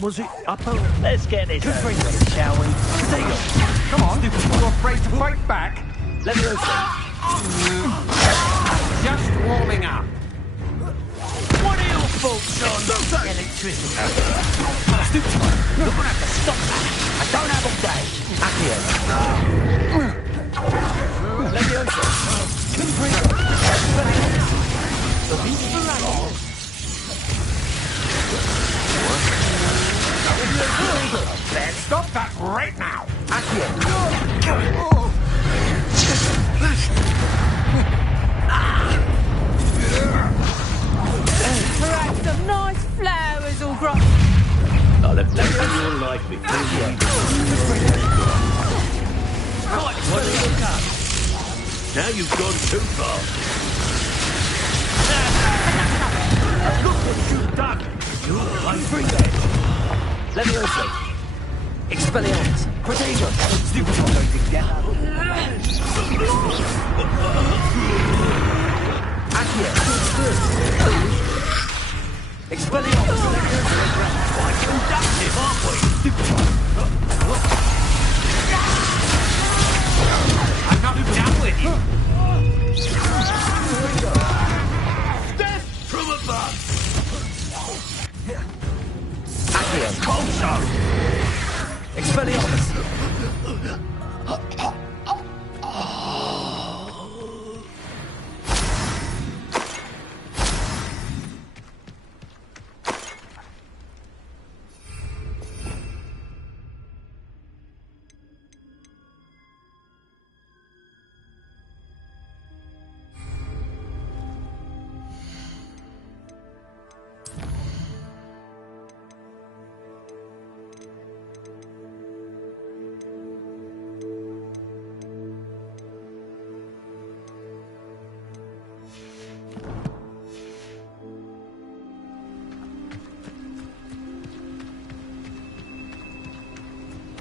Was it upper? Let's get this over with, shall we? Potato! Come on, you're afraid to fight back? Let me open. Just warming up. What are your thoughts on electricity? You're gonna have to stop that. I don't have all day. Let me open. Stop that right now! Perhaps some nice flowers will grow. I'll have left your life before you. Right, what do you come? Now you've gone too far. Look what you've done! You're like free there. Let me also. Expelliarmus. Protection. Stupid not going together. Accio. Expelliarmus. Quite conductive, aren't we? I'm not down with you. Death from above. Accio. Cold show. Expelliarmus!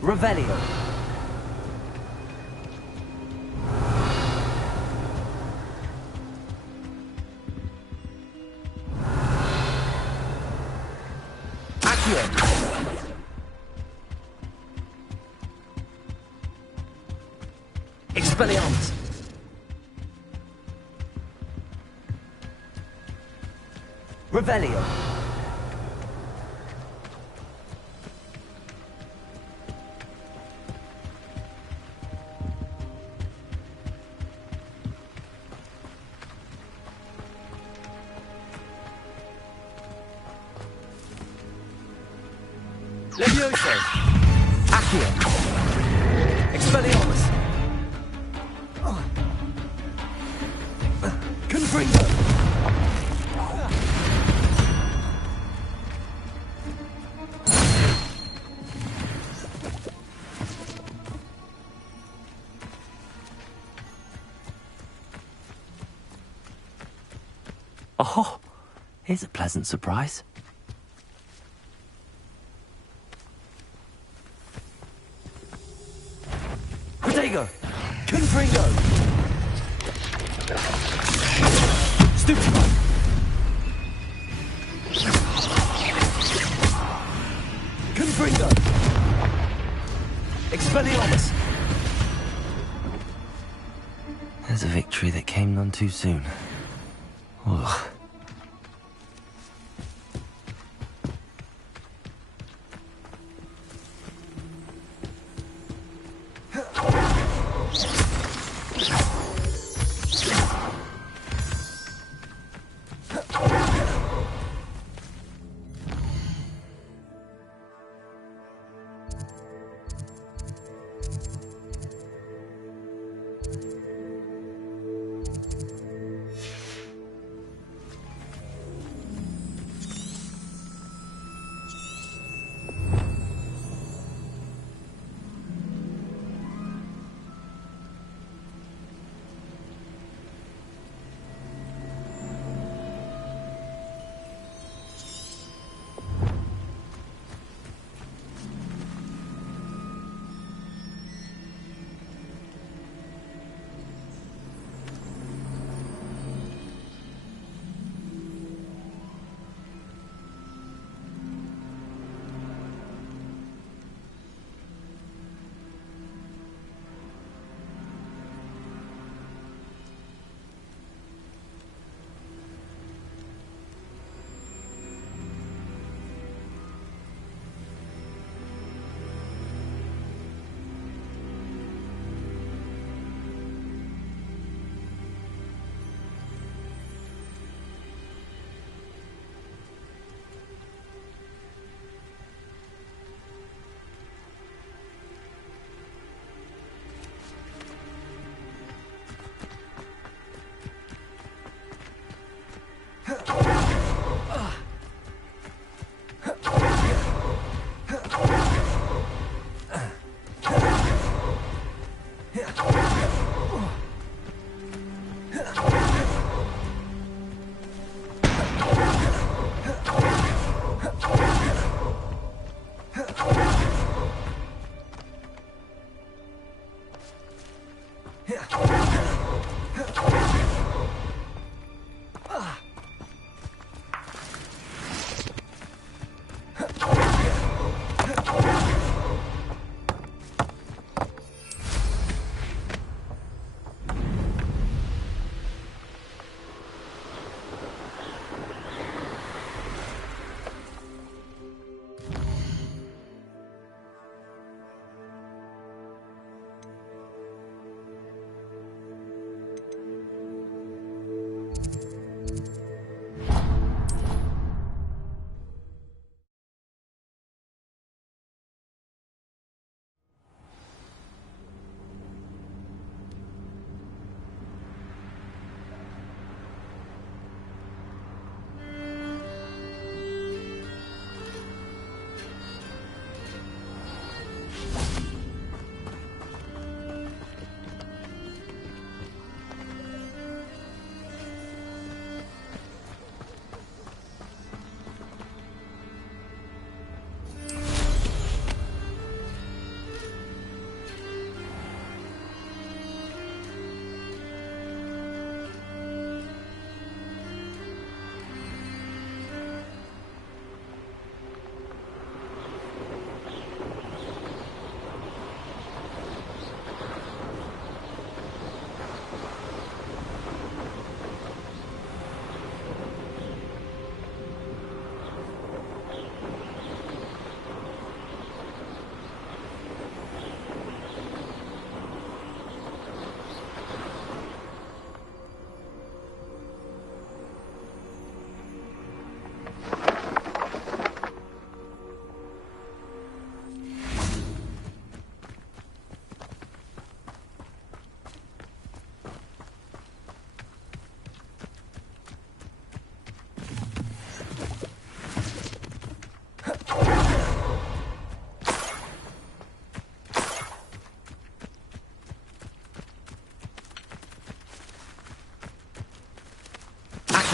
Revelio. Accio. Expelliarmus. Revelio. Levioso. Accio. Expelliarmus. Confringo. Oh, here's a pleasant surprise. Protego! Confringo! Stupid! Confringo! Expelliarmus! There's a victory that came none too soon. Ugh.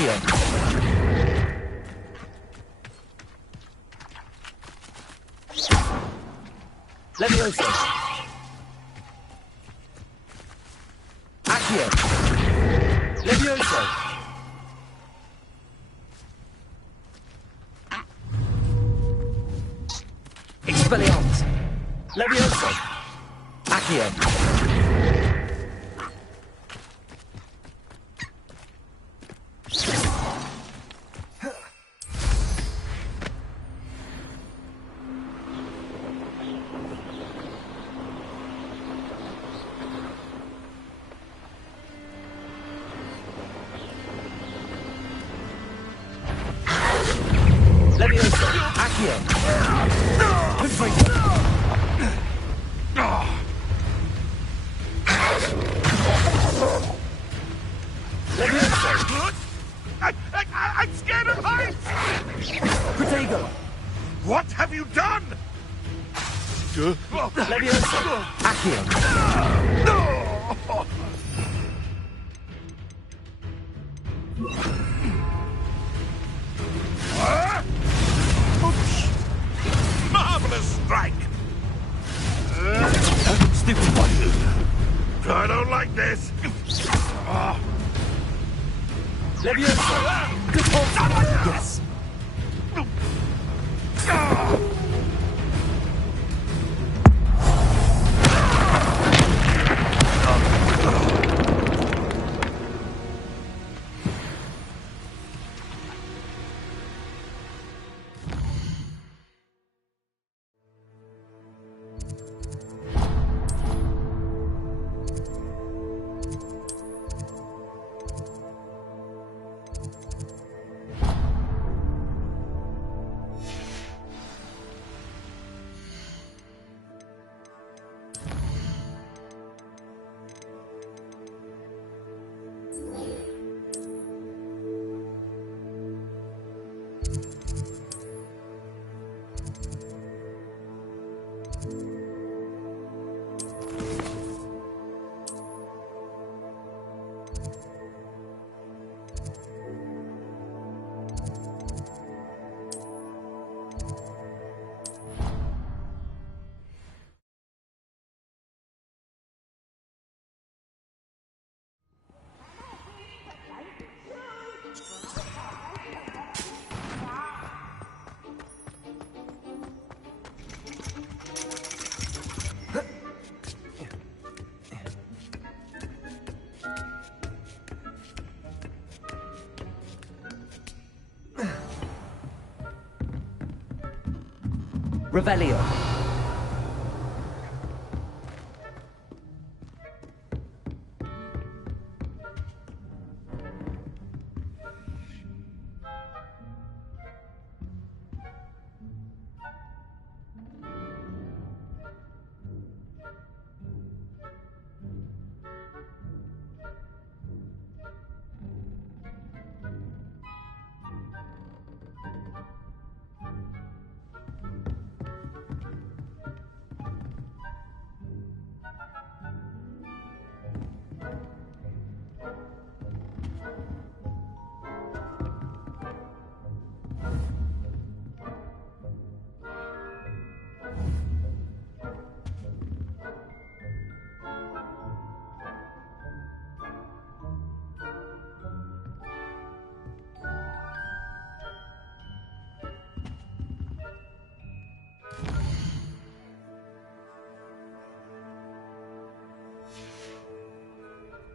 Accio. Levioso. Accio. Levioso. Expelliarmus. Levioso. Accio. Levioso. Accio. Levioso. I'm scared of heights! Protego. What have you done? Levioso. Accio. Marvelous strike! Stupid one. I don't like this. Levioso. Good horse. Yes. Revelio.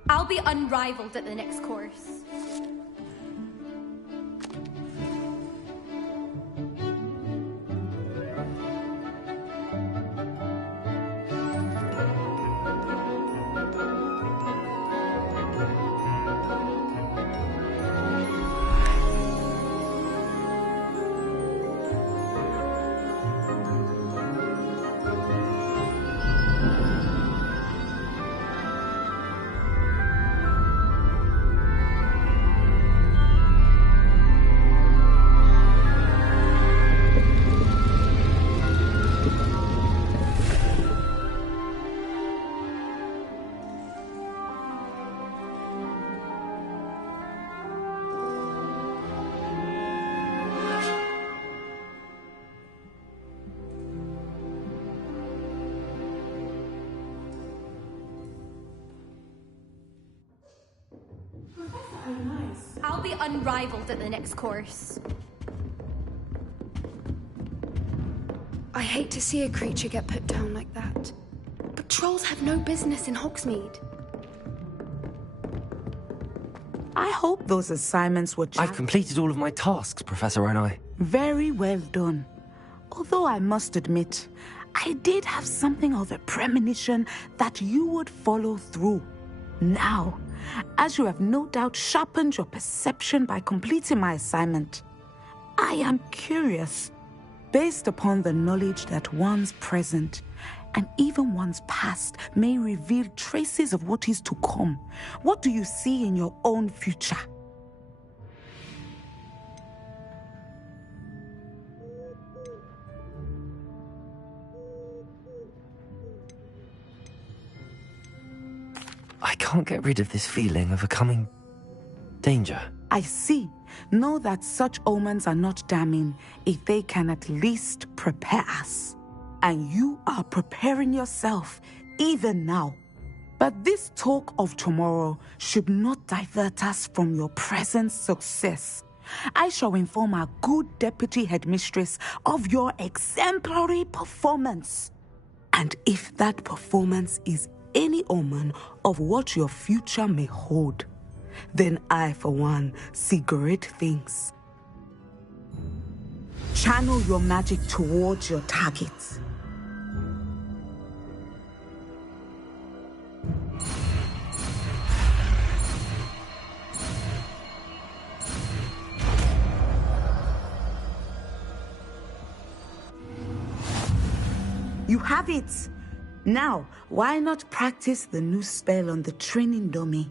I'll be unrivaled at the next course. be unrivaled at the next course. I hate to see a creature get put down like that. But trolls have no business in Hogsmeade. I hope those assignments were I've completed all of my tasks, Professor Onai. Very well done. Although I must admit, I did have something of a premonition that you would follow through. Now, as you have no doubt sharpened your perception by completing my assignment, I am curious, based upon the knowledge that one's present and even one's past may reveal traces of what is to come. What do you see in your own future? I can't get rid of this feeling of a coming danger. I see. Know that such omens are not damning if they can at least prepare us. And you are preparing yourself, even now. But this talk of tomorrow should not divert us from your present success. I shall inform our good deputy headmistress of your exemplary performance. And if that performance is any omen of what your future may hold, then I, for one, see great things. Channel your magic towards your targets. You have it! Now, why not practice the new spell on the training dummy?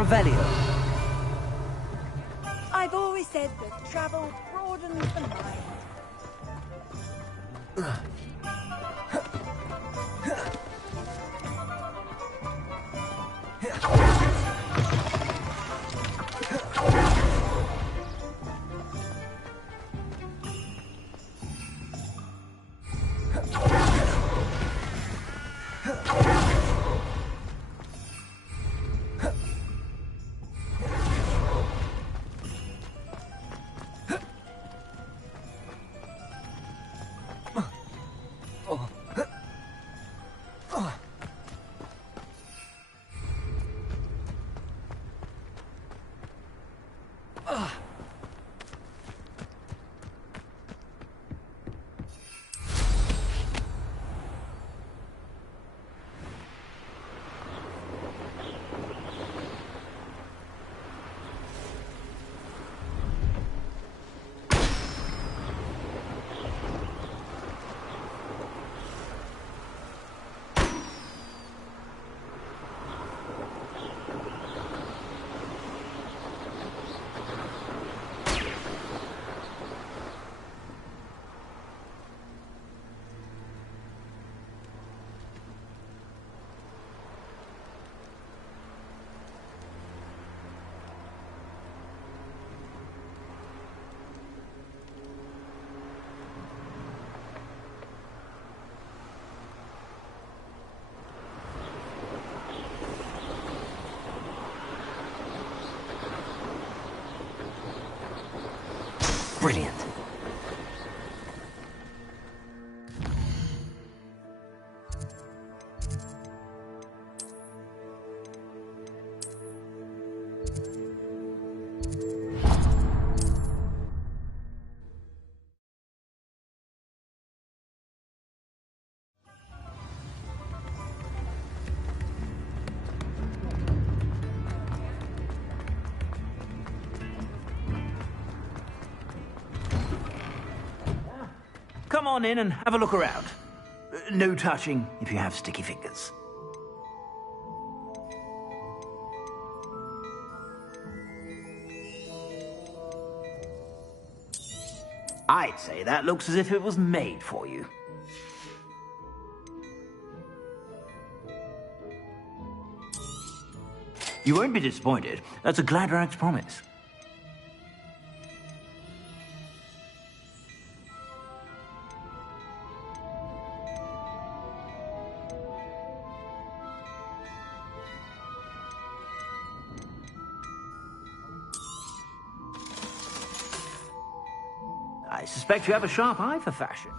Revelio. I've always said that travel broadens the mind. Brilliant. Come on in and have a look around. No touching if you have sticky fingers. I'd say that looks as if it was made for you. You won't be disappointed. That's a Gladrag's promise. I suspect you have a sharp eye for fashion.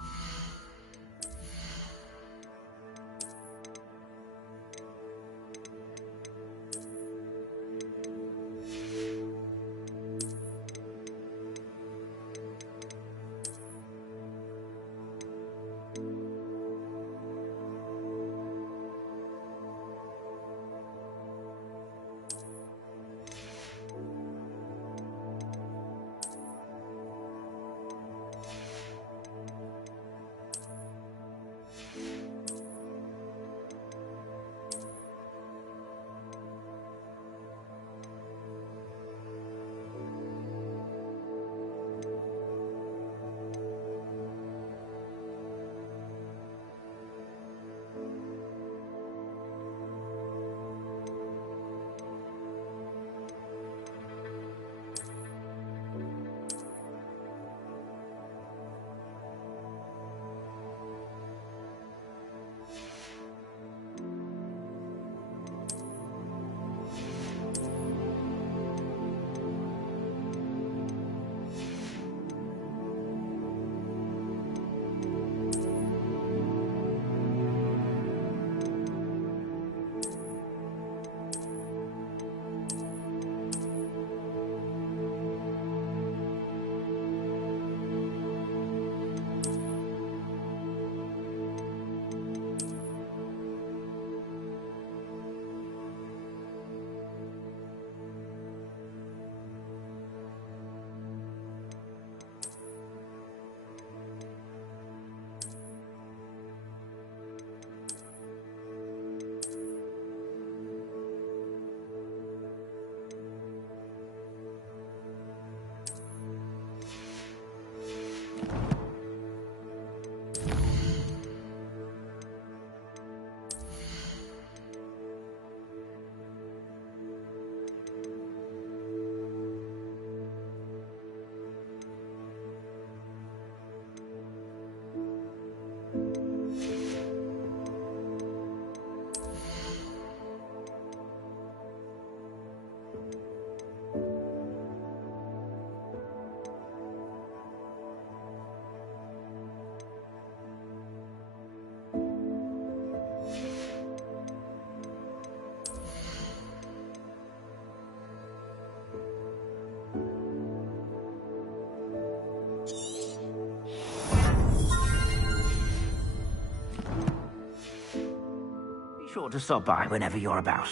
sure to stop by whenever you're about.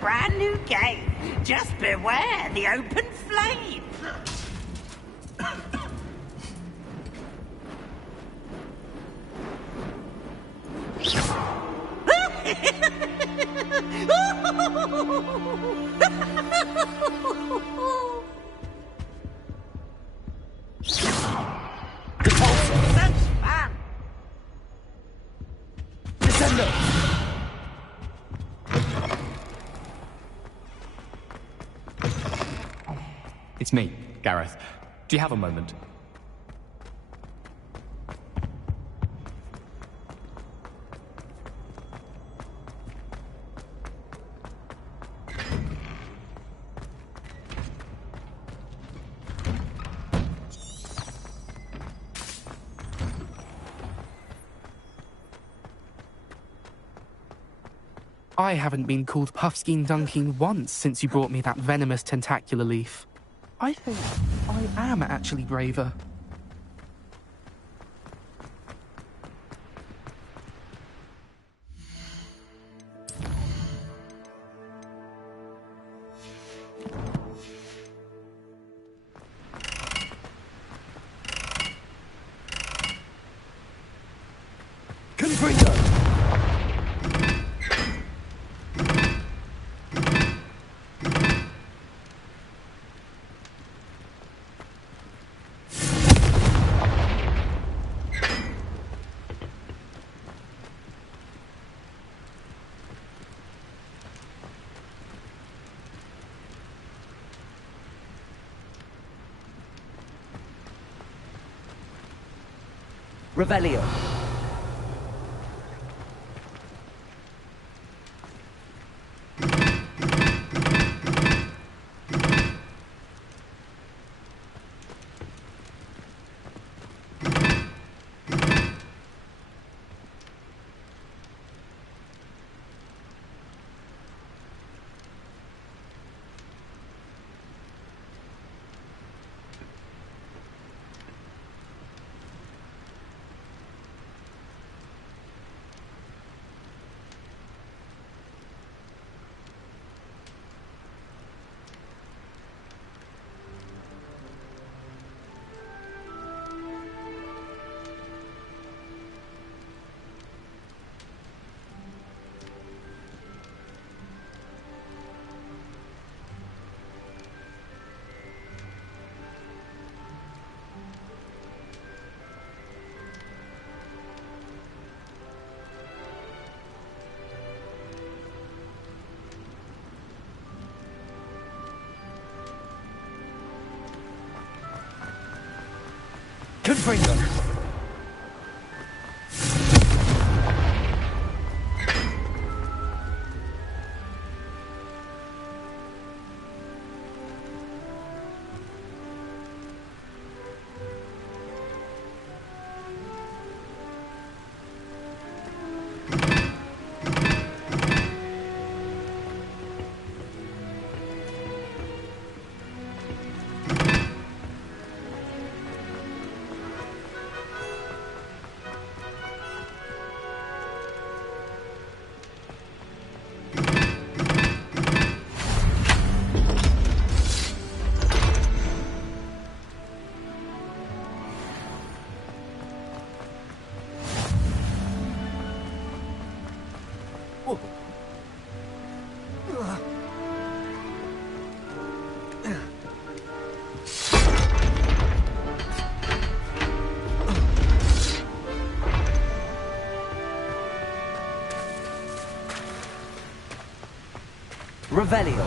Brand new game. Just beware the open flame. Such fun. Descendo! It's me, Gareth. Do you have a moment? I haven't been called Puffskein Dunking once since you brought me that venomous tentacular leaf. I think I am actually braver. Confringo! Revelio. Confringo! Revelio.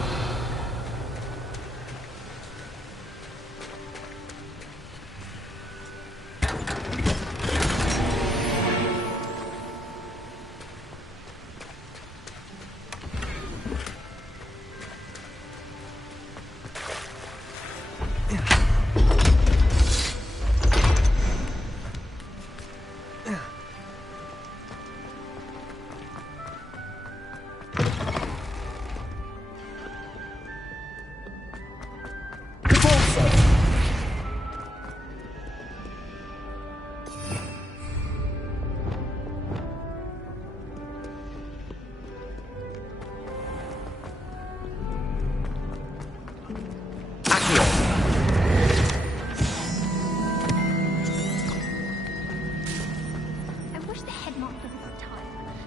I wish the headmaster would retire.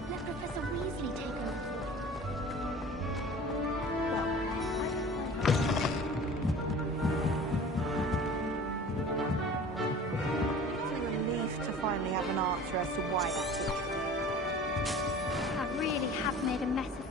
Let Professor Weasley take over. It's a relief to finally have an answer as to why that's the truth. I really have made a mess of things.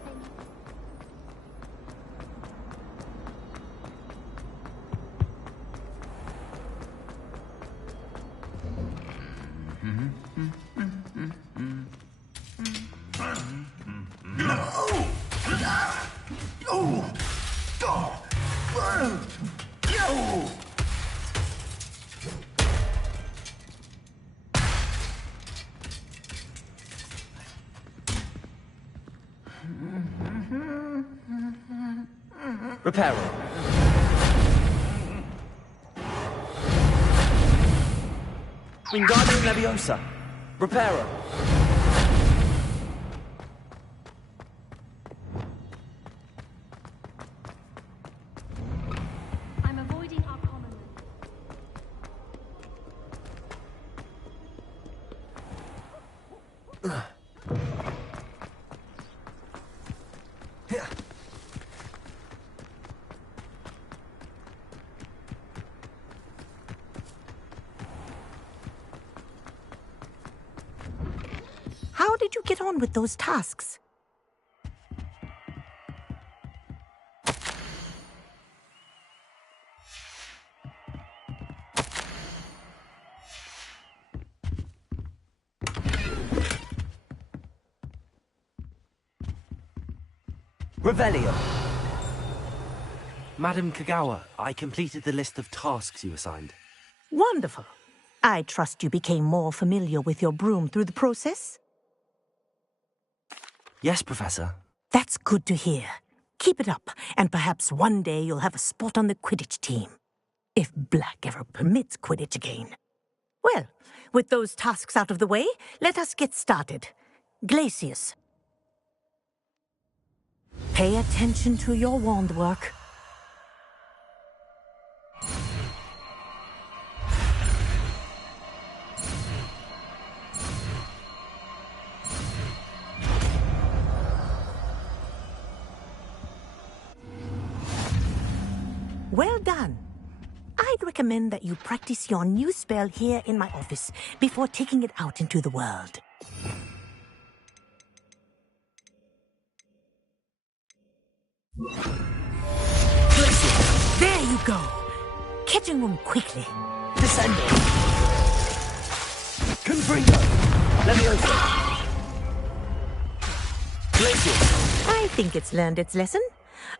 Reparo. Wingardium Leviosa. Reparo. I'm avoiding our common room. How did you get on with those tasks? Revelio. Madam Kagawa, I completed the list of tasks you assigned. Wonderful. I trust you became more familiar with your broom through the process? Yes, Professor. That's good to hear. Keep it up, and perhaps one day you'll have a spot on the Quidditch team. If Black ever permits Quidditch again. Well, with those tasks out of the way, let us get started. Glacius. Pay attention to your wand work. Well done. I'd recommend that you practice your new spell here in my office before taking it out into the world. There you go. Catching them quickly. Descendo. Confringo. Leviosa. Glacius. I think it's learned its lesson,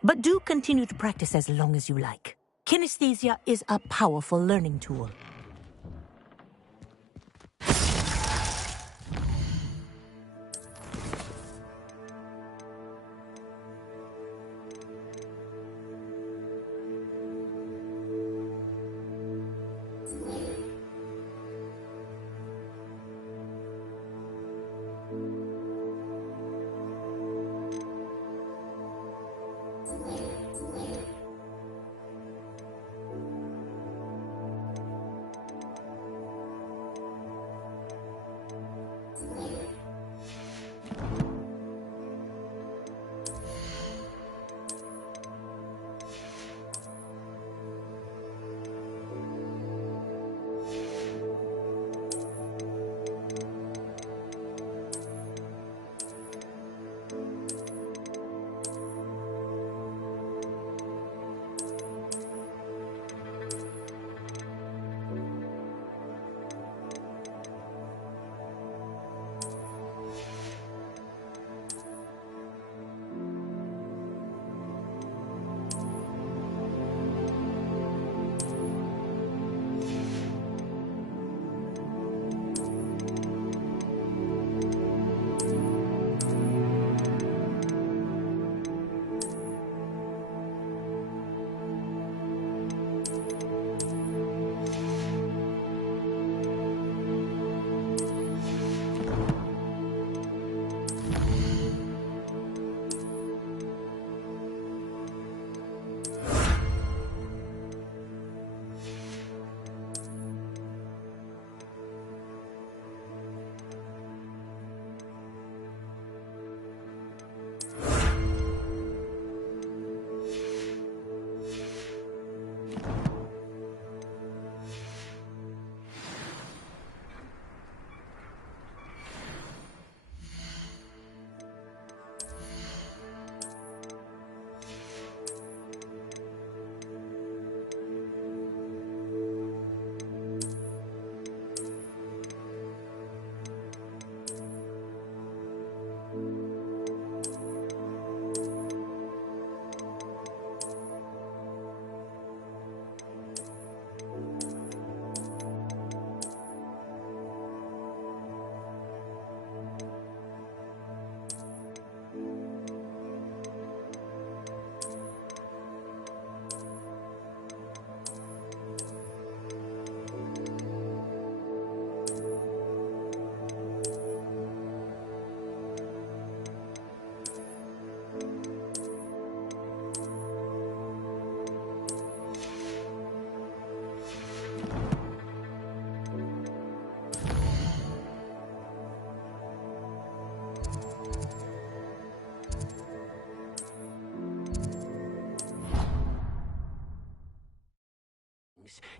but do continue to practice as long as you like. Kinesthesia is a powerful learning tool.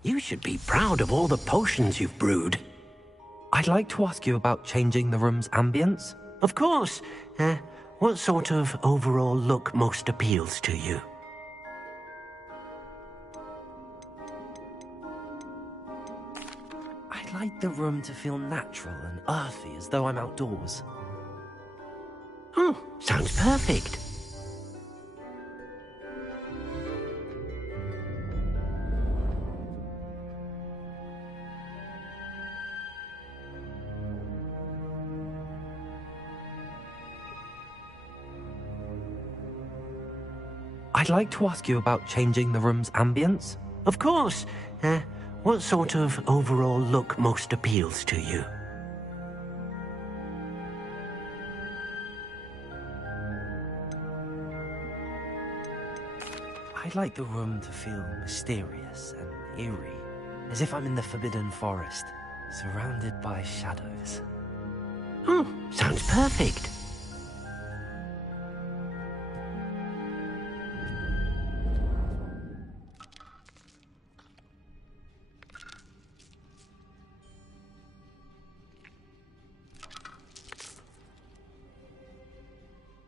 You should be proud of all the potions you've brewed. I'd like to ask you about changing the room's ambience. Of course. What sort of overall look most appeals to you? I'd like the room to feel natural and earthy, as though I'm outdoors. Sounds perfect. I'd like to ask you about changing the room's ambience. Of course. What sort of overall look most appeals to you? I'd like the room to feel mysterious and eerie, as if I'm in the Forbidden Forest, surrounded by shadows. Sounds perfect.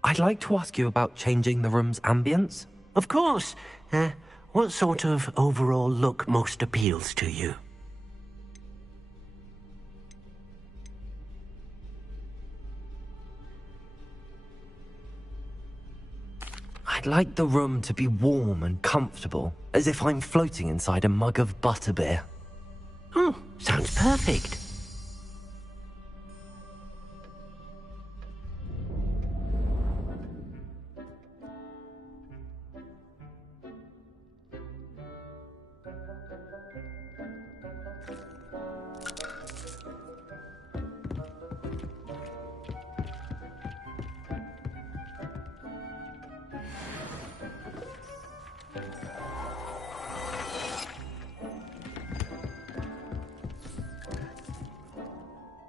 I'd like to ask you about changing the room's ambience. Of course. What sort of overall look most appeals to you? I'd like the room to be warm and comfortable, as if I'm floating inside a mug of butterbeer. Sounds perfect.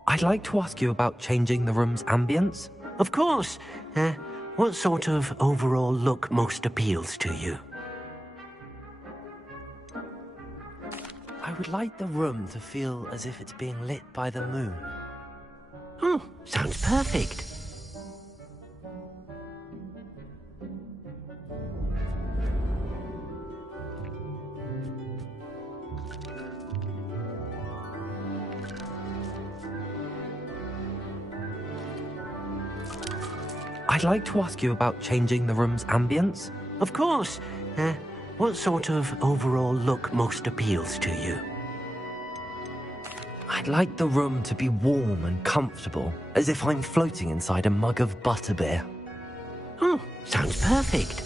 I'd like to ask you about changing the room's ambience. Of course. What sort of overall look most appeals to you? I would like the room to feel as if it's being lit by the moon. Sounds perfect. I'd like to ask you about changing the room's ambience. Of course. What sort of overall look most appeals to you? I'd like the room to be warm and comfortable, as if I'm floating inside a mug of butterbeer. Sounds perfect.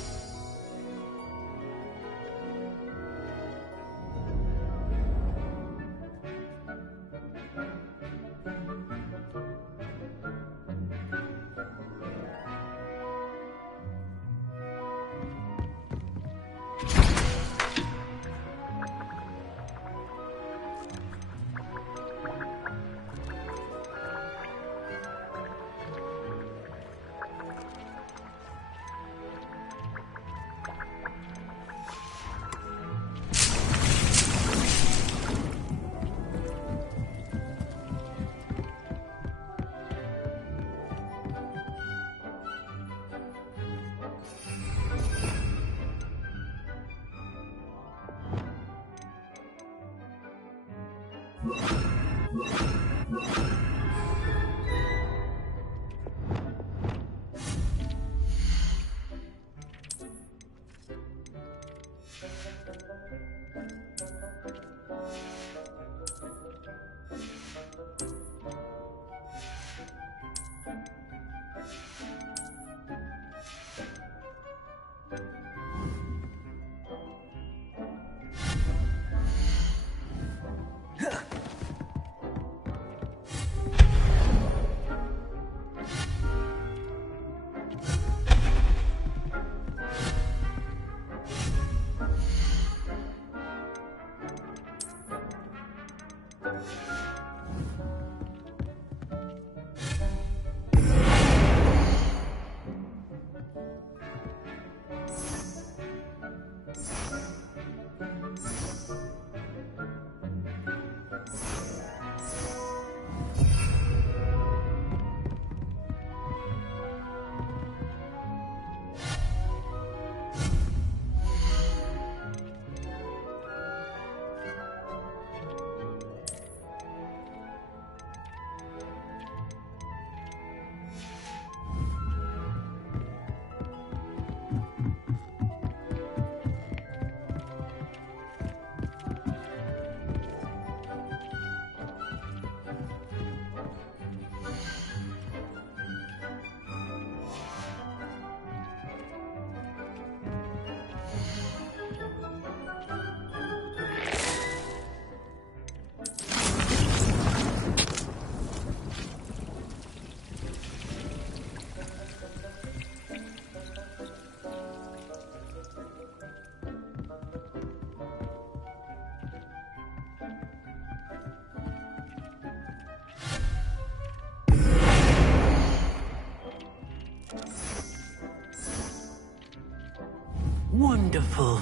wonderful.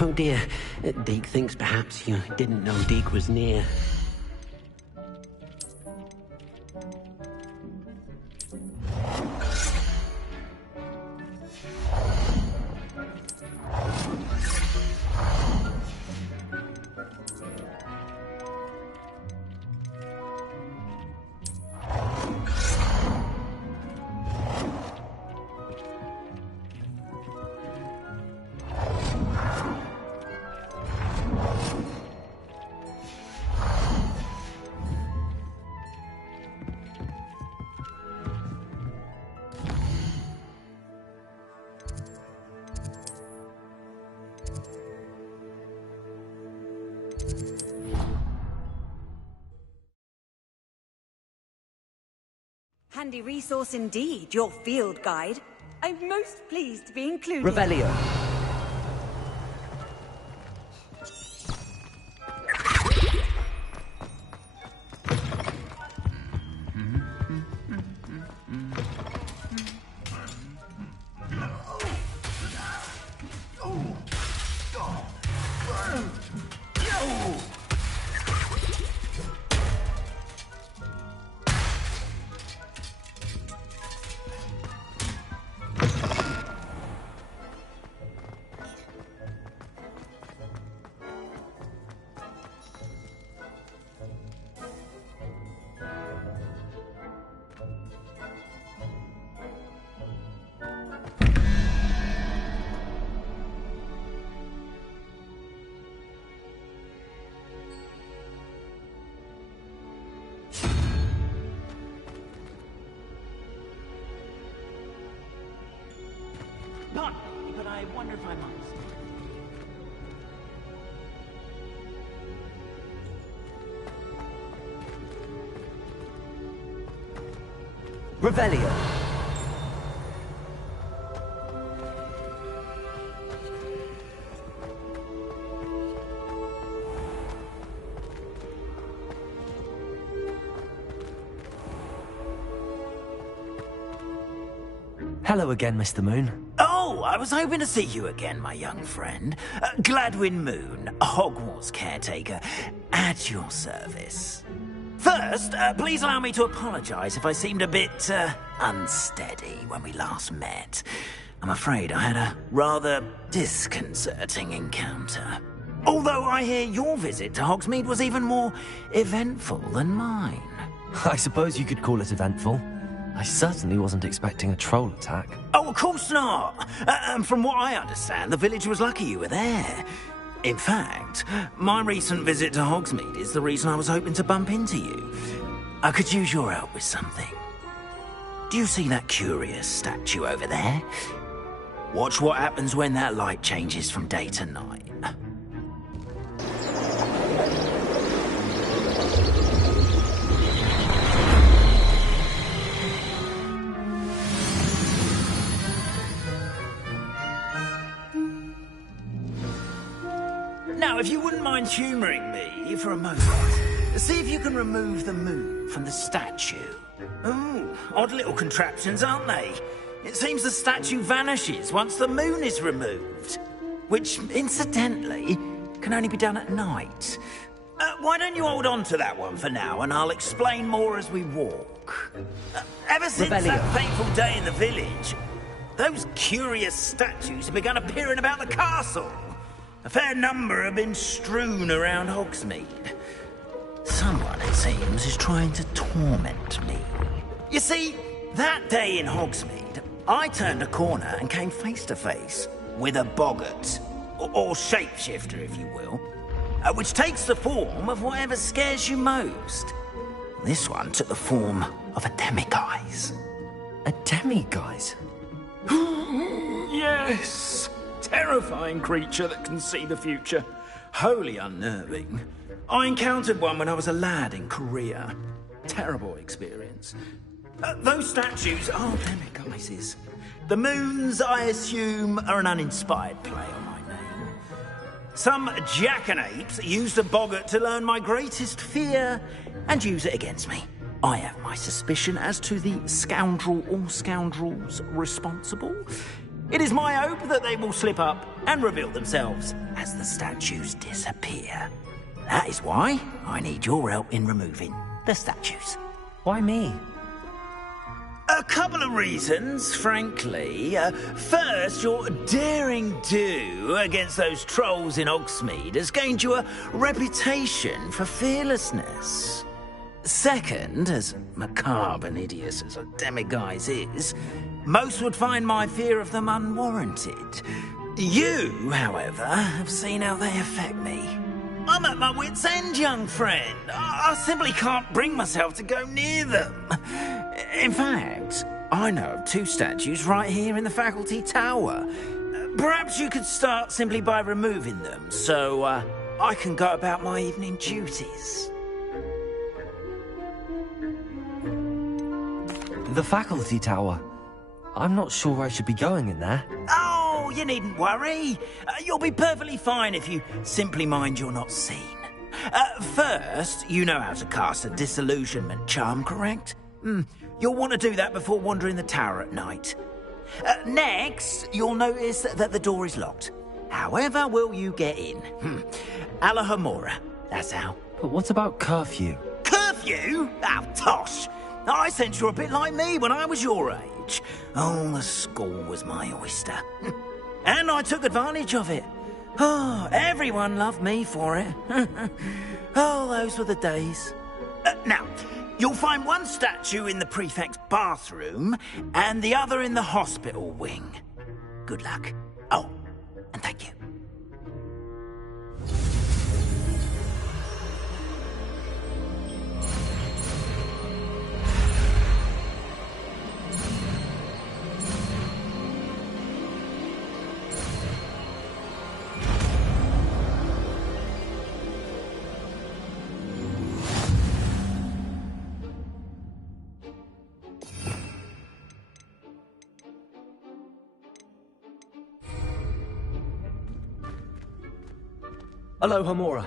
Oh dear, Deke thinks perhaps you didn't know Deke was near. Handy resource indeed, your field guide. I'm most pleased to be included. Revelio. Pardon me, but I wonder if I must. Revelio. Hello again, Mr. Moon. Oh, I was hoping to see you again, my young friend. Gladwin Moon, Hogwarts caretaker, at your service. First, please allow me to apologize if I seemed a bit, unsteady when we last met. I'm afraid I had a rather disconcerting encounter. Although I hear your visit to Hogsmeade was even more eventful than mine. I suppose you could call it eventful. I certainly wasn't expecting a troll attack. Oh, of course not! And from what I understand, the village was lucky you were there. In fact, my recent visit to Hogsmeade is the reason I was hoping to bump into you. I could use your help with something. Do you see that curious statue over there? Watch what happens when that light changes from day to night. Now, if you wouldn't mind humouring me for a moment, see if you can remove the moon from the statue. Ooh, odd little contraptions, aren't they? It seems the statue vanishes once the moon is removed, which, incidentally, can only be done at night. Why don't you hold on to that one for now, and I'll explain more as we walk. Ever since that fateful day in the village, those curious statues have begun appearing about the castle. A fair number have been strewn around Hogsmeade. Someone, it seems, is trying to torment me. You see, that day in Hogsmeade, I turned a corner and came face to face with a boggart, or shapeshifter, if you will, which takes the form of whatever scares you most. This one took the form of a demiguise. A demiguise? Yes! Terrifying creature that can see the future. Wholly unnerving. I encountered one when I was a lad in Korea. Terrible experience. Those statues are demiguises. The moons, I assume, are an uninspired play on my name. Some jackanapes used a boggart to learn my greatest fear and use it against me. I have my suspicion as to the scoundrel or scoundrels responsible. It is my hope that they will slip up and reveal themselves as the statues disappear. That is why I need your help in removing the statues. Why me? A couple of reasons, frankly. First, your daring do against those trolls in Hogsmeade has gained you a reputation for fearlessness. Second, as macabre and hideous as a demiguise is, most would find my fear of them unwarranted. You, however, have seen how they affect me. I'm at my wit's end, young friend. I simply can't bring myself to go near them. In fact, I know of 2 statues right here in the faculty tower. Perhaps you could start simply by removing them, so I can go about my evening duties. The faculty tower. I'm not sure I should be going in there. Oh, you needn't worry. You'll be perfectly fine if you simply mind you're not seen. First, you know how to cast a disillusionment charm, correct? You'll want to do that before wandering the tower at night. Next, you'll notice that the door is locked. However will you get in? Alahomora, that's how. But what about curfew? Curfew? Oh, tosh. I sense you're a bit like me when I was your age. Oh, the school was my oyster. And I took advantage of it. Oh, everyone loved me for it. Oh, those were the days. Now, you'll find one statue in the prefect's bathroom and the other in the hospital wing. Good luck. Oh, and thank you. Hello, Homora.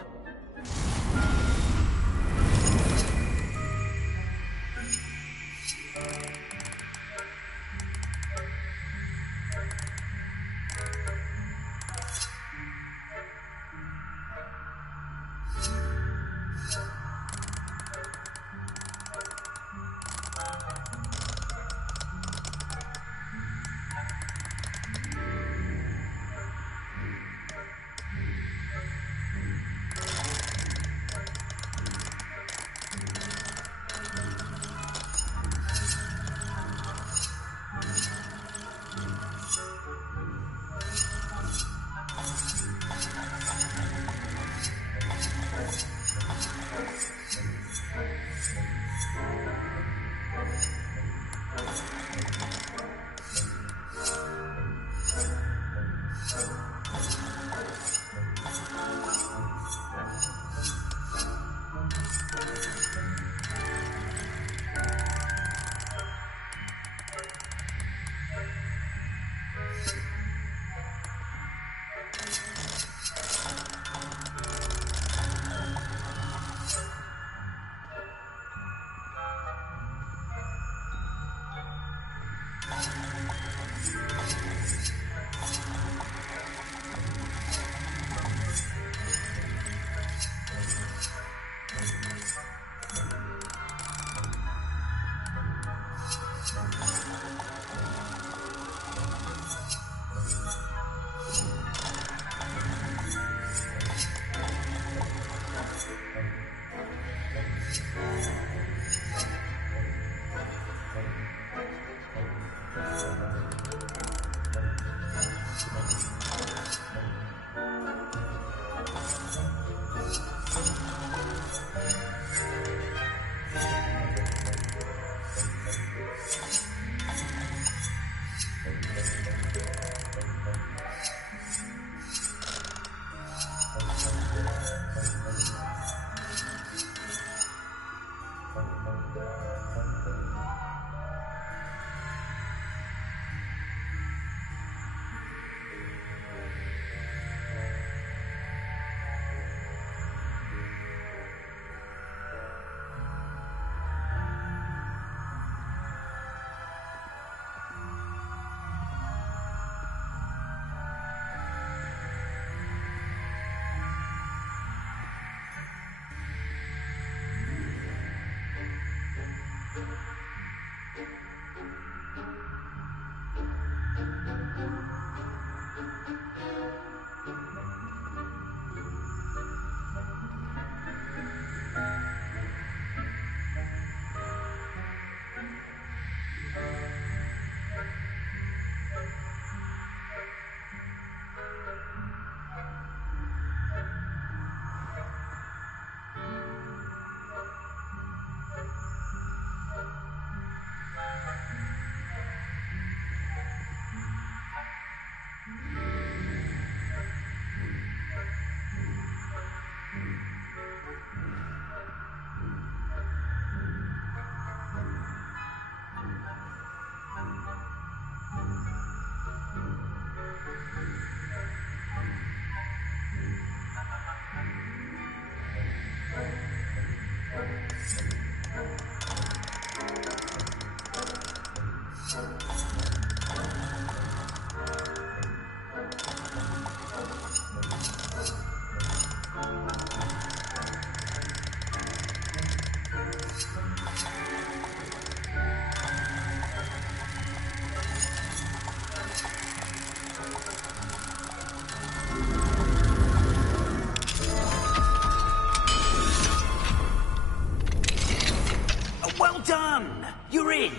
Well done! You're in.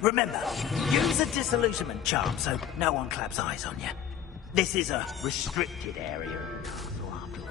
Remember, use a disillusionment charm so no one claps eyes on you. This is a restricted area of the castle, after all.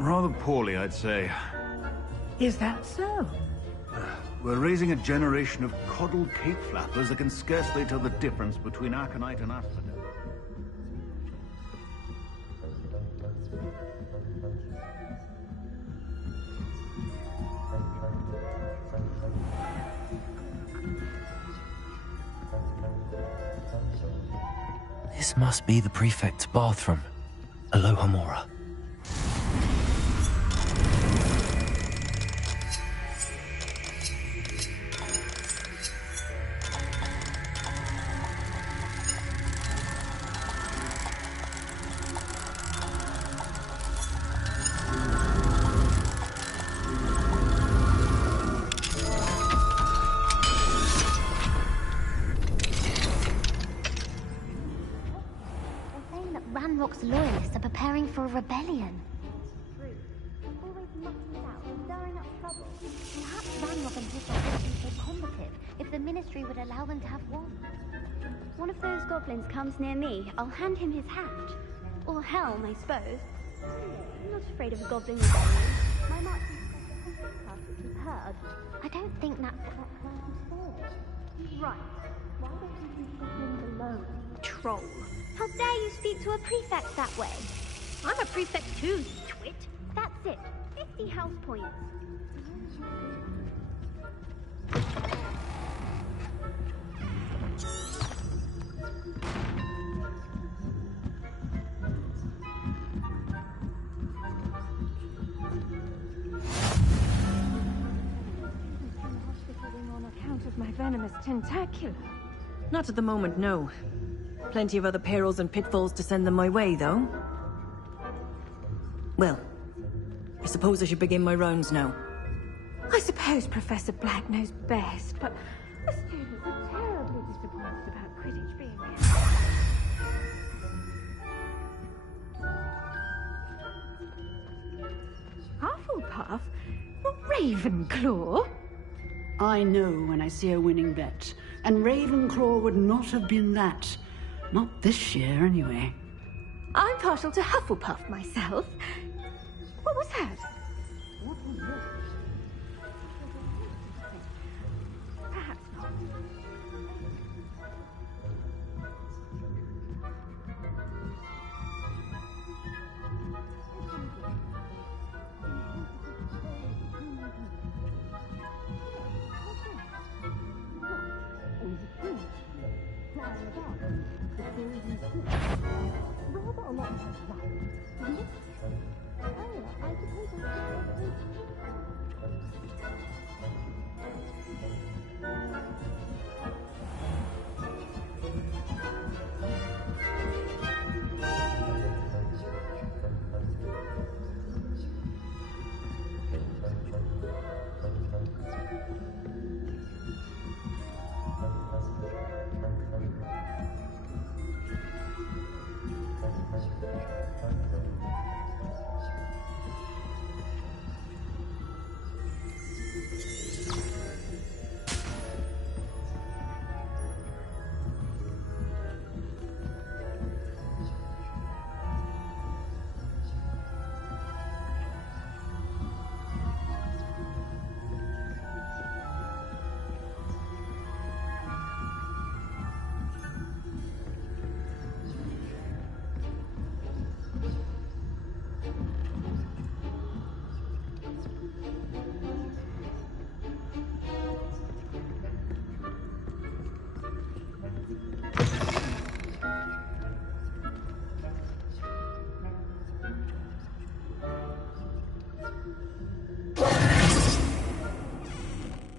Rather poorly, I'd say. Is that so? We're raising a generation of coddled cape flappers that can scarcely tell the difference between aconite and asphodel. This must be the prefect's bathroom. Aloha Mora. Ranrock's loyalists are preparing for a rebellion. Always mucking about, stirring up trouble. Perhaps Ranrock and his wouldn't be so combative if the Ministry would allow them to have one. One of those goblins comes near me, I'll hand him his hat. Or helm, I suppose. I'm not afraid of a goblin rebellion. My march is class, which you've heard. I don't think that's what plans for. Right. Why don't you leave goblins alone, troll? How dare you speak to a prefect that way? I'm a prefect too, you twit. That's it. 50 house points. On account of my venomous tentacular. Not at the moment, no. Plenty of other perils and pitfalls to send them my way, though. Well, I suppose I should begin my rounds now. I suppose Professor Black knows best, but the students are terribly disappointed about Quidditch being here. Hufflepuff? Not Ravenclaw? I know when I see a winning bet, and Ravenclaw would not have been that. Not this year, anyway. I'm partial to Hufflepuff myself. What was that? Perhaps not.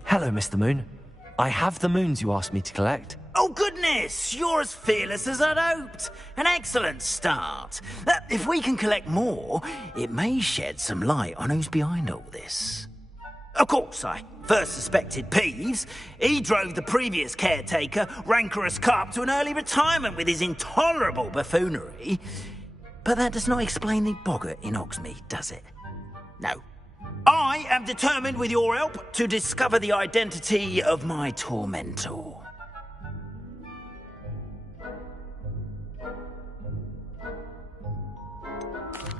Hello, Mr. Moon. I have the moons you asked me to collect. Oh, goodness! You're as fearless as I'd hoped. An excellent start. If we can collect more, it may shed some light on who's behind all this. Of course, I first suspected Peeves. He drove the previous caretaker, Rancorous Carp, to an early retirement with his intolerable buffoonery. But that does not explain the boggart in Hogsmeade, does it? No. I am determined, with your help, to discover the identity of my tormentor.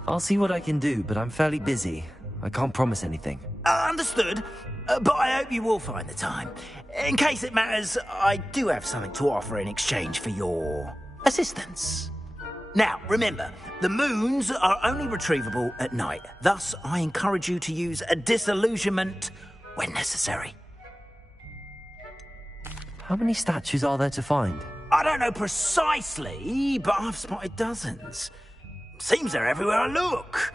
I'll see what I can do, but I'm fairly busy. I can't promise anything. Understood, but I hope you will find the time. In case it matters, I do have something to offer in exchange for your assistance. Now, remember, the moons are only retrievable at night. Thus, I encourage you to use a disillusionment when necessary. How many statues are there to find? I don't know precisely, but I've spotted dozens. Seems they're everywhere I look.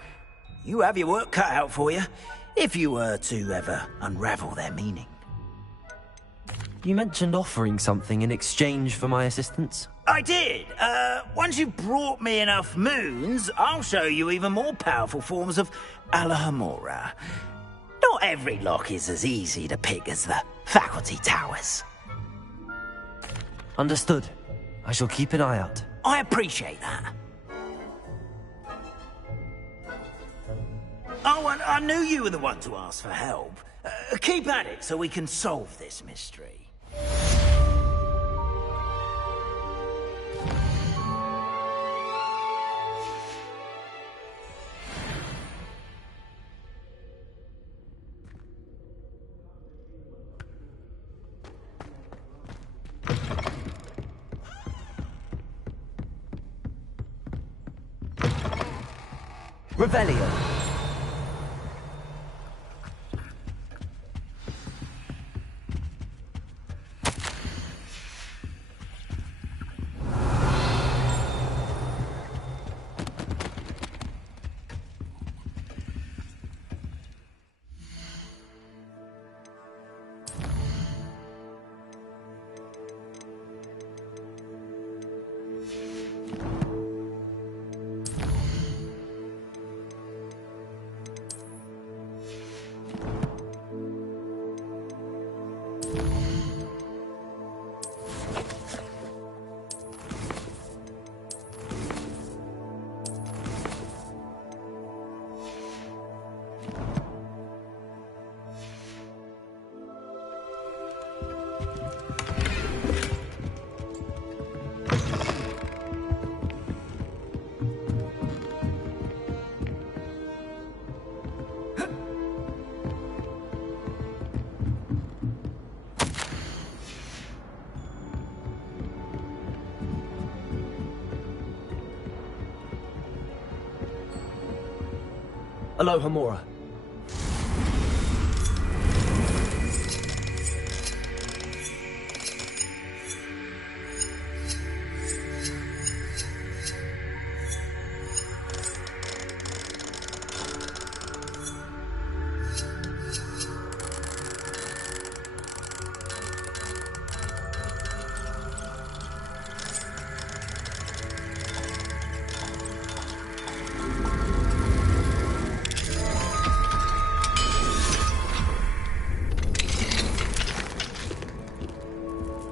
You have your work cut out for you, if you were to ever unravel their meaning. You mentioned offering something in exchange for my assistance? I did. Once you've brought me enough moons, I'll show you even more powerful forms of Alohomora. Not every lock is as easy to pick as the faculty towers. Understood. I shall keep an eye out. I appreciate that. Oh, and I knew you were the one to ask for help. Keep at it so we can solve this mystery. Revelio. Alohomora.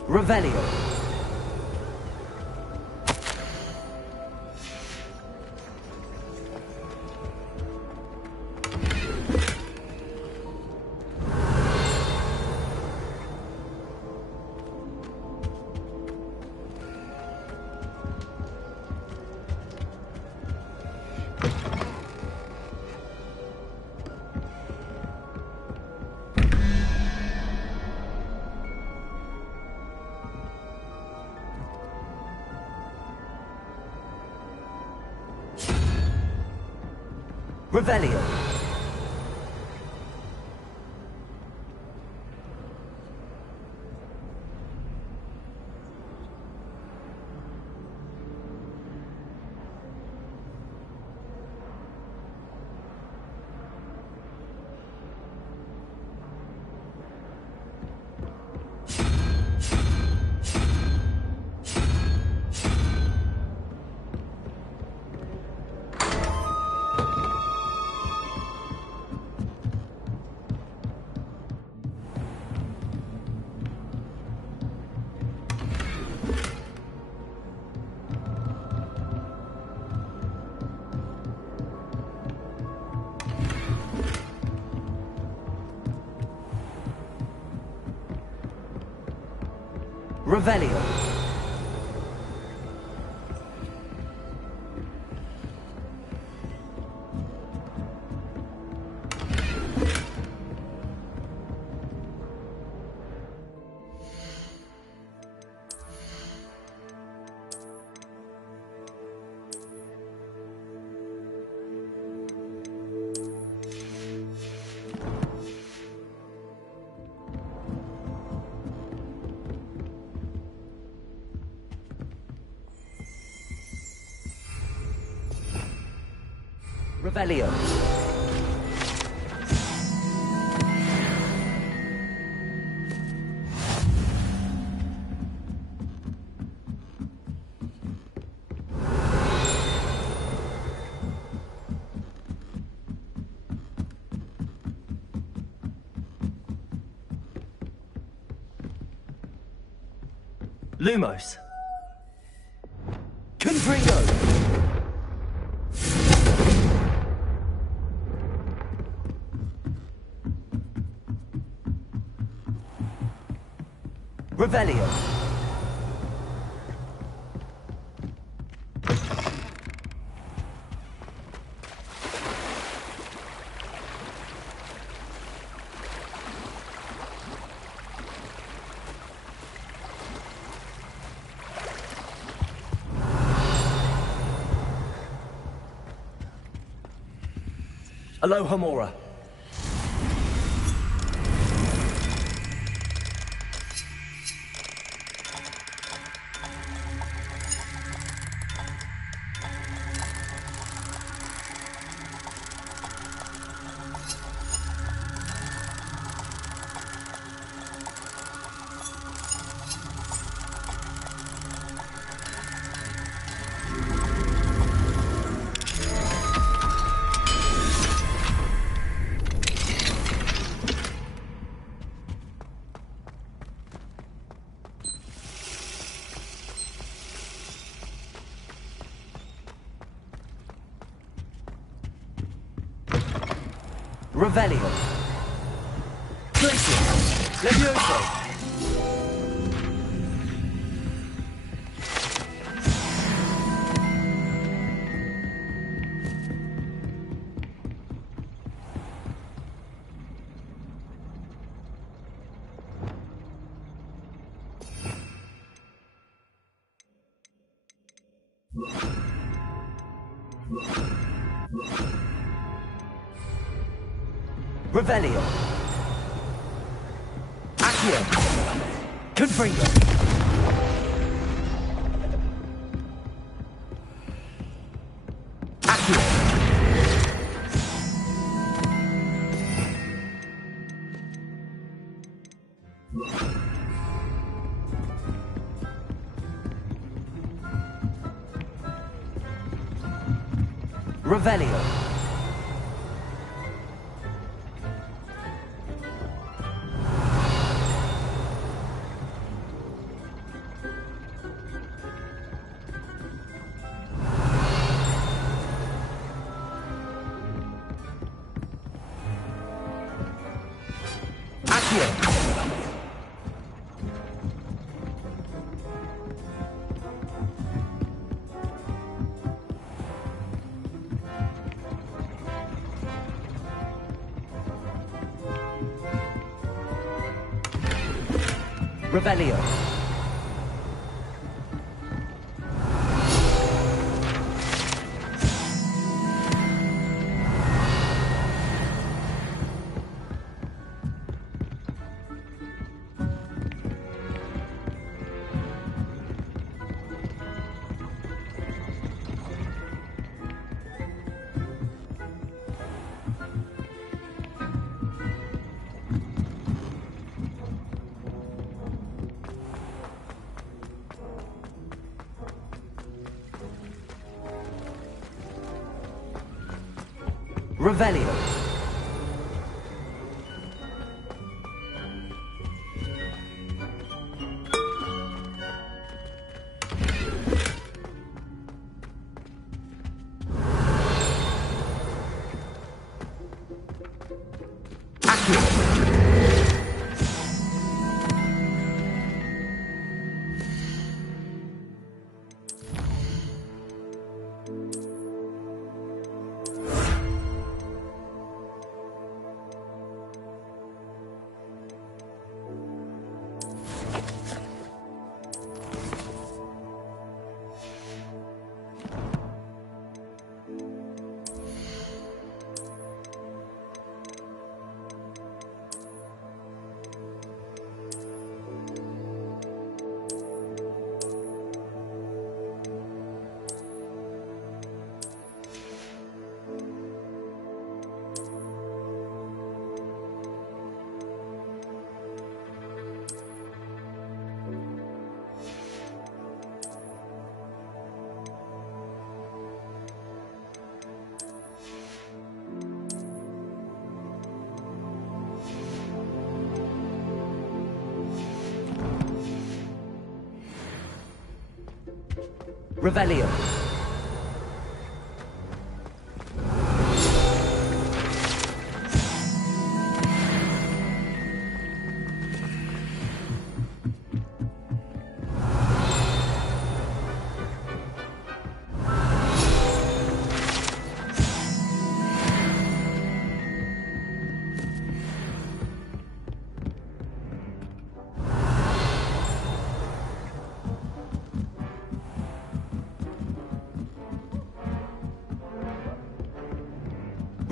Revelio. Revelio. Revelio. Revelio. Lumos. Confringo. Revelio. Aloha Mora. Revelio. Glacier. Levioso. Revelio. Accio. Confringo. Accio. Revelio. Revelio. Revelio. Revelio.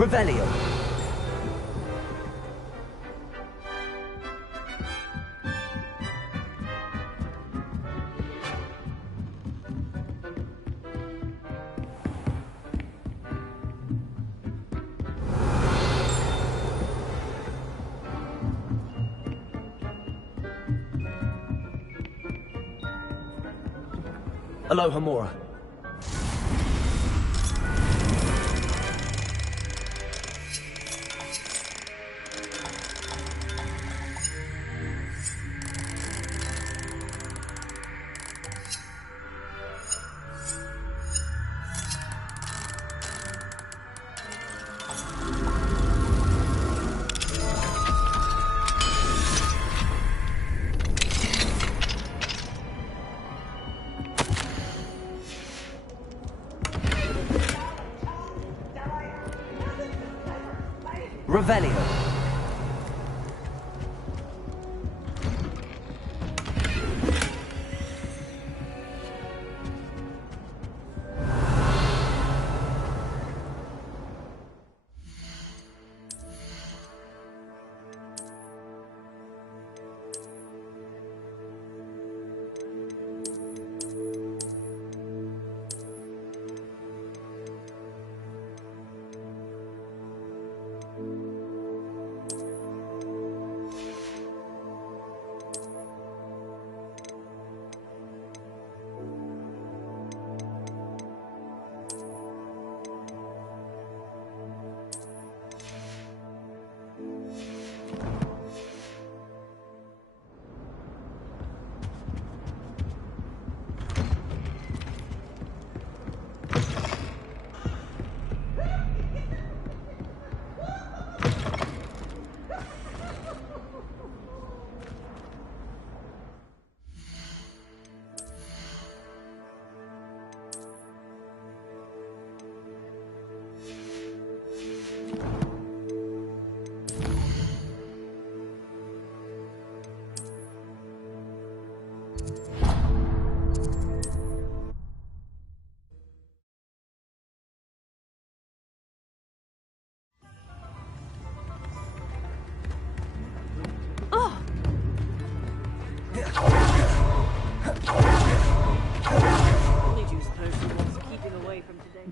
Revelio. Aloha Mora. Revelio.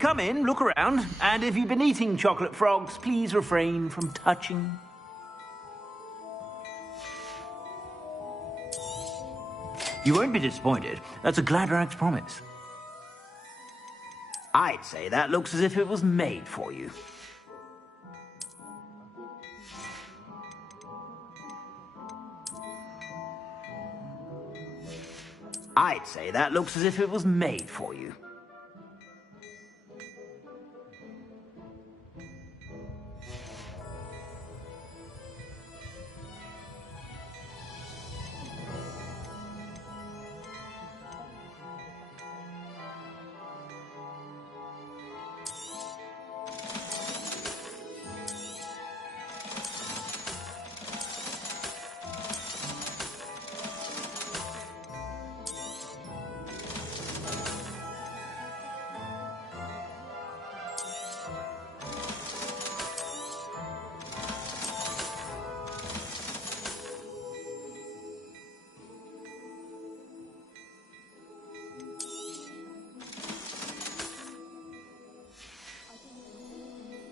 come in, look around, and if you've been eating chocolate frogs, please refrain from touching. You won't be disappointed. That's a Gladrag's promise. I'd say that looks as if it was made for you. I'd say that looks as if it was made for you.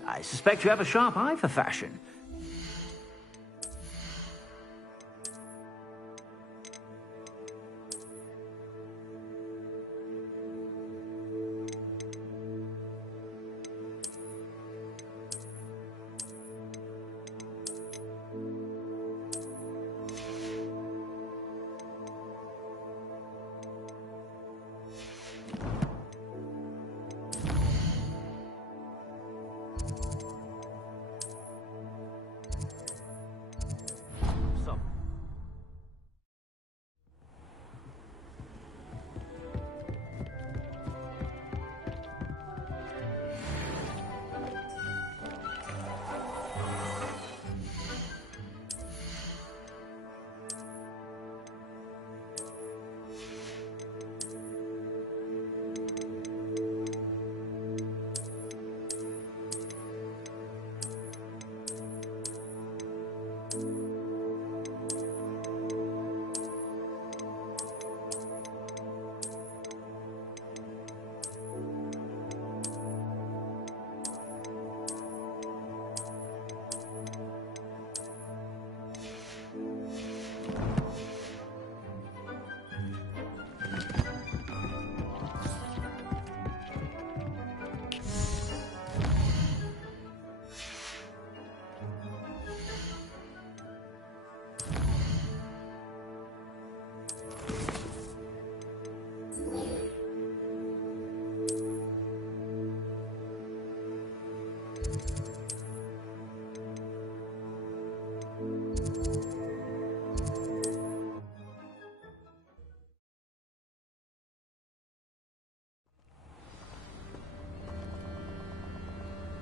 I suspect you have a sharp eye for fashion.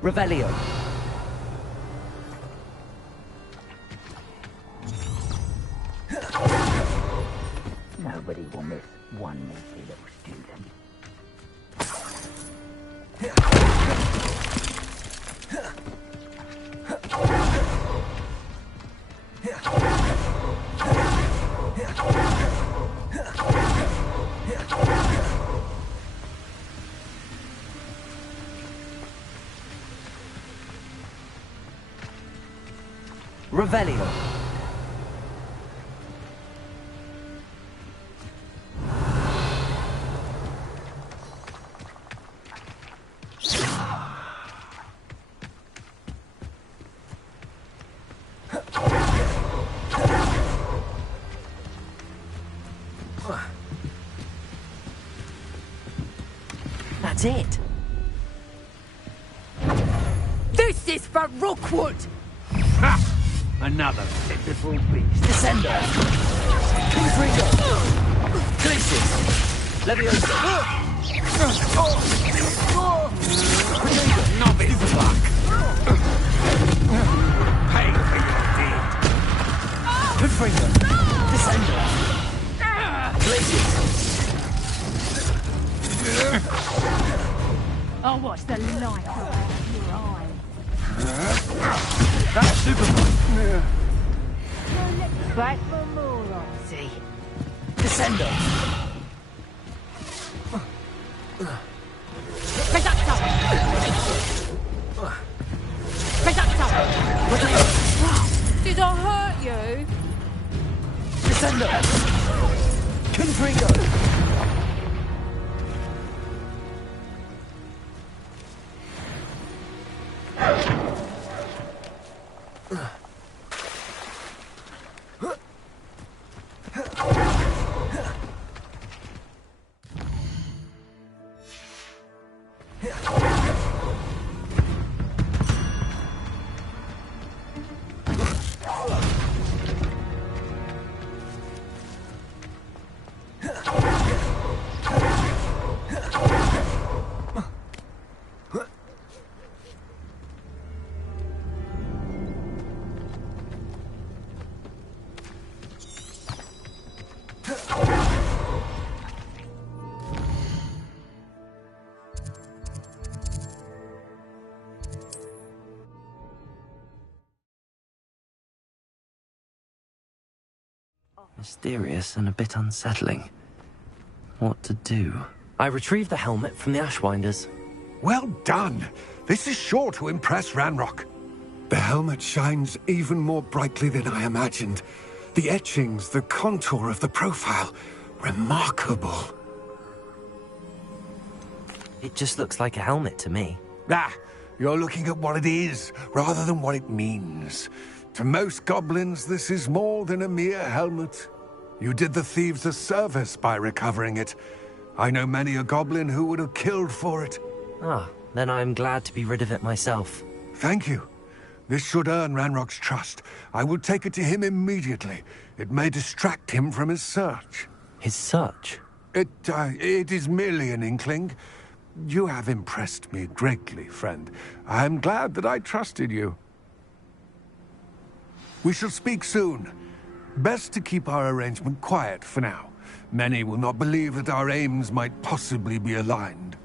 Revelio. Nobody will miss one naughty little student. Revelio. That's it. This is for Rookwood! Another pitiful beast. Descender. Confringo. Glacius. Leviosa. Novice luck. Pay for your deed. Confringo. Descender. Glacius. I'll watch the light out of your eye. That's Superman. Back for more, See. Descender. Reductor! Crescendo! Confringo! Mysterious and a bit unsettling. What to do? I retrieved the helmet from the Ashwinders. Well done! This is sure to impress Ranrock. The helmet shines even more brightly than I imagined. The etchings, the contour of the profile. Remarkable. It just looks like a helmet to me. Ah, you're looking at what it is, rather than what it means. To most goblins, this is more than a mere helmet. You did the thieves a service by recovering it. I know many a goblin who would have killed for it. Ah, then I'm glad to be rid of it myself. Thank you. This should earn Ranrock's trust. I will take it to him immediately. It may distract him from his search. His search? It is merely an inkling. You have impressed me greatly, friend. I am glad that I trusted you. We shall speak soon. Best to keep our arrangement quiet for now. Many will not believe that our aims might possibly be aligned.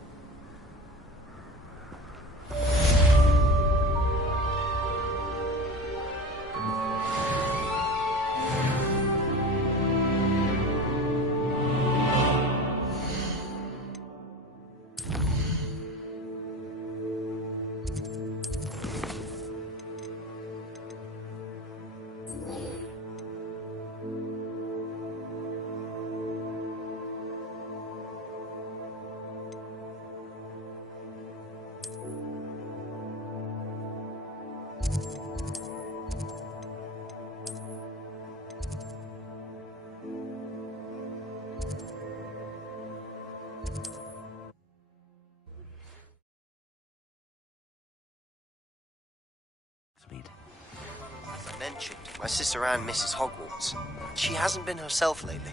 As I mentioned, my sister Anne misses Hogwarts. She hasn't been herself lately.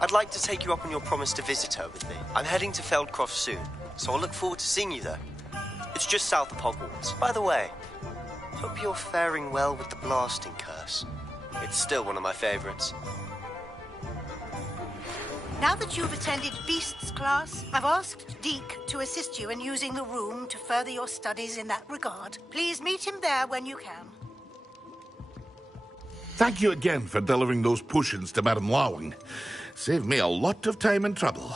I'd like to take you up on your promise to visit her with me. I'm heading to Feldcroft soon, so I'll look forward to seeing you there. It's just south of Hogwarts. By the way, hope you're faring well with the blasting curse. It's still one of my favorites. Now that you've attended Beasts class, I've asked Deke to assist you in using the room to further your studies in that regard. Please meet him there when you can. Thank you again for delivering those potions to Madame Lawing. Saved me a lot of time and trouble.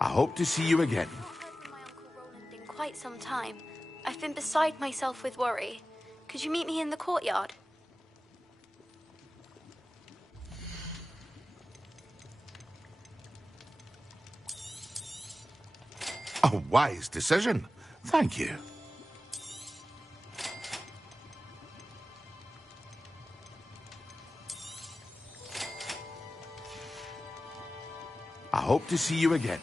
I hope to see you again. In quite some time. I've been beside myself with worry. Could you meet me in the courtyard? A wise decision. Thank you. I hope to see you again.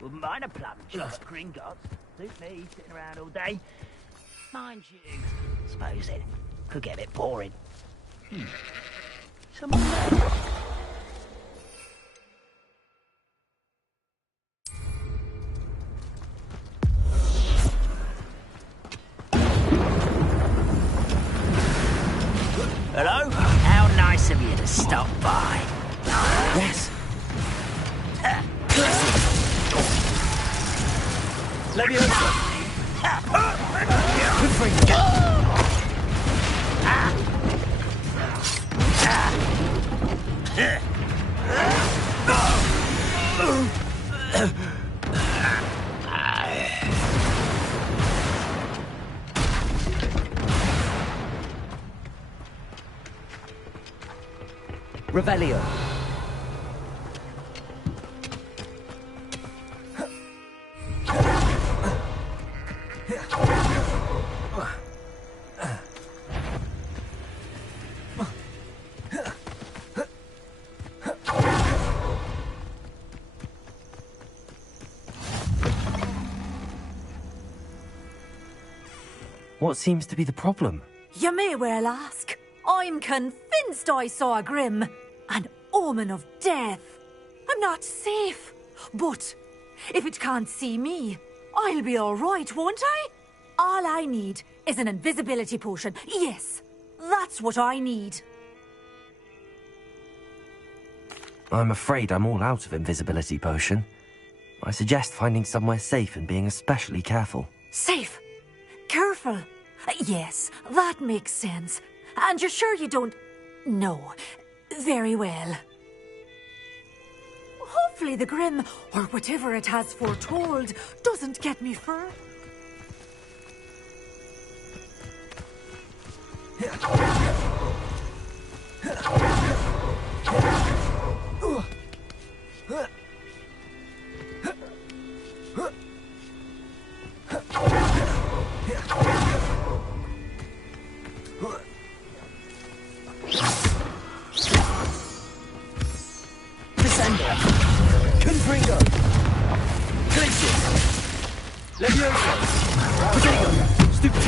Wouldn't mind a plum shot, Gringotts. Suit me, sitting around all day. Mind you, suppose it could get a bit boring. Someone there? Hello? How nice of you to stop by. Yes. Let me over. Good finger. Revelio. What seems to be the problem? You may well ask. I'm convinced I saw a Grim, an omen of death. I'm not safe, but if it can't see me, I'll be all right, won't I? All I need is an invisibility potion. Yes, that's what I need. I'm afraid I'm all out of invisibility potion. I suggest finding somewhere safe and being especially careful. Safe? Careful? Yes, that makes sense. And you're sure you don't... No. Very well. Hopefully the Grim, or whatever it has foretold, doesn't get me fur. Descender. Confringo. Glimpses. Levioso. Potato. Stupid.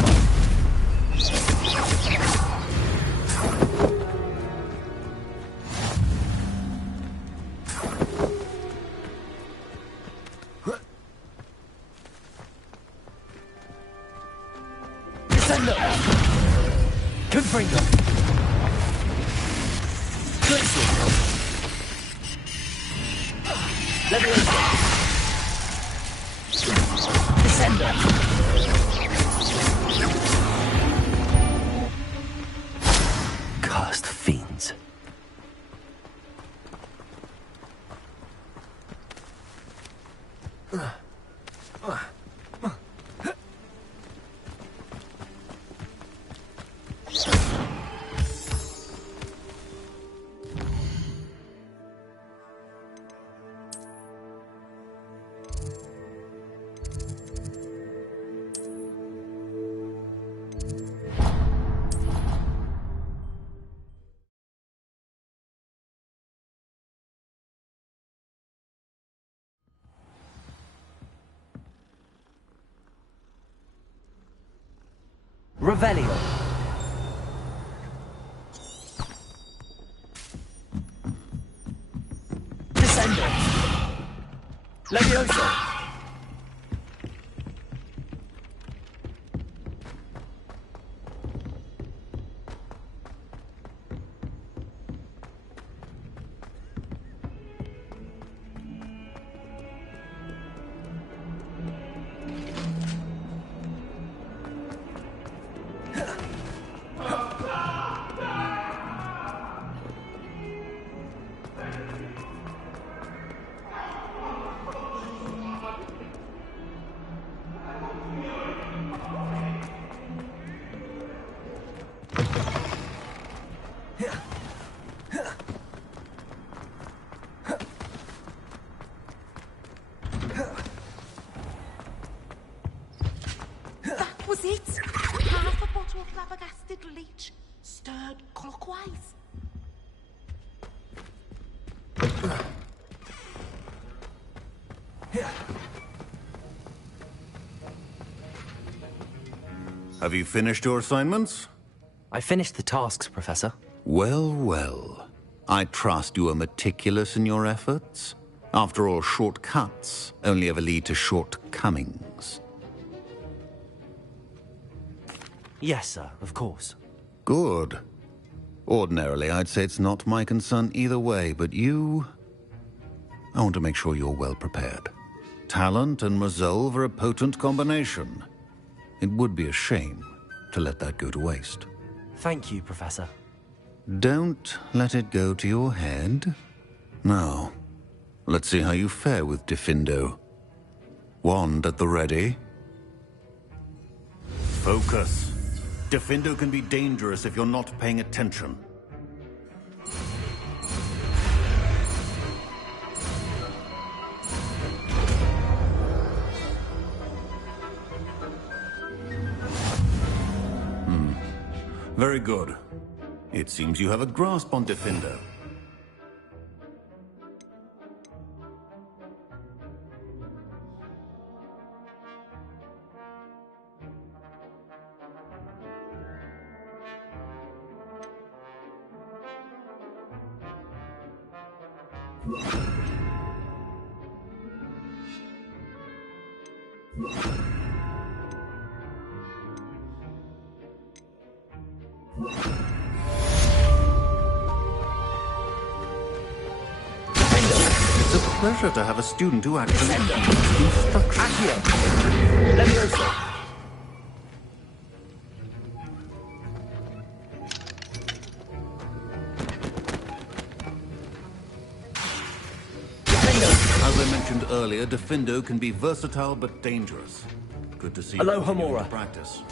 Descendo. Confringo. Glimpses. Levioso. Descender. Cursed fiends. Revelio. Levioso! That was it! Half a bottle of flabbergasted leech, stirred clockwise. Have you finished your assignments? I finished the tasks, Professor. Well, well. I trust you are meticulous in your efforts. After all, shortcuts only ever lead to shortcomings. Yes, sir, of course. Good. Ordinarily, I'd say it's not my concern either way, but you... I want to make sure you're well prepared. Talent and resolve are a potent combination. It would be a shame to let that go to waste. Thank you, Professor. Don't let it go to your head. Now, let's see how you fare with Diffindo. Wand at the ready. Focus. Diffindo can be dangerous if you're not paying attention. Very good. It seems you have a grasp on Diffindo. It's a pleasure to have a student who actually heeds instructions. Levioso! As I mentioned earlier, Diffindo can be versatile but dangerous. Good to see you Aloha, continuing Mora. to practice.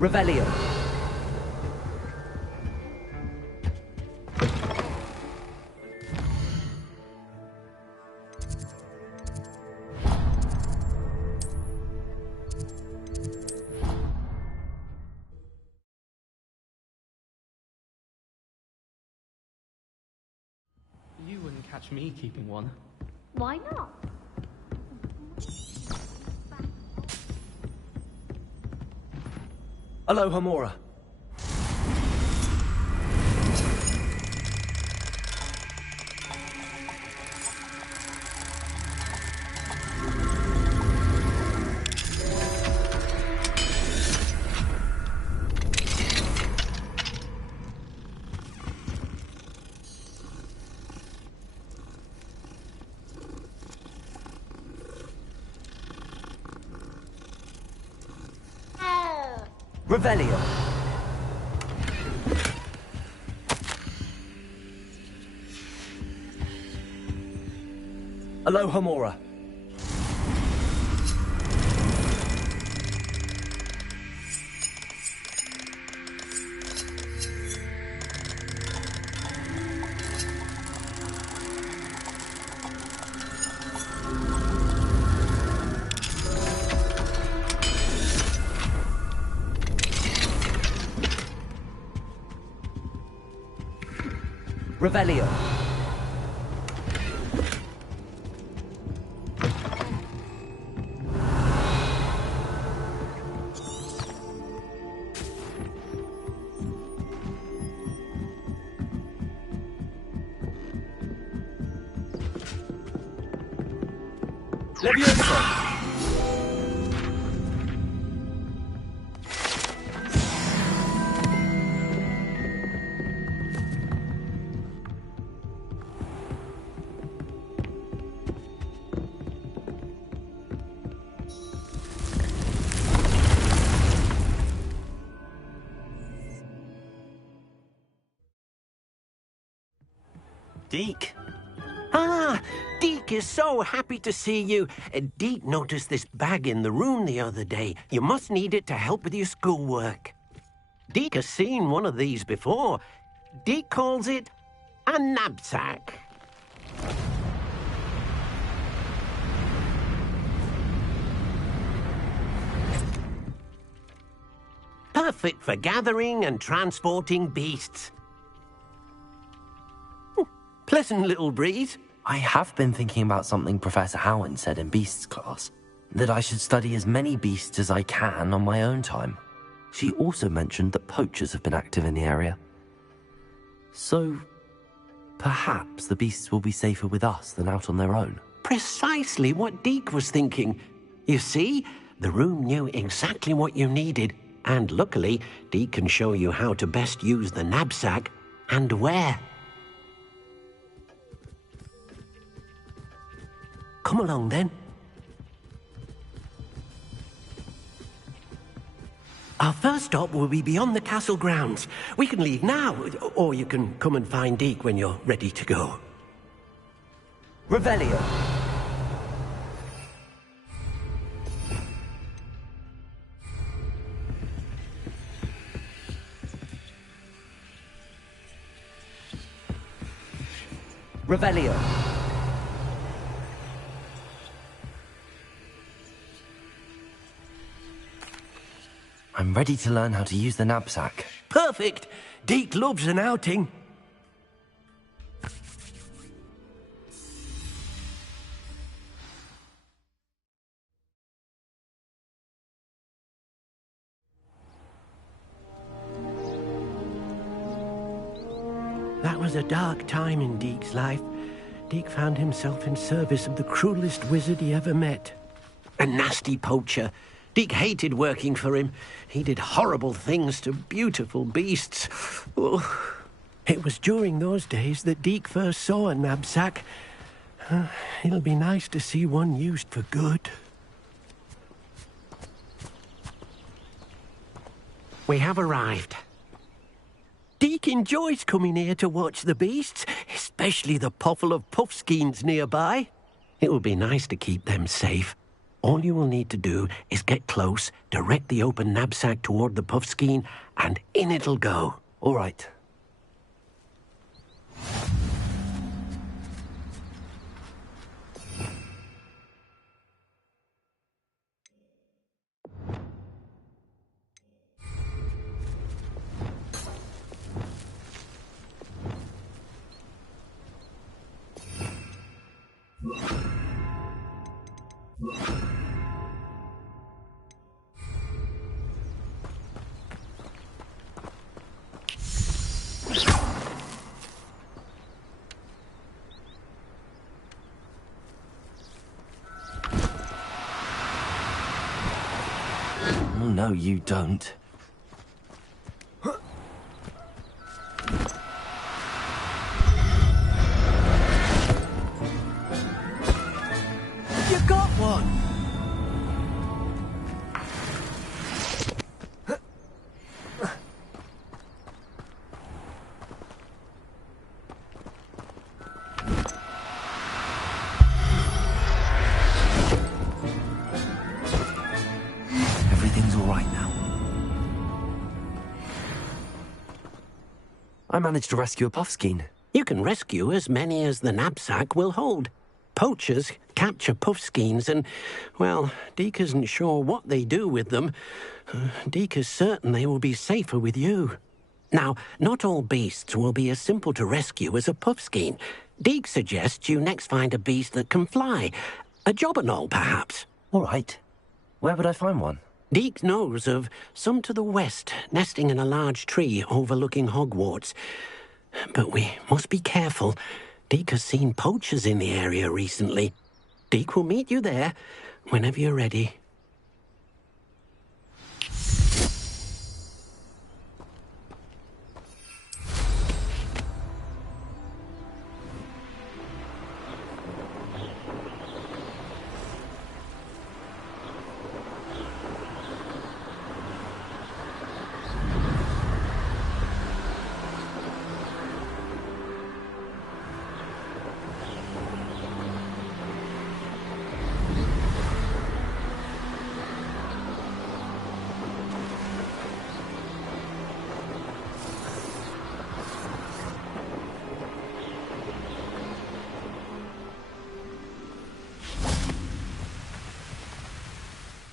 Revelio. You wouldn't catch me keeping one. Why not? Aloha, Mora. Revelio. Aloha, Mora. Revelio. Levioso. Deke. Ah, Deke is so happy to see you. Deke noticed this bag in the room the other day. You must need it to help with your schoolwork. Deke has seen one of these before. Deke calls it a knapsack. Perfect for gathering and transporting beasts. Pleasant little breeze. I have been thinking about something Professor Howard said in Beasts class, that I should study as many beasts as I can on my own time. She also mentioned that poachers have been active in the area. So, perhaps the beasts will be safer with us than out on their own. Precisely what Deke was thinking. You see, the room knew exactly what you needed, and luckily, Deke can show you how to best use the knapsack and where. Come along, then. Our first stop will be beyond the castle grounds. We can leave now, or you can come and find Deke when you're ready to go. Revelio. Revelio. I'm ready to learn how to use the knapsack. Perfect! Deke loves an outing. That was a dark time in Deke's life. Deke found himself in service of the cruelest wizard he ever met. A nasty poacher. Deke hated working for him. He did horrible things to beautiful beasts. Oh. It was during those days that Deke first saw a knapsack. It'll be nice to see one used for good. We have arrived. Deke enjoys coming here to watch the beasts, especially the potful of puffskeins nearby. It will be nice to keep them safe. All you will need to do is get close, direct the open knapsack toward the puffskein, and in it'll go. All right. No, you don't. You got one! Everything's all right now. I managed to rescue a puffskein. You can rescue as many as the knapsack will hold. Poachers capture puffskeins and, well, Deke isn't sure what they do with them. Deke is certain they will be safer with you. Now, not all beasts will be as simple to rescue as a puffskein. Deke suggests you next find a beast that can fly. A jobberknoll, perhaps. All right. Where would I find one? Deke knows of some to the west, nesting in a large tree overlooking Hogwarts. But we must be careful. Deke has seen poachers in the area recently. Deke will meet you there whenever you're ready.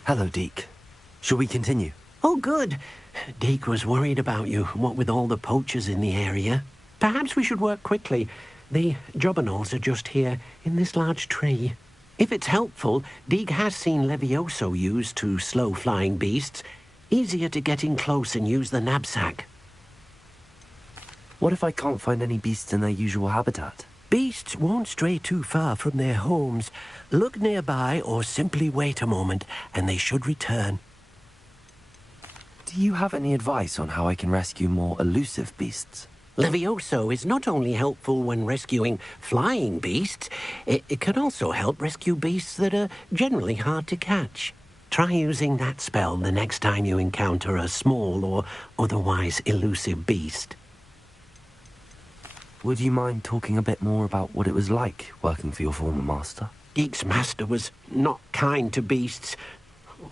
Hello, Deke. Shall we continue? Oh, good. Deke was worried about you, what with all the poachers in the area. Perhaps we should work quickly. The jobberknolls are just here, in this large tree. If it's helpful, Deke has seen Levioso used to slow flying beasts. Easier to get in close and use the knapsack. What if I can't find any beasts in their usual habitat? Beasts won't stray too far from their homes. Look nearby or simply wait a moment, and they should return. Do you have any advice on how I can rescue more elusive beasts? Levioso is not only helpful when rescuing flying beasts, it can also help rescue beasts that are generally hard to catch. Try using that spell the next time you encounter a small or otherwise elusive beast. Would you mind talking a bit more about what it was like working for your former master? Deke's master was not kind to beasts,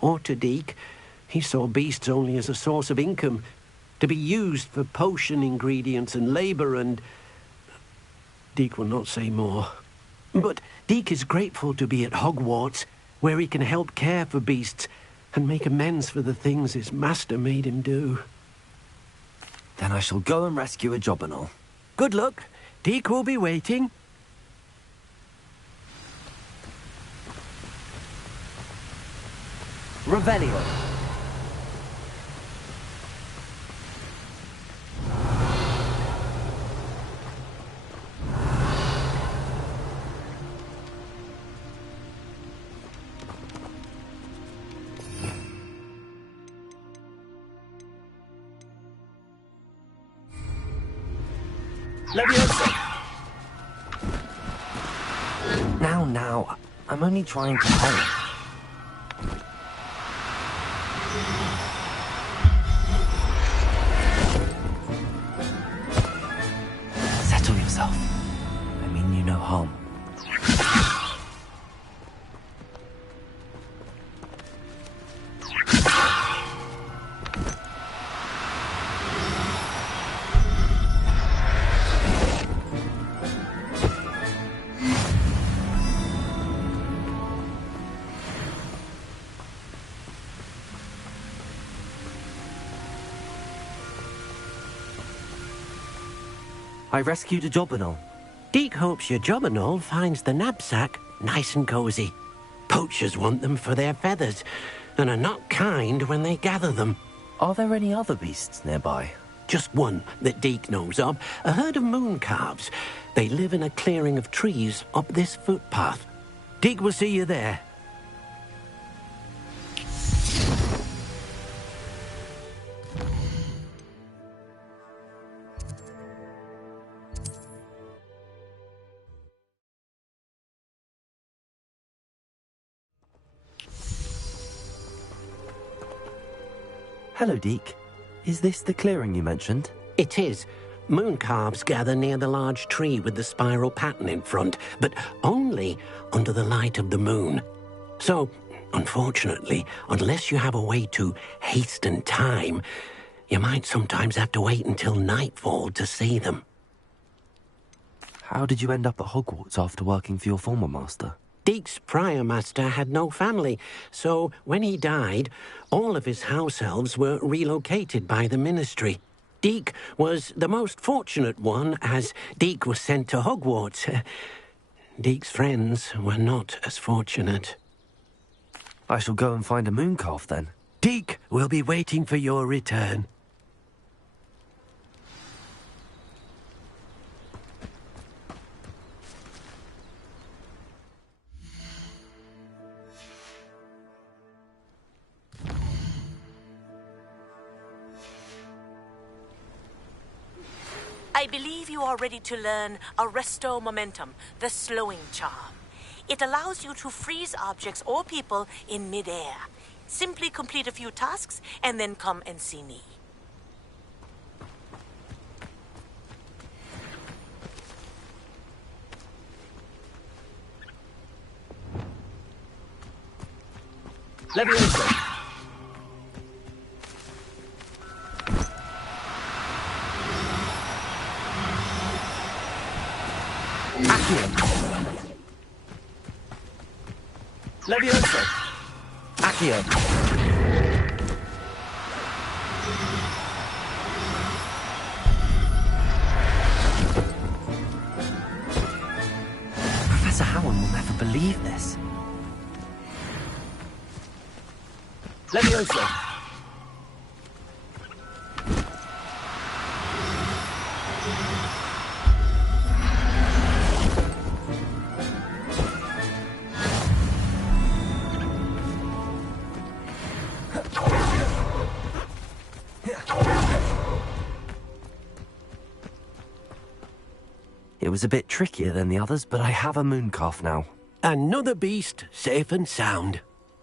or to Deke. He saw beasts only as a source of income, to be used for potion ingredients and labour, and Deke will not say more. But Deke is grateful to be at Hogwarts, where he can help care for beasts and make amends for the things his master made him do. Then I shall go and rescue a jobberknoll. Good luck. Deke will be waiting. Revelio. Now, I'm only trying to help. Settle yourself. I mean you no harm. I rescued a jobberknoll. Deke hopes your jobberknoll finds the knapsack nice and cosy. Poachers want them for their feathers, and are not kind when they gather them. Are there any other beasts nearby? Just one that Deke knows of, a herd of moon calves. They live in a clearing of trees up this footpath. Deke will see you there. Hello, Deke. Is this the clearing you mentioned? It is. Moon calves gather near the large tree with the spiral pattern in front, but only under the light of the moon. So, unfortunately, unless you have a way to hasten time, you might sometimes have to wait until nightfall to see them. How did you end up at Hogwarts after working for your former master? Deke's prior master had no family, so when he died, all of his house elves were relocated by the ministry. Deke was the most fortunate one, as Deke was sent to Hogwarts. Deke's friends were not as fortunate. I shall go and find a mooncalf then. Deke will be waiting for your return. I believe you are ready to learn Arresto Momentum, the slowing charm. It allows you to freeze objects or people in midair. Simply complete a few tasks and then come and see me. Leviosa. Leviosa. Accio. Professor Howard will never believe this. Leviosa. It was a bit trickier than the others, but I have a mooncalf now. Another beast, safe and sound.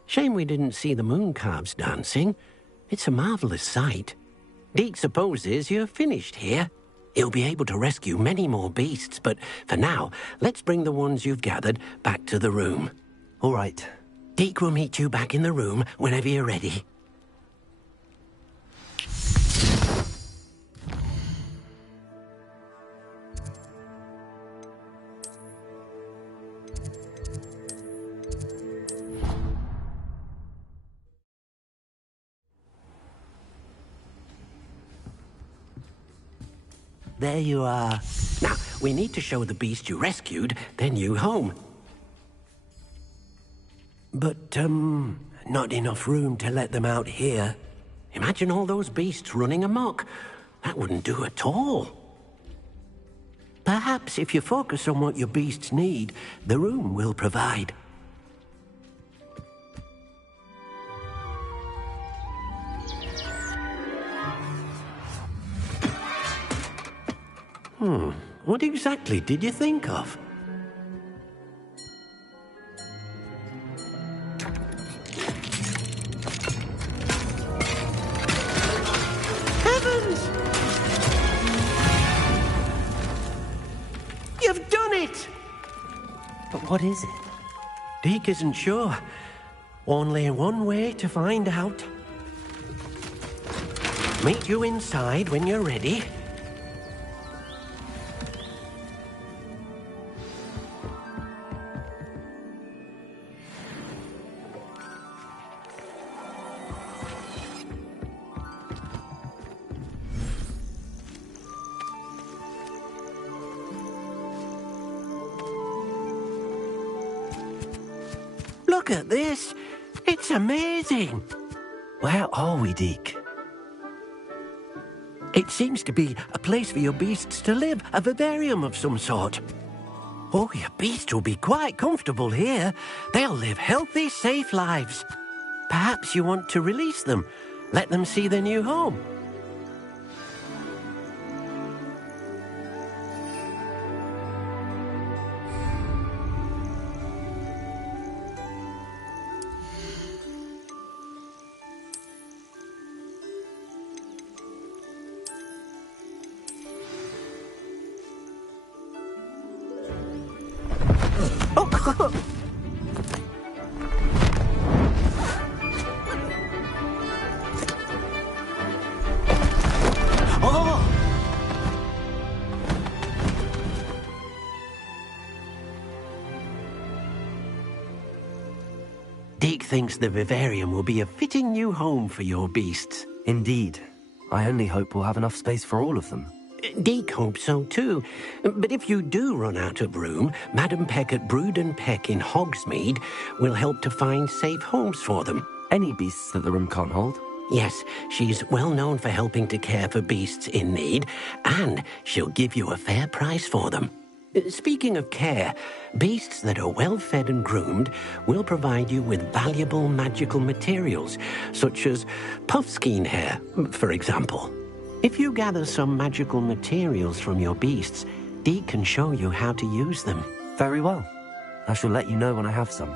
Shame we didn't see the mooncalves dancing. It's a marvellous sight. Deke supposes you're finished here. He'll be able to rescue many more beasts, but for now, let's bring the ones you've gathered back to the room. All right. Deke will meet you back in the room whenever you're ready. There you are. Now, we need to show the beast you rescued their new home. But, not enough room to let them out here. Imagine all those beasts running amok. That wouldn't do at all. Perhaps if you focus on what your beasts need, the room will provide. What exactly did you think of? Heavens! You've done it! But what is it? Deke isn't sure. Only one way to find out. Meet you inside when you're ready. Look at this. It's amazing. Where are we, Deke? It seems to be a place for your beasts to live, a vivarium of some sort. Oh, your beasts will be quite comfortable here. They'll live healthy, safe lives. Perhaps you want to release them, let them see their new home. Deke thinks the vivarium will be a fitting new home for your beasts. Indeed. I only hope we'll have enough space for all of them. Deke hopes so too. But if you do run out of room, Madam Peck at Brood and Peck in Hogsmeade will help to find safe homes for them. Any beasts that the room can't hold? Yes, she's well known for helping to care for beasts in need, and she'll give you a fair price for them. Speaking of care, beasts that are well fed and groomed will provide you with valuable magical materials, such as puffskein hair, for example. If you gather some magical materials from your beasts, Deke can show you how to use them. Very well. I shall let you know when I have some.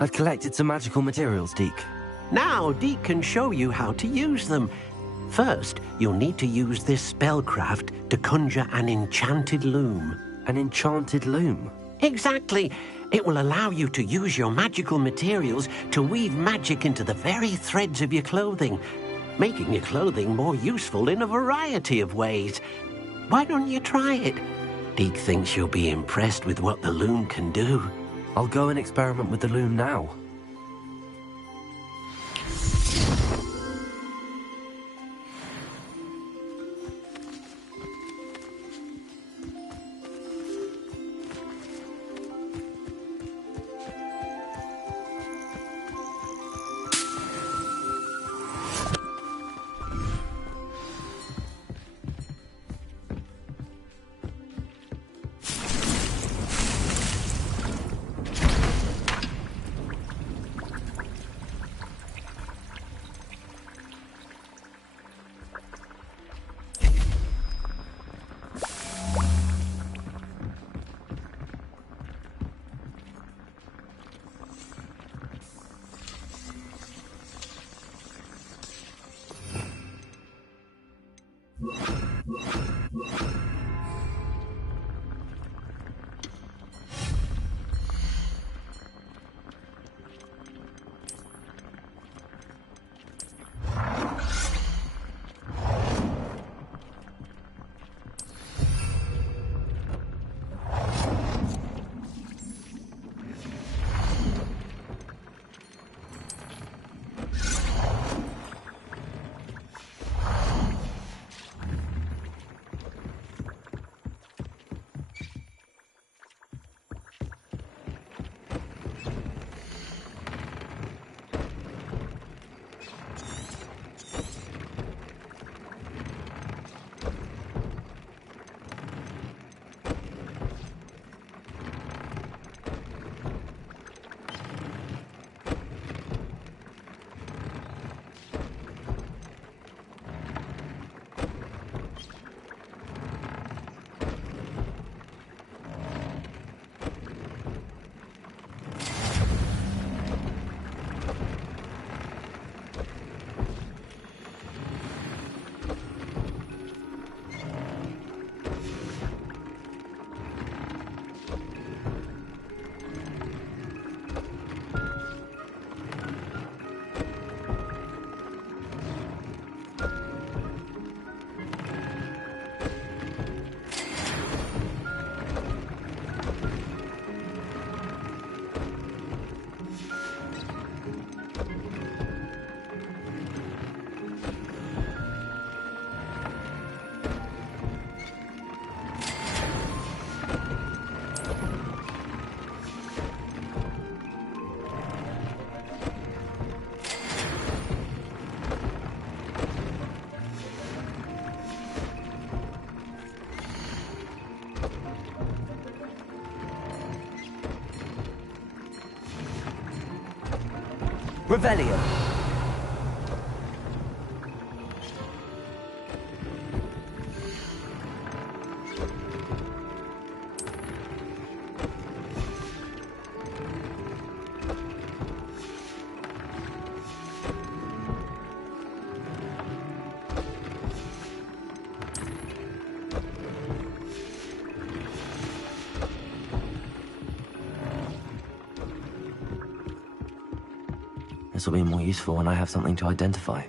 I've collected some magical materials, Deke. Now, Deke can show you how to use them. First, you'll need to use this spellcraft to conjure an enchanted loom. An enchanted loom? Exactly. It will allow you to use your magical materials to weave magic into the very threads of your clothing, making your clothing more useful in a variety of ways. Why don't you try it? Deke thinks you'll be impressed with what the loom can do. I'll go and experiment with the loom now. Revelio. This will be more useful when I have something to identify.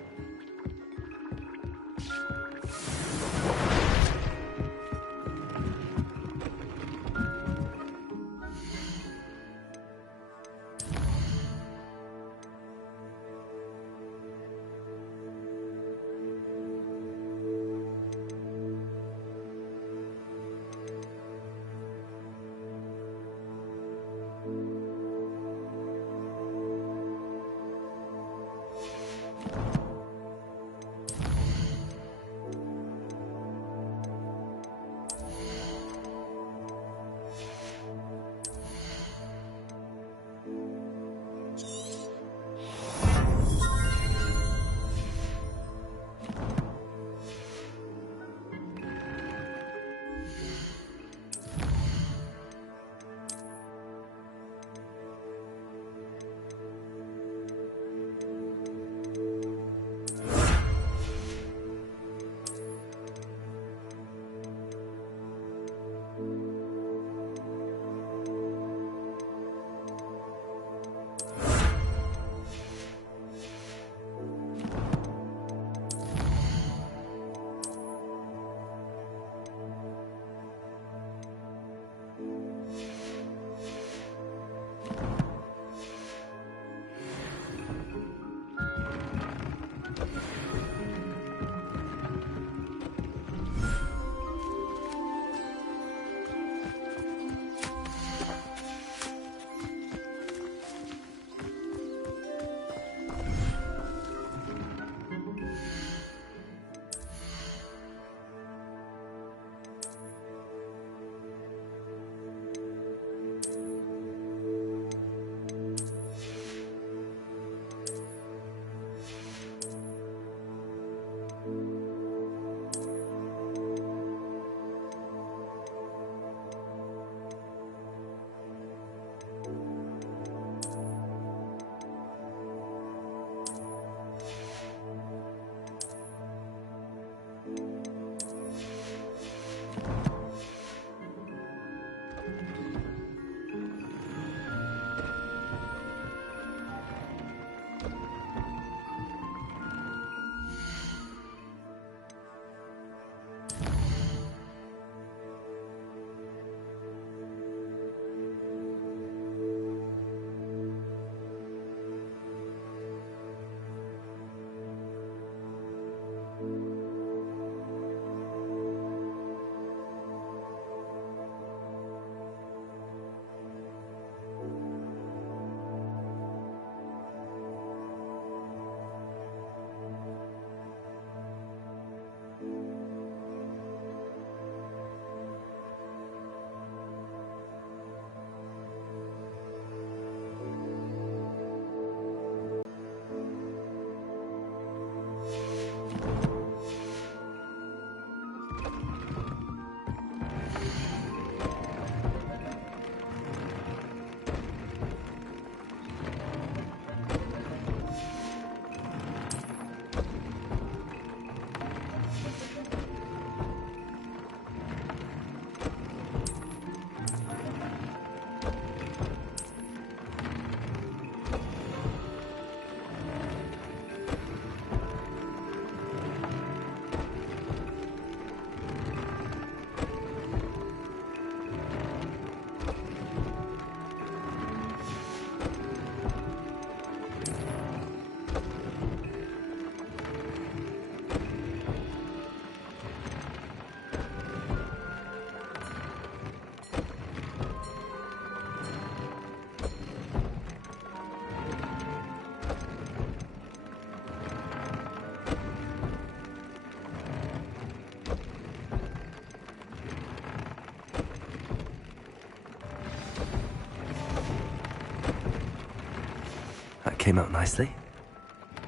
came out nicely.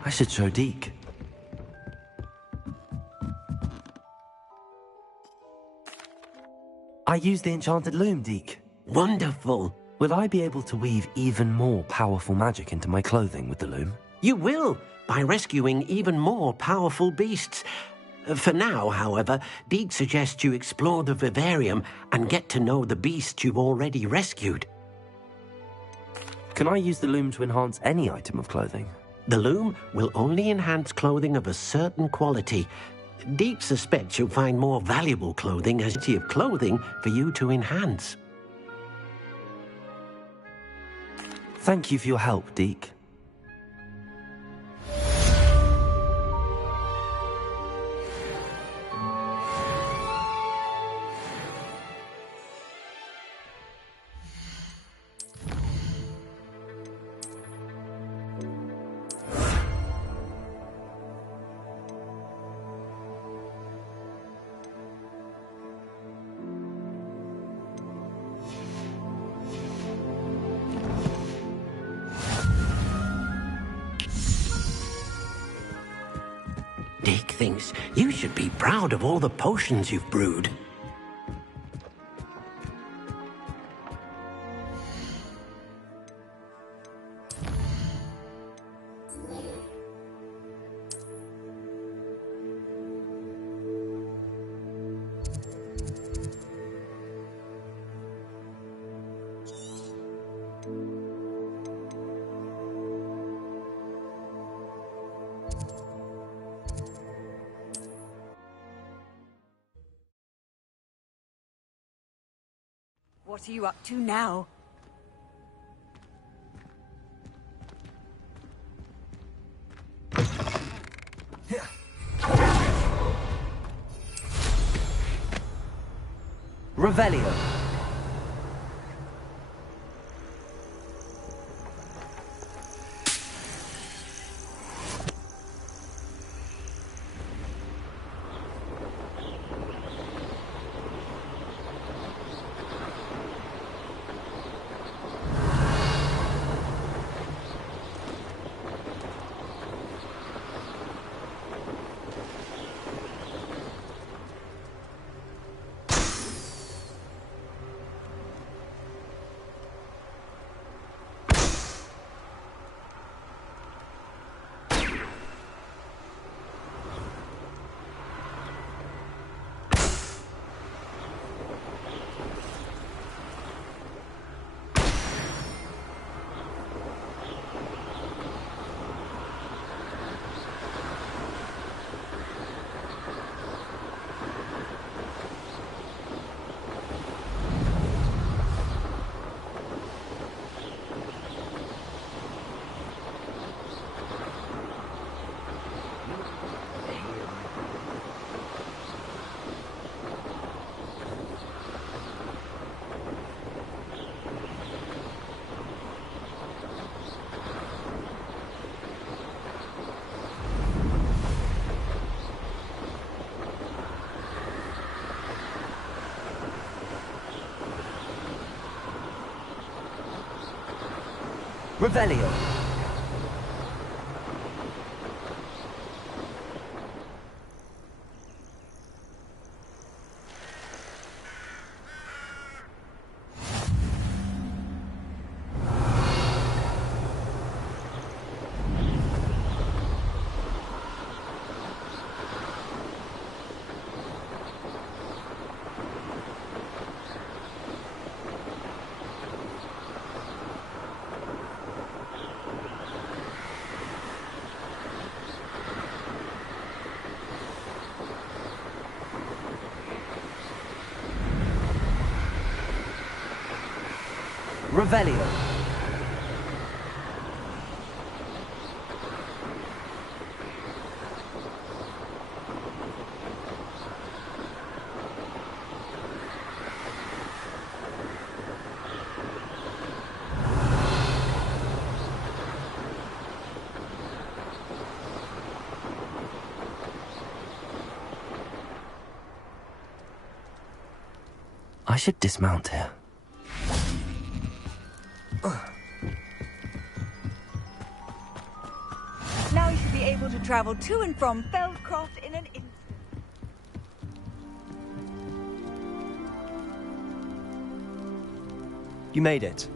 I should show Deke. I used the enchanted loom, Deke. Wonderful. Will I be able to weave even more powerful magic into my clothing with the loom? You will, by rescuing even more powerful beasts. For now, however, Deke suggests you explore the vivarium and get to know the beasts you've already rescued. Can I use the loom to enhance any item of clothing? The loom will only enhance clothing of a certain quality. Deke suspects you'll find more valuable clothing as a of clothing for you to enhance. Thank you for your help, Deke. Deke thinks you should be proud of all the potions you've brewed. What are you up to now? Revelio. Revelio. Revelio. I should dismount here. travel to and from Feldcroft in an instant. You made it.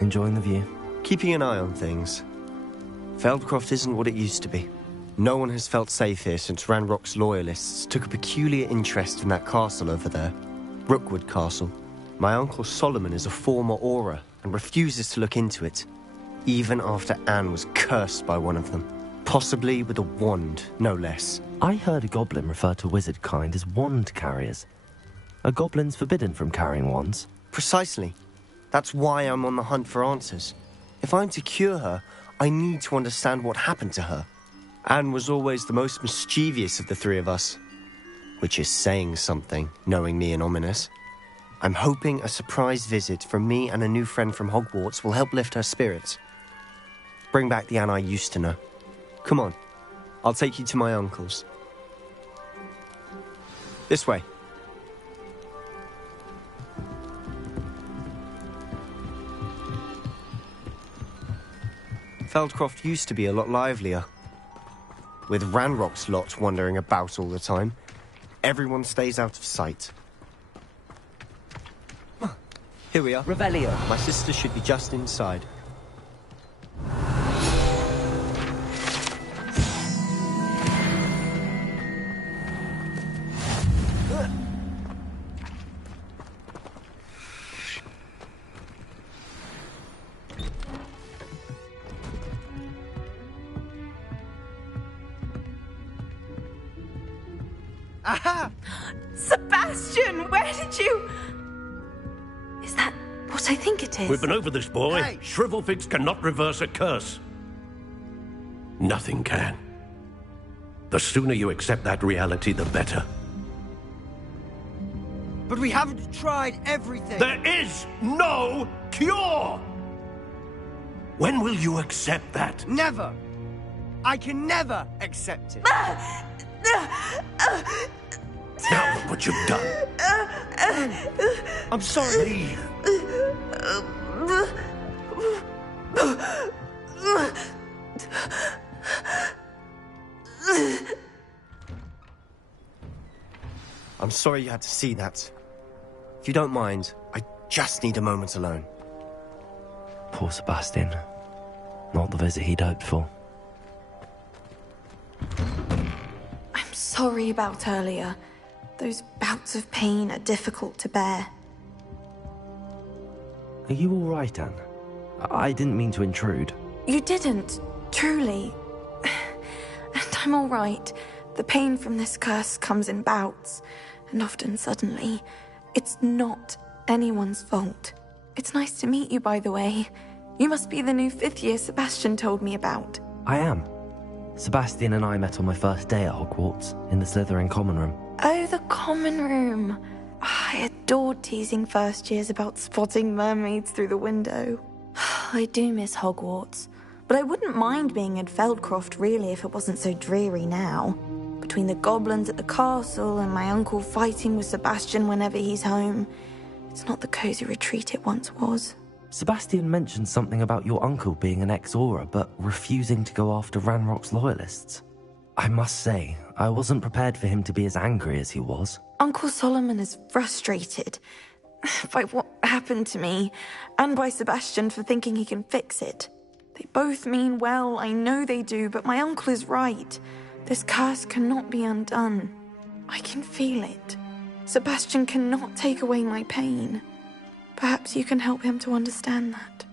Enjoying the view? Keeping an eye on things. Feldcroft isn't what it used to be. No one has felt safe here since Ranrock's loyalists took a peculiar interest in that castle over there. Rookwood Castle. My uncle Solomon is a former Auror and refuses to look into it, even after Anne was cursed by one of them. Possibly with a wand, no less. I heard a goblin refer to wizard kind as wand carriers. Are goblins forbidden from carrying wands? Precisely. That's why I'm on the hunt for answers. If I'm to cure her, I need to understand what happened to her. Anne was always the most mischievous of the three of us. Which is saying something, knowing me and Ominous. I'm hoping a surprise visit from me and a new friend from Hogwarts will help lift her spirits. Bring back the Anne I used to know. Come on, I'll take you to my uncle's. This way. Feldcroft used to be a lot livelier. With Ranrock's lot wandering about all the time, everyone stays out of sight. Here we are. Revelio. My sister should be just inside. Aha! Sebastian, where did you... Is that what I think it is? We've been over this, boy. Hey. Shrivelfix cannot reverse a curse. Nothing can. The sooner you accept that reality, the better. But we haven't tried everything. There is no cure! When will you accept that? Never. I can never accept it. Now look what you've done. I'm sorry. Leave. I'm sorry you had to see that. If you don't mind, I just need a moment alone. Poor Sebastian. Not the visit he'd hoped for. I'm sorry about earlier. Those bouts of pain are difficult to bear. Are you all right, Anne? I didn't mean to intrude. You didn't, truly. And I'm all right. The pain from this curse comes in bouts, and often suddenly. It's not anyone's fault. It's nice to meet you, by the way. You must be the new 5th year Sebastian told me about. I am. Sebastian and I met on my first day at Hogwarts, in the Slytherin common room. Oh, the common room. I adored teasing first years about spotting mermaids through the window. I do miss Hogwarts, but I wouldn't mind being at Feldcroft really if it wasn't so dreary now. Between the goblins at the castle and my uncle fighting with Sebastian whenever he's home, it's not the cozy retreat it once was. Sebastian mentioned something about your uncle being an ex-Auror, but refusing to go after Ranrock's loyalists. I must say, I wasn't prepared for him to be as angry as he was. Uncle Solomon is frustrated by what happened to me, and by Sebastian for thinking he can fix it. They both mean well, I know they do, but my uncle is right. This curse cannot be undone. I can feel it. Sebastian cannot take away my pain. Perhaps you can help him to understand that.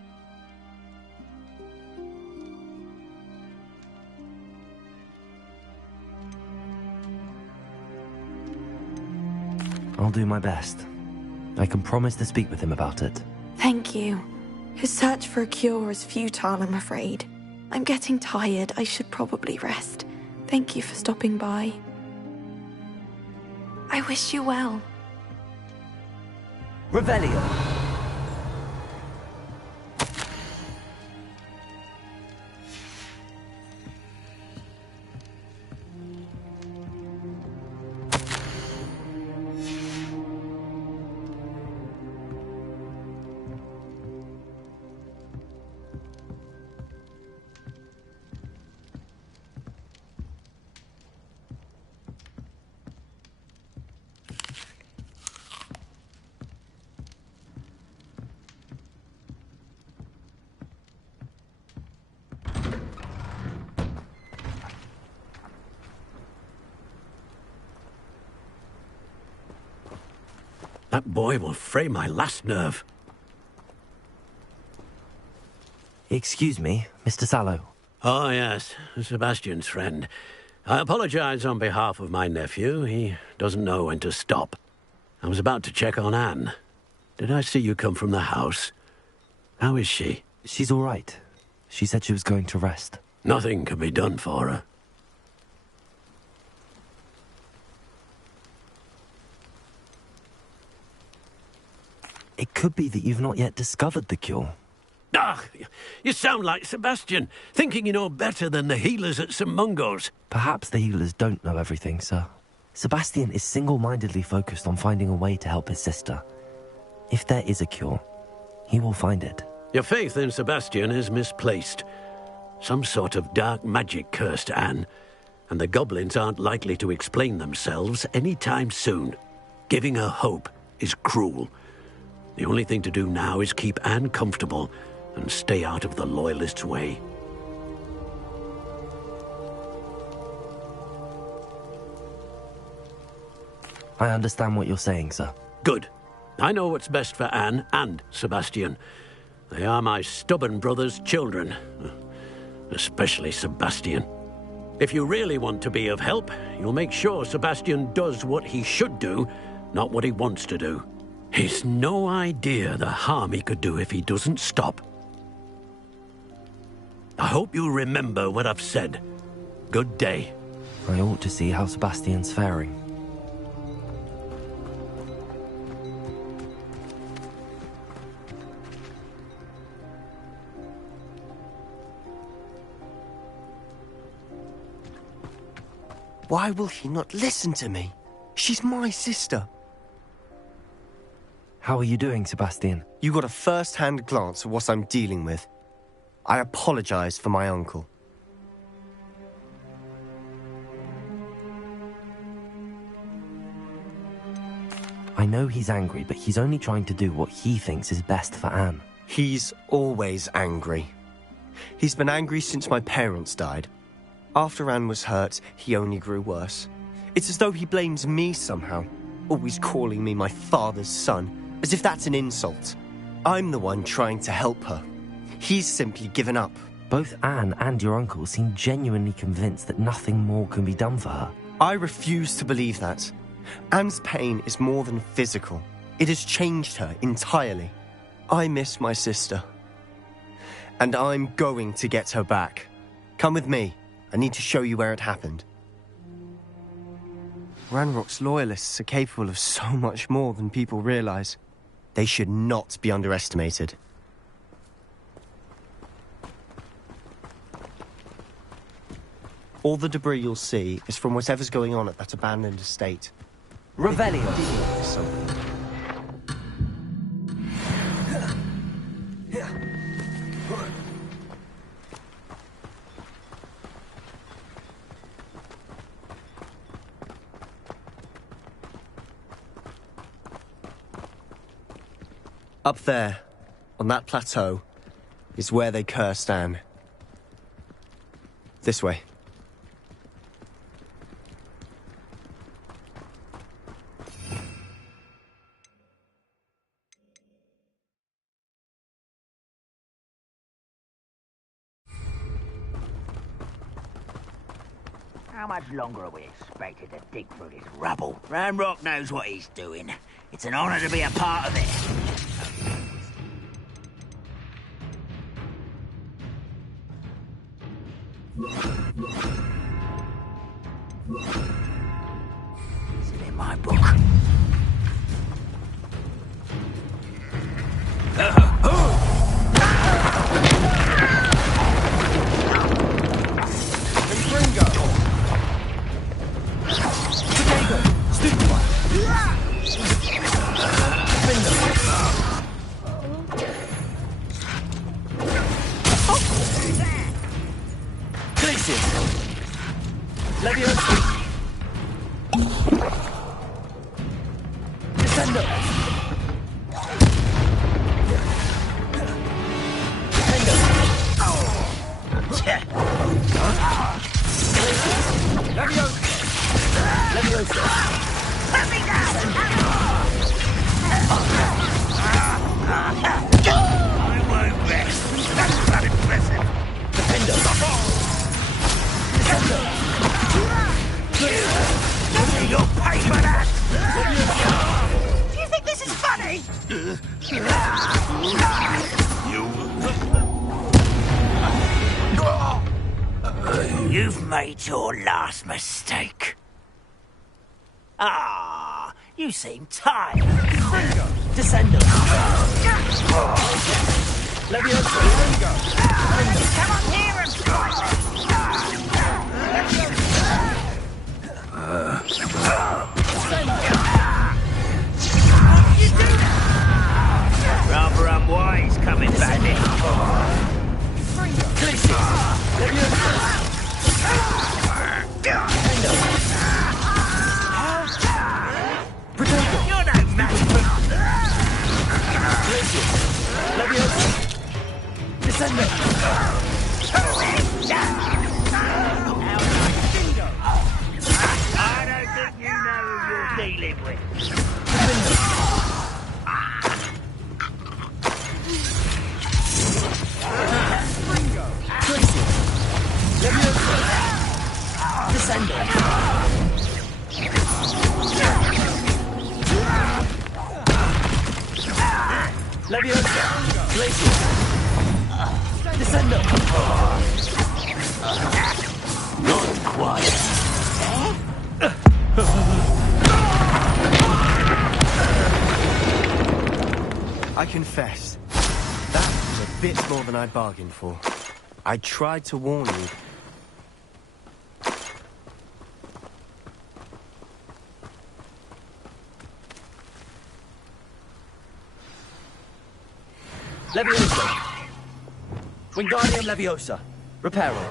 I'll do my best. I can promise to speak with him about it. Thank you. His search for a cure is futile, I'm afraid. I'm getting tired. I should probably rest. Thank you for stopping by. I wish you well. Revelio. That boy will fray my last nerve. Excuse me, Mr. Sallow. Oh, yes, Sebastian's friend. I apologize on behalf of my nephew. He doesn't know when to stop. I was about to check on Anne. Did I see you come from the house? How is she? She's all right. She said she was going to rest. Nothing can be done for her. It could be that you've not yet discovered the cure. Ah, you sound like Sebastian, thinking you know better than the healers at St. Mungo's. Perhaps the healers don't know everything, sir. Sebastian is single-mindedly focused on finding a way to help his sister. If there is a cure, he will find it. Your faith in Sebastian is misplaced. Some sort of dark magic cursed Anne, and the goblins aren't likely to explain themselves anytime soon. Giving her hope is cruel. The only thing to do now is keep Anne comfortable and stay out of the Loyalists' way. I understand what you're saying, sir. Good. I know what's best for Anne and Sebastian. They are my stubborn brother's children. Especially Sebastian. If you really want to be of help, you'll make sure Sebastian does what he should do, not what he wants to do. He's no idea the harm he could do if he doesn't stop. I hope you remember what I've said. Good day. I ought to see how Sebastian's faring. Why will he not listen to me? She's my sister. How are you doing, Sebastian? You got a first-hand glance at what I'm dealing with. I apologize for my uncle. I know he's angry, but he's only trying to do what he thinks is best for Anne. He's always angry. He's been angry since my parents died. After Anne was hurt, he only grew worse. It's as though he blames me somehow, always calling me my father's son, as if that's an insult. I'm the one trying to help her. He's simply given up. Both Anne and your uncle seem genuinely convinced that nothing more can be done for her. I refuse to believe that. Anne's pain is more than physical. It has changed her entirely. I miss my sister. And I'm going to get her back. Come with me. I need to show you where it happened. Ranrock's loyalists are capable of so much more than people realize. They should not be underestimated. All the debris you'll see is from whatever's going on at that abandoned estate. Revelio. Up there, on that plateau, is where they cursed Anne. This way. How much longer are we expected to dig through this rubble? Ranrock knows what he's doing. It's an honor to be a part of it. Is it in my book? Defender! Defender! You'll pay for that! Do you think this is funny? You've made your last mistake. Ah, you seem tired. Descender! Leviosa! Come on here and fight! Rather unwise coming back in. You're no match for... Leviosa! Descender! I don't think you know who you're dealing with. Descender! Leviosa! Glacier! Descender! Not quite. I confess, that was a bit more than I bargained for. I tried to warn you. Leviosa! Wingardium Leviosa! Reparo!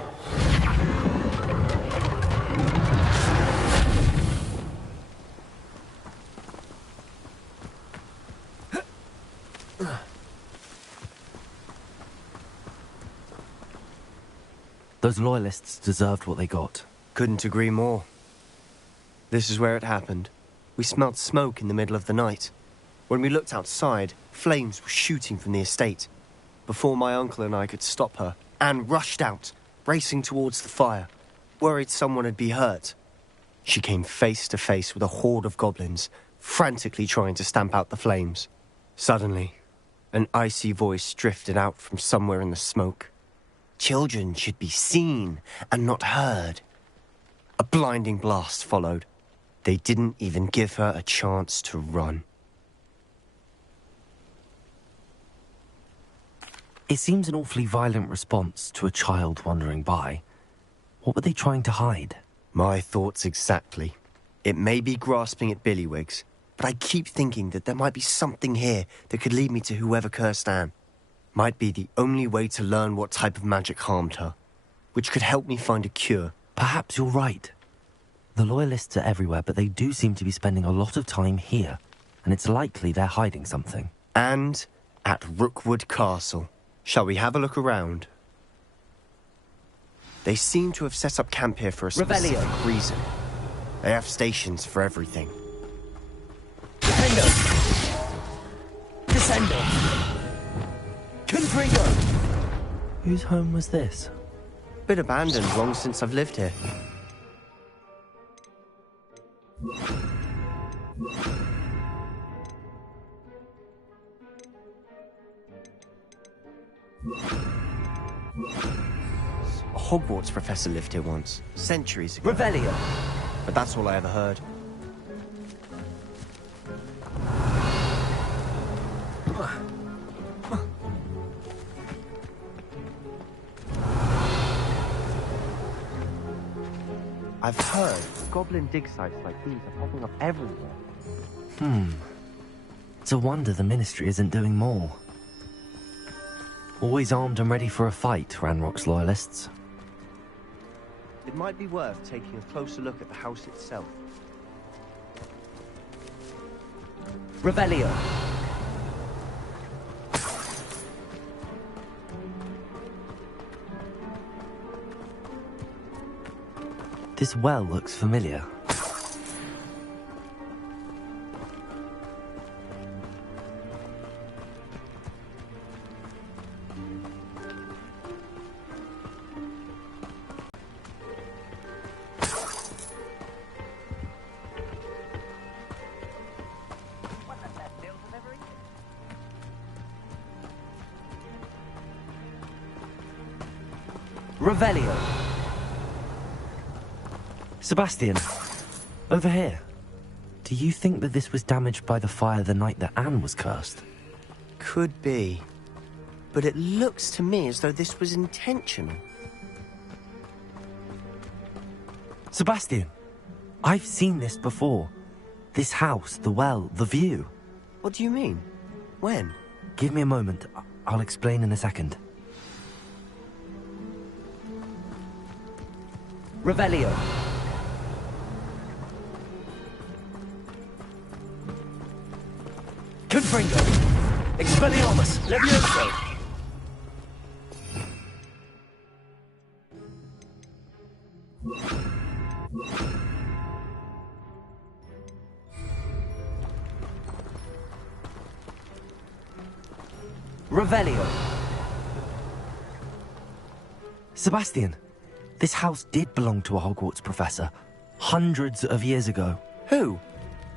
Those loyalists deserved what they got. Couldn't agree more. This is where it happened. We smelled smoke in the middle of the night. When we looked outside, flames were shooting from the estate. Before my uncle and I could stop her, Anne rushed out, racing towards the fire, worried someone had been hurt. She came face to face with a horde of goblins, frantically trying to stamp out the flames. Suddenly, an icy voice drifted out from somewhere in the smoke. Children should be seen and not heard. A blinding blast followed. They didn't even give her a chance to run. It seems an awfully violent response to a child wandering by. What were they trying to hide? My thoughts exactly. It may be grasping at Billywigs, but I keep thinking that there might be something here that could lead me to whoever cursed Anne. Might be the only way to learn what type of magic harmed her, which could help me find a cure. Perhaps you're right. The Loyalists are everywhere, but they do seem to be spending a lot of time here, and it's likely they're hiding something. And at Rookwood Castle. Shall we have a look around? They seem to have set up camp here for a specific reason. They have stations for everything. Defender! Descender! Confringo! Whose home was this? Been abandoned long since I've lived here. A Hogwarts professor lived here once, centuries ago. Revelio! But that's all I ever heard. I've heard goblin dig sites like these are popping up everywhere. It's a wonder the Ministry isn't doing more. Always armed and ready for a fight, Ranrock's loyalists. It might be worth taking a closer look at the house itself. Revelio! This well looks familiar. Revelio. Sebastian, over here. Do you think that this was damaged by the fire the night that Anne was cursed? Could be. But it looks to me as though this was intentional. Sebastian, I've seen this before. This house, the well, the view. What do you mean? When? Give me a moment. I'll explain in a second. Revelio. Confringo. Expelliarmus. Levioso. Revelio. Sebastian, this house did belong to a Hogwarts professor, hundreds of years ago. Who?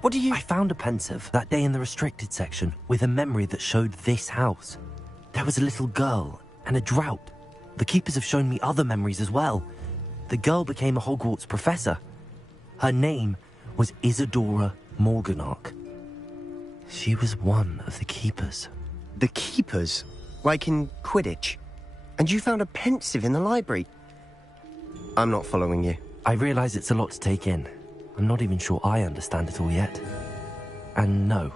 What do you... I found a pensive that day in the restricted section with a memory that showed this house. There was a little girl and a drought. The keepers have shown me other memories as well. The girl became a Hogwarts professor. Her name was Isadora Morganach. She was one of the keepers. The keepers? Like in Quidditch? And you found a pensive in the library? I'm not following you. I realize it's a lot to take in. I'm not even sure I understand it all yet. And no,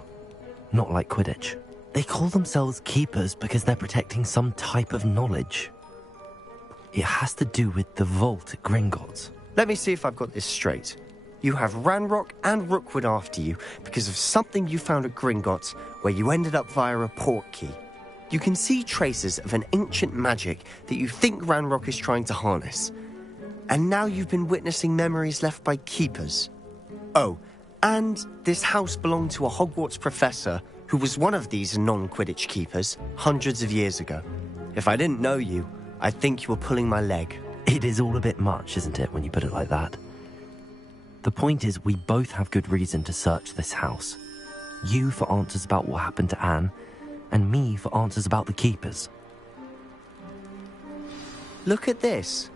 not like Quidditch. They call themselves keepers because they're protecting some type of knowledge. It has to do with the vault at Gringotts. Let me see if I've got this straight. You have Ranrock and Rookwood after you because of something you found at Gringotts where you ended up via a port key. You can see traces of an ancient magic that you think Ranrock is trying to harness. And now you've been witnessing memories left by keepers. Oh, and this house belonged to a Hogwarts professor who was one of these non-Quidditch keepers hundreds of years ago. If I didn't know you, I'd think you were pulling my leg. It is all a bit much, isn't it, when you put it like that? The point is, we both have good reason to search this house. You for answers about what happened to Anne, and me for answers about the keepers. Look at this.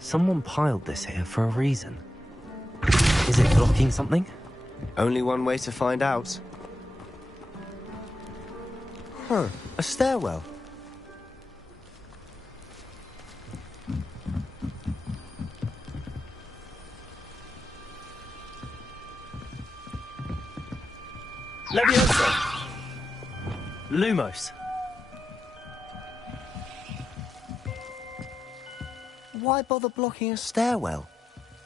Someone piled this here for a reason. Is it blocking something? Only one way to find out. Huh, a stairwell. Levioso. Lumos. Why bother blocking a stairwell?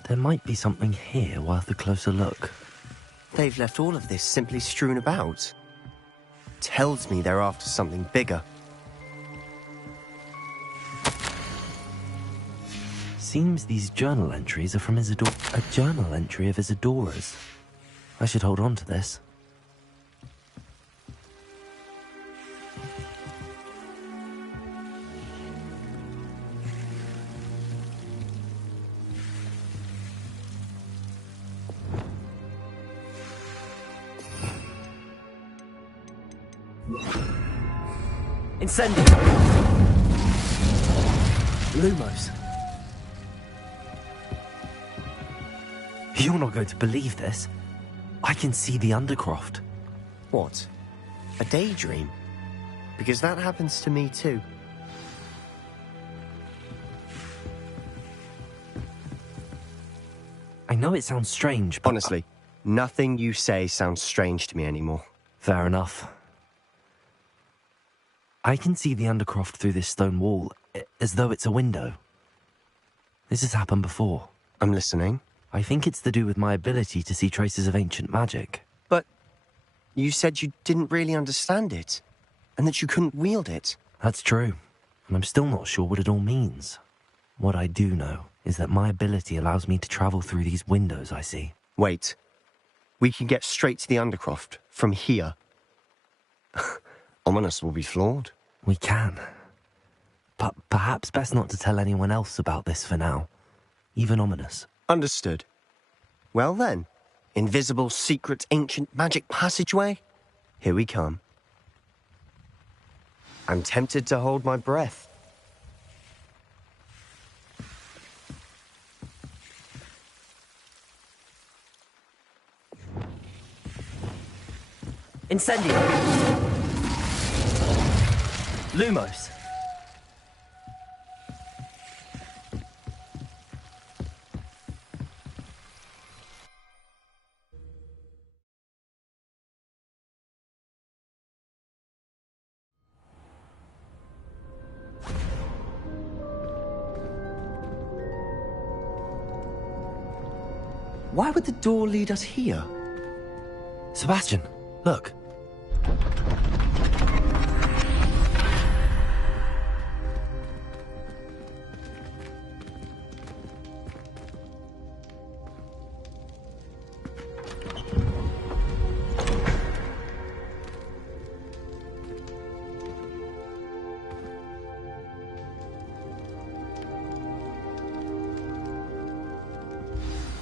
There might be something here worth a closer look. They've left all of this simply strewn about. Tells me they're after something bigger. Seems these journal entries are from Isadora. A journal entry of Isadora's. I should hold on to this. Incendio. Lumos. You're not going to believe this. I can see the Undercroft. What? A daydream? Because that happens to me too. I know it sounds strange, but... Honestly, nothing you say sounds strange to me anymore. Fair enough. I can see the Undercroft through this stone wall, as though it's a window. This has happened before. I'm listening. I think it's to do with my ability to see traces of ancient magic. But you said you didn't really understand it, and that you couldn't wield it. That's true, and I'm still not sure what it all means. What I do know is that my ability allows me to travel through these windows I see. Wait. We can get straight to the Undercroft from here. Ominous will be flawed. We can. But perhaps best not to tell anyone else about this for now. Even Ominous. Understood. Well then, invisible, secret, ancient magic passageway? Here we come. I'm tempted to hold my breath. Incendio. Lumos. Why would the door lead us here? Sebastian, look.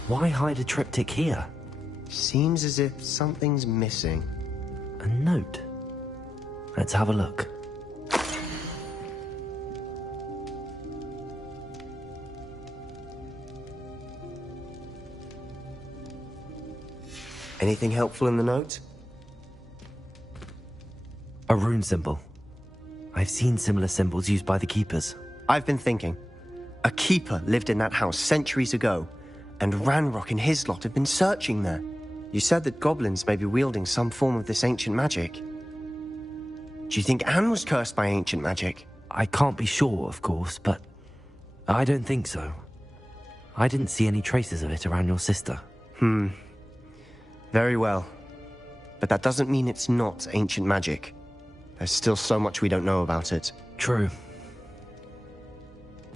Why hide a triptych here? Seems as if something's missing. A note. Let's have a look. Anything helpful in the note? A rune symbol. I've seen similar symbols used by the keepers. I've been thinking. A keeper lived in that house centuries ago, and Ranrock and his lot have been searching there. You said that goblins may be wielding some form of this ancient magic. Do you think Anne was cursed by ancient magic? I can't be sure, of course, but I don't think so. I didn't see any traces of it around your sister. Very well. But that doesn't mean it's not ancient magic. There's still so much we don't know about it. True.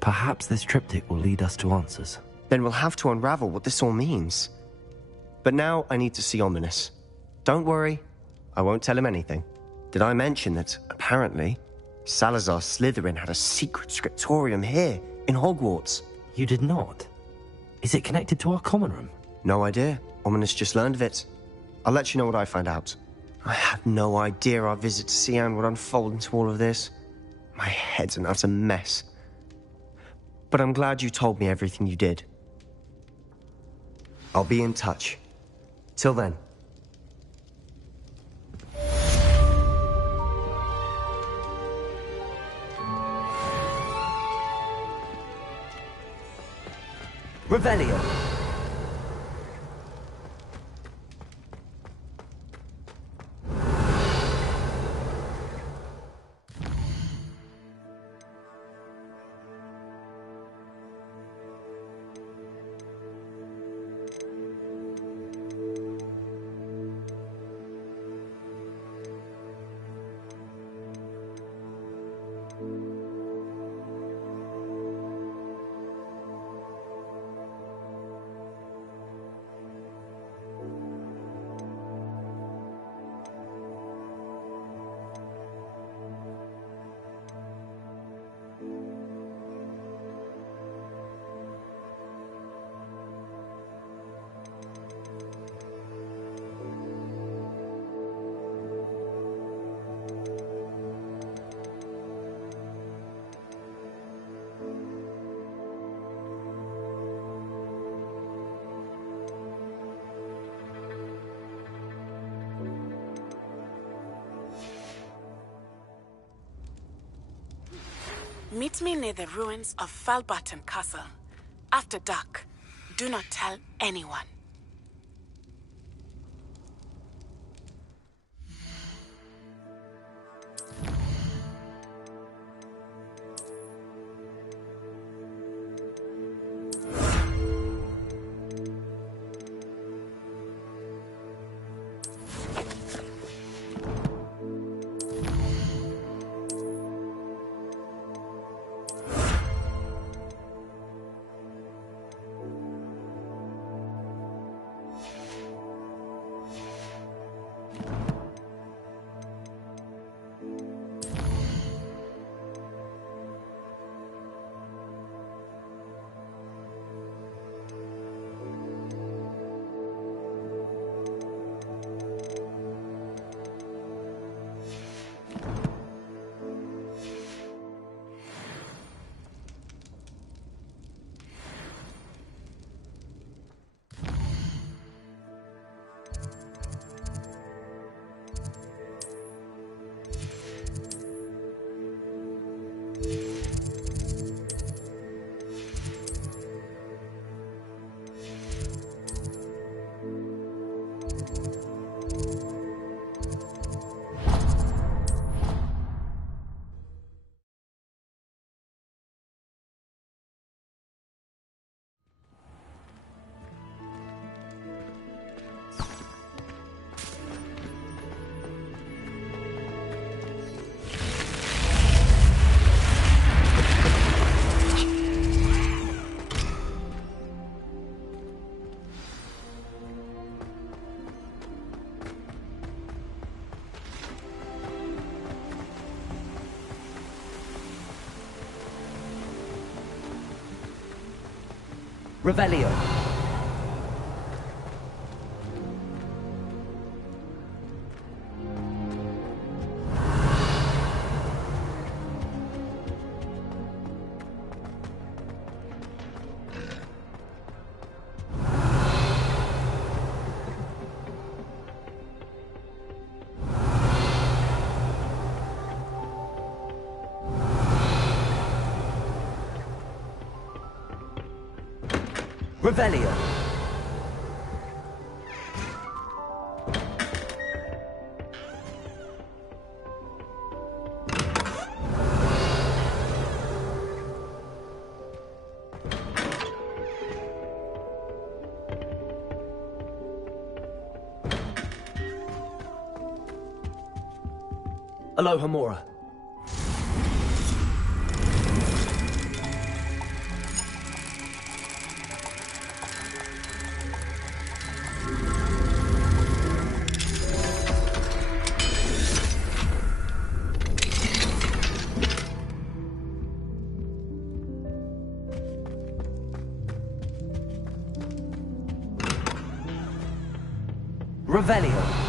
Perhaps this triptych will lead us to answers. Then we'll have to unravel what this all means. But now I need to see Ominous. Don't worry, I won't tell him anything. Did I mention that, apparently, Salazar Slytherin had a secret scriptorium here, in Hogwarts? You did not? Is it connected to our common room? No idea. Ominous just learned of it. I'll let you know what I find out. I had no idea our visit to Cian would unfold into all of this. My head's an utter mess. But I'm glad you told me everything you did. I'll be in touch. Till then. Revelio. Meet me near the ruins of Falbottom Castle. After dark. Do not tell anyone. Revelio. Revelio. Aloha Mora. Revelio.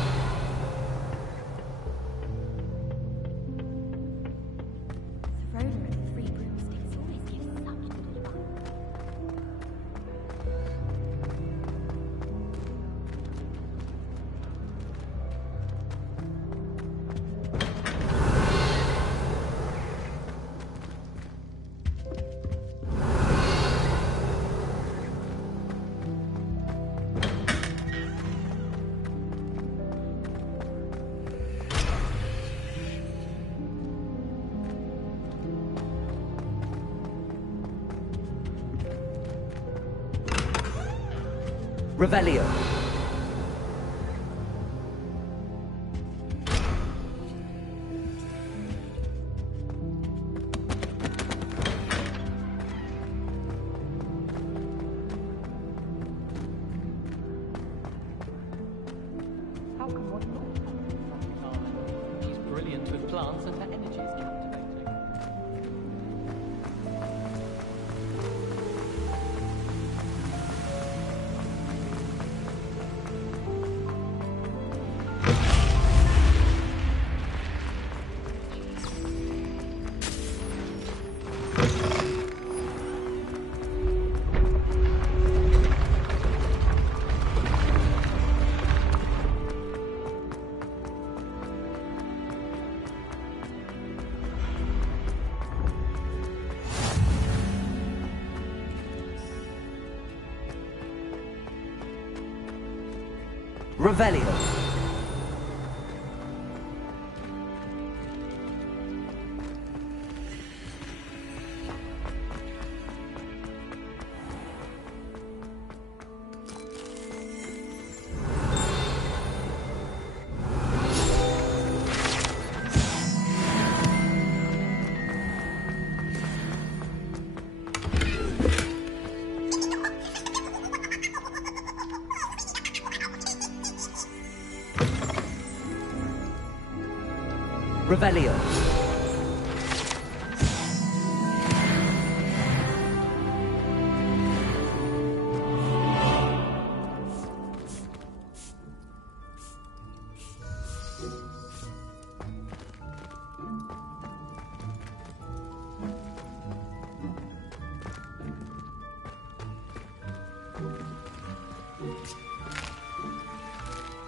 Revelio. How come one not? She's brilliant with plants and her energy is captivating. Revelio. Revelio.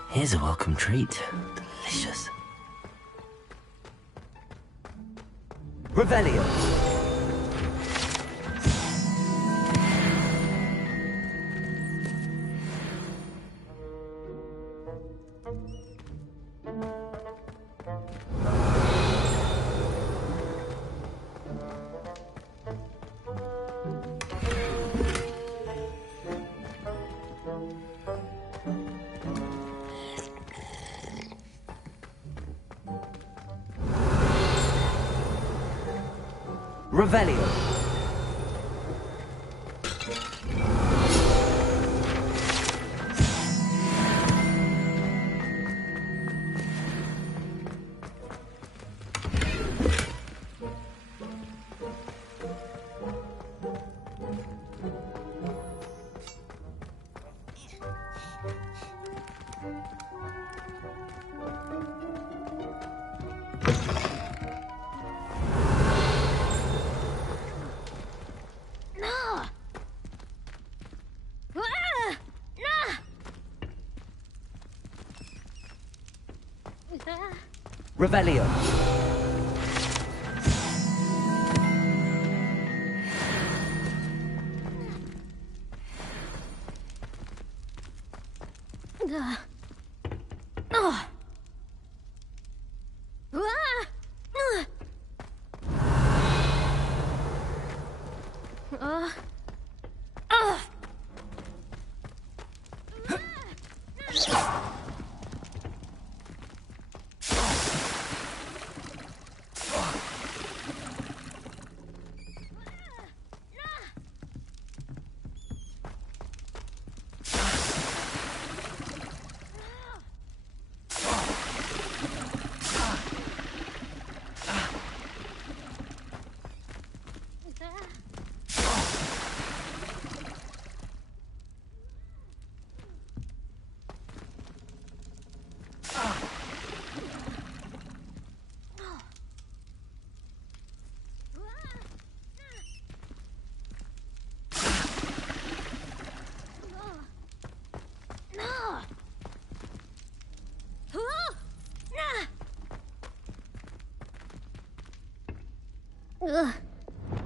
Here's a welcome treat. Delicious. Revelio. Revelio. Revelio.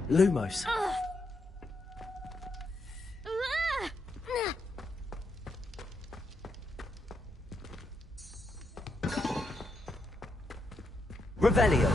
Lumos. Revelio.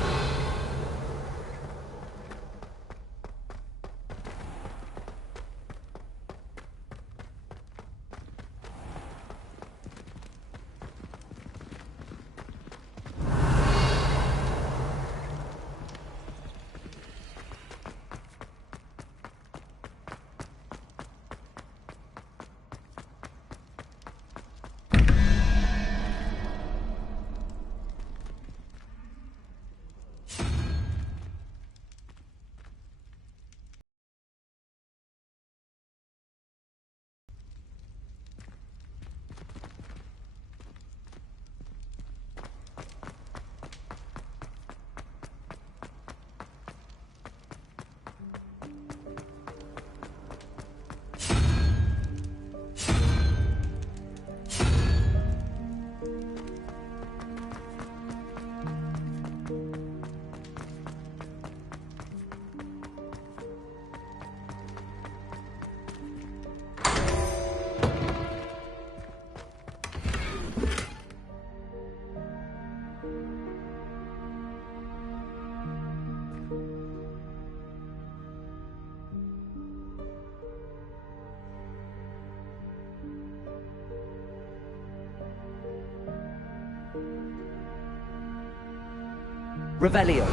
Revelio.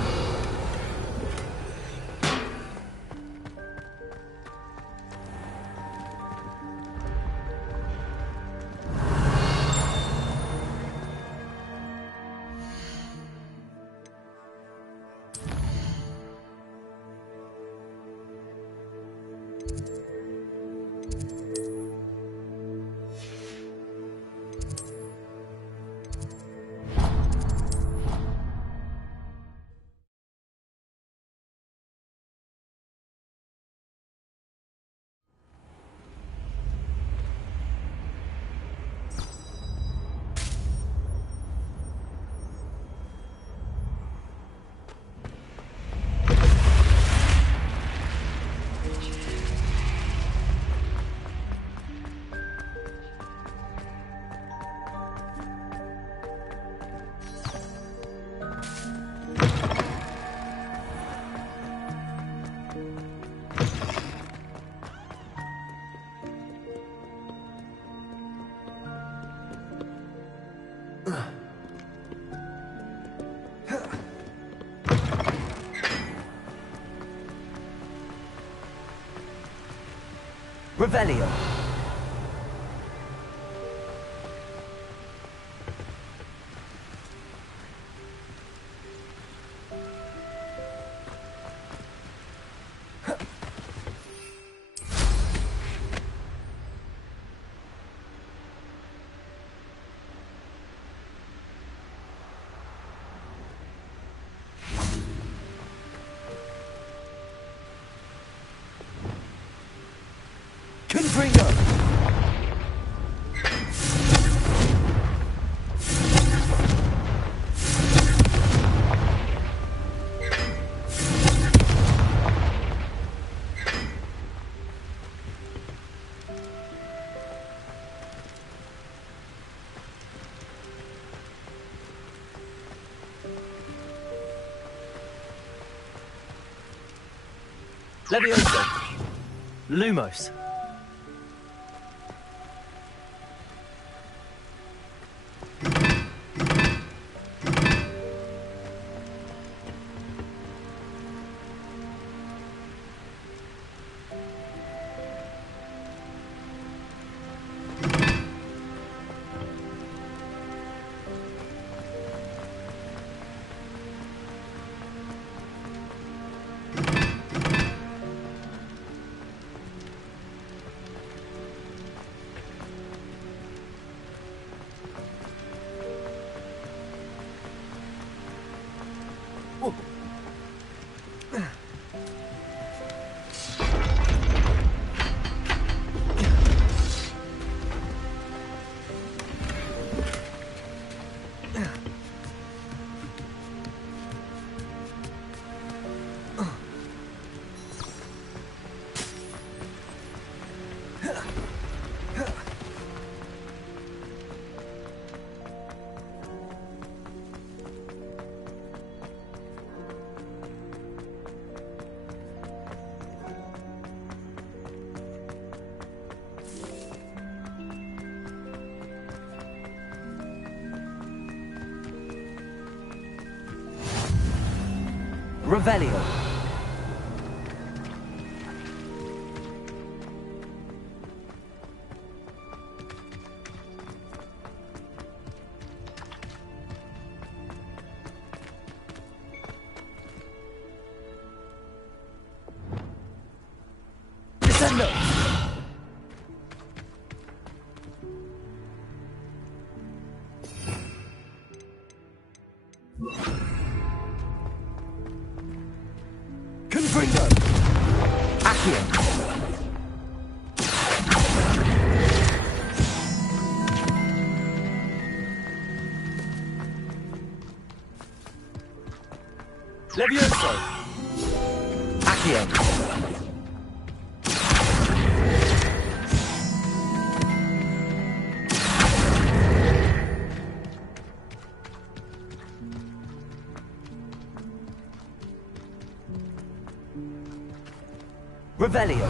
Revelio. Confringo! Levioso. Lumos. Revelio. Descendo. Confringo! Accio! Levioso! Accio! Revelio.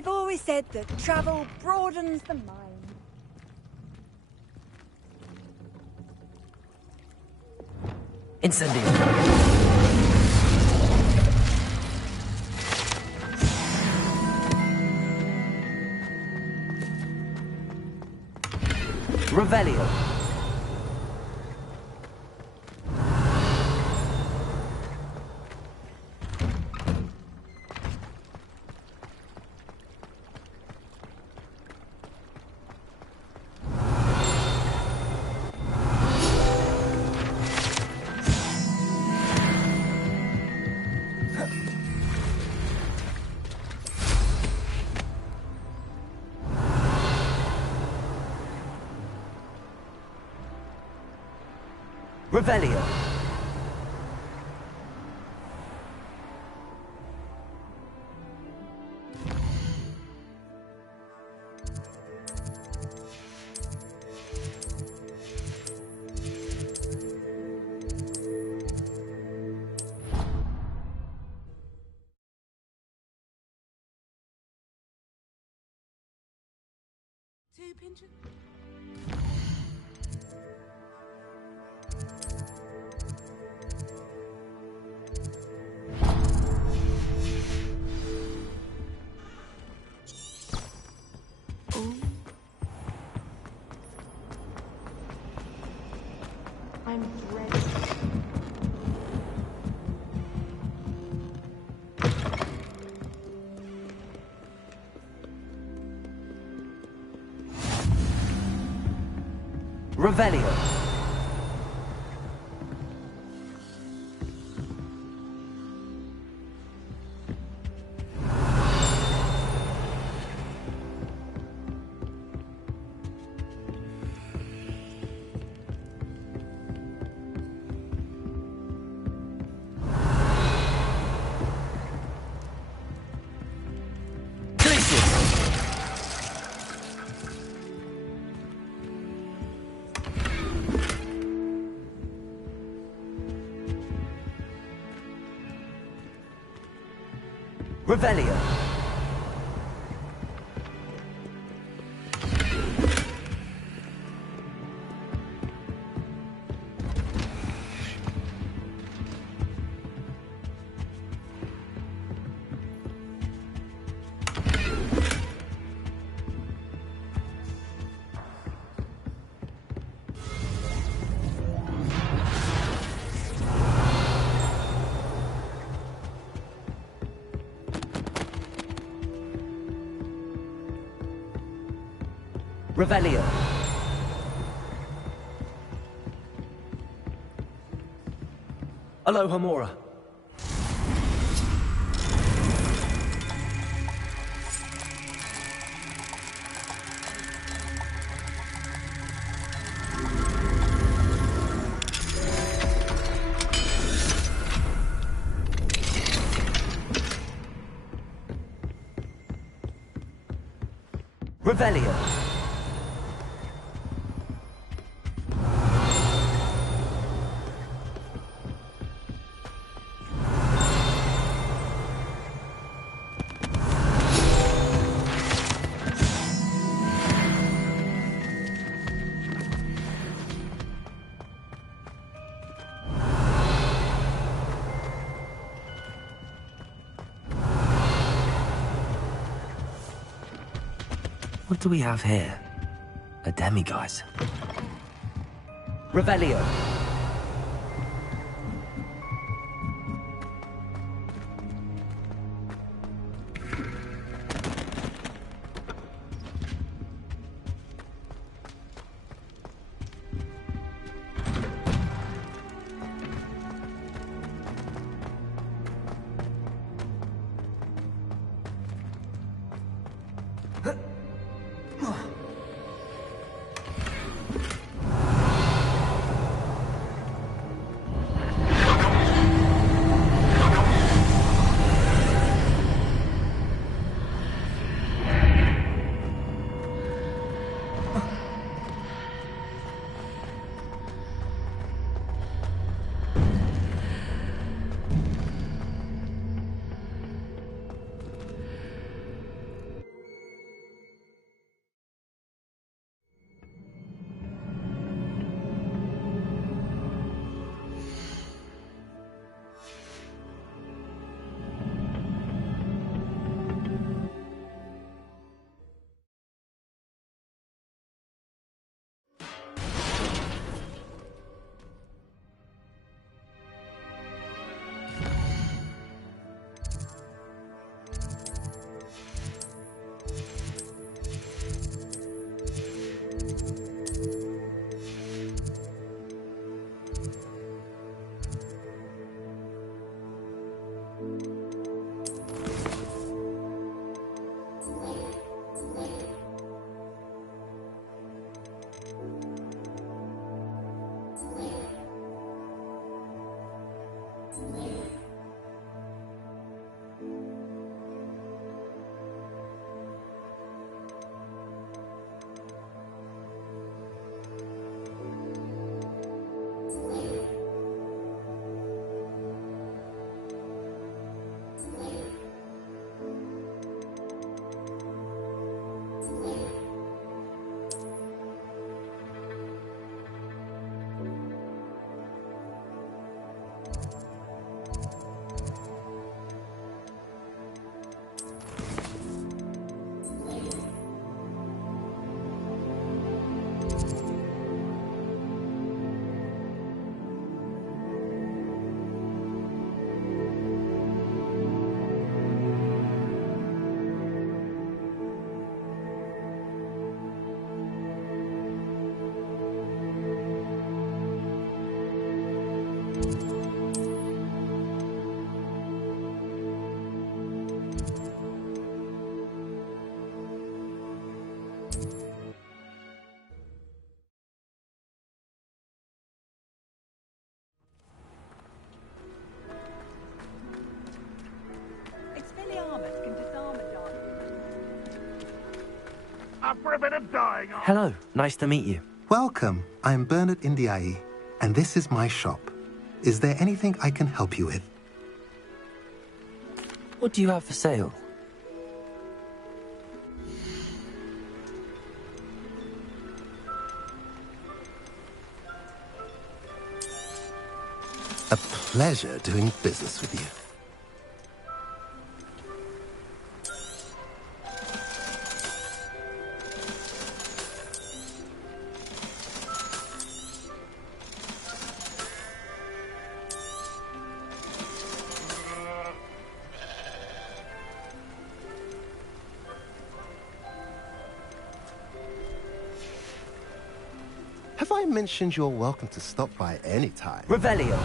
I've always said that travel broadens the mind. Incendio. Revelio. Revelio. Two pinches. I'm ready. Revelio. Revelio. Revelio. Aloha Mora. Revelio. What do we have here? A demiguise. Revelio. Expelliarmus can disarm a dark. For a bit of dying. Hello, nice to meet you. Welcome. I'm Bernard Indiai, and this is my shop. Is there anything I can help you with? What do you have for sale? A pleasure doing business with you. Have I mentioned you're welcome to stop by any time? Revelio.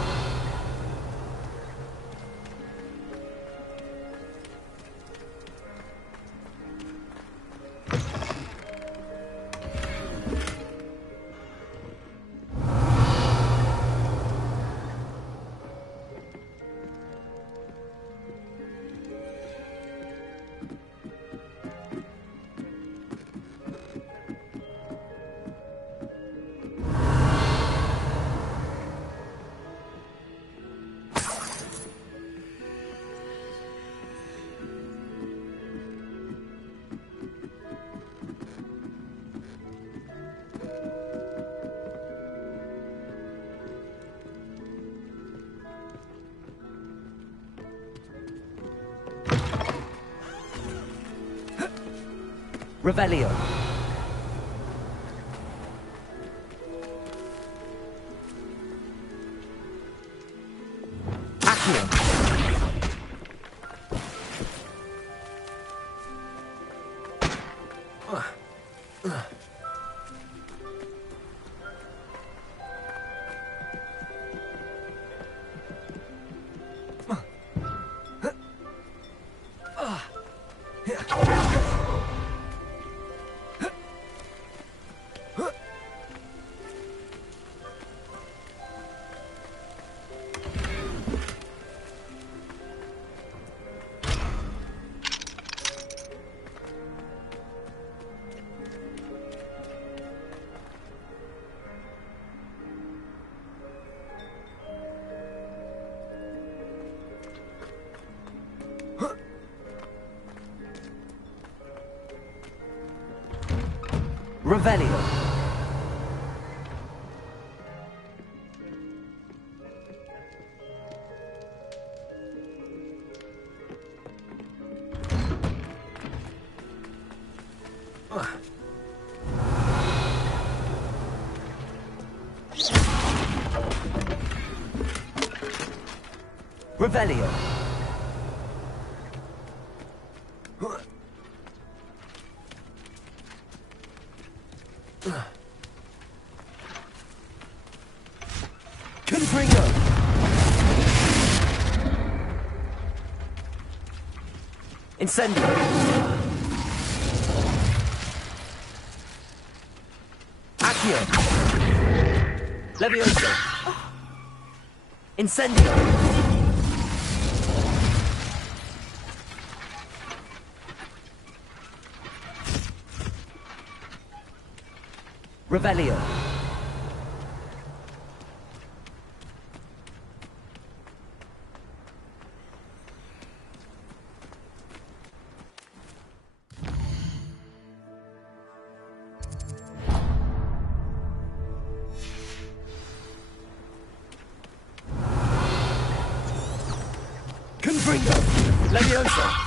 Revelio. Accio. Revelio. Revelio. Confringo. Incendio. Accio. Levioso. Incendio. Revelio. Confringo. Leviosa.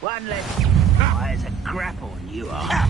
One less. There's a grapple on you are.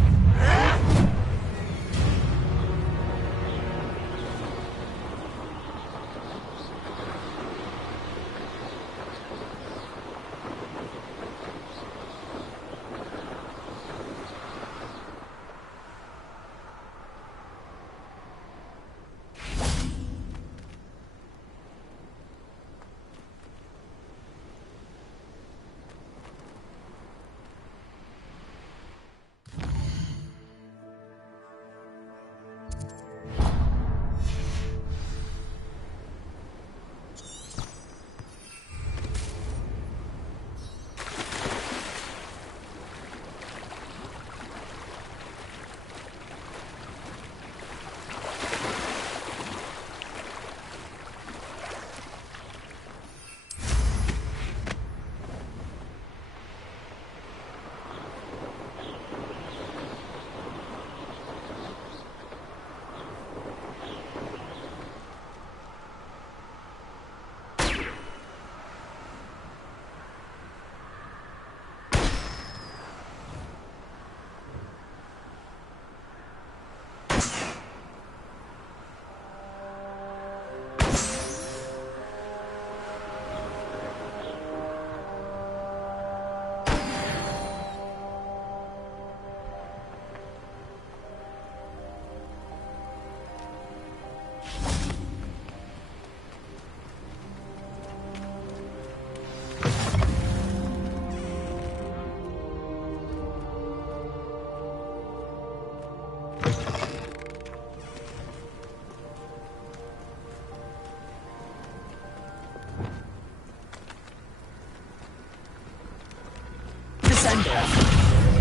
Descendo.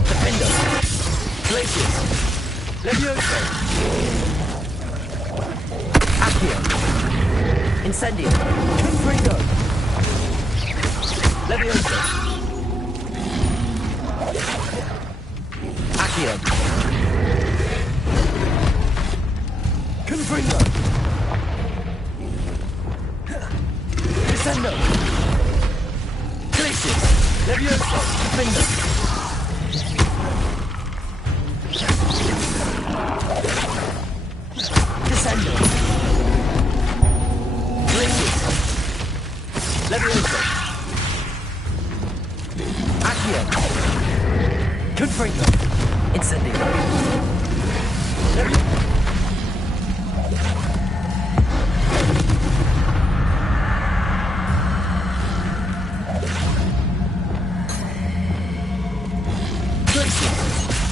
Defendo. Glacius. Levioso. Accio. Incendio. Confringo. Levioso. Accio. Confringo. Descendo. Glacius. Levioso. Defendo. Descendo. Glacius. Levioso. Accio. Confringo. Incendio. Levioso.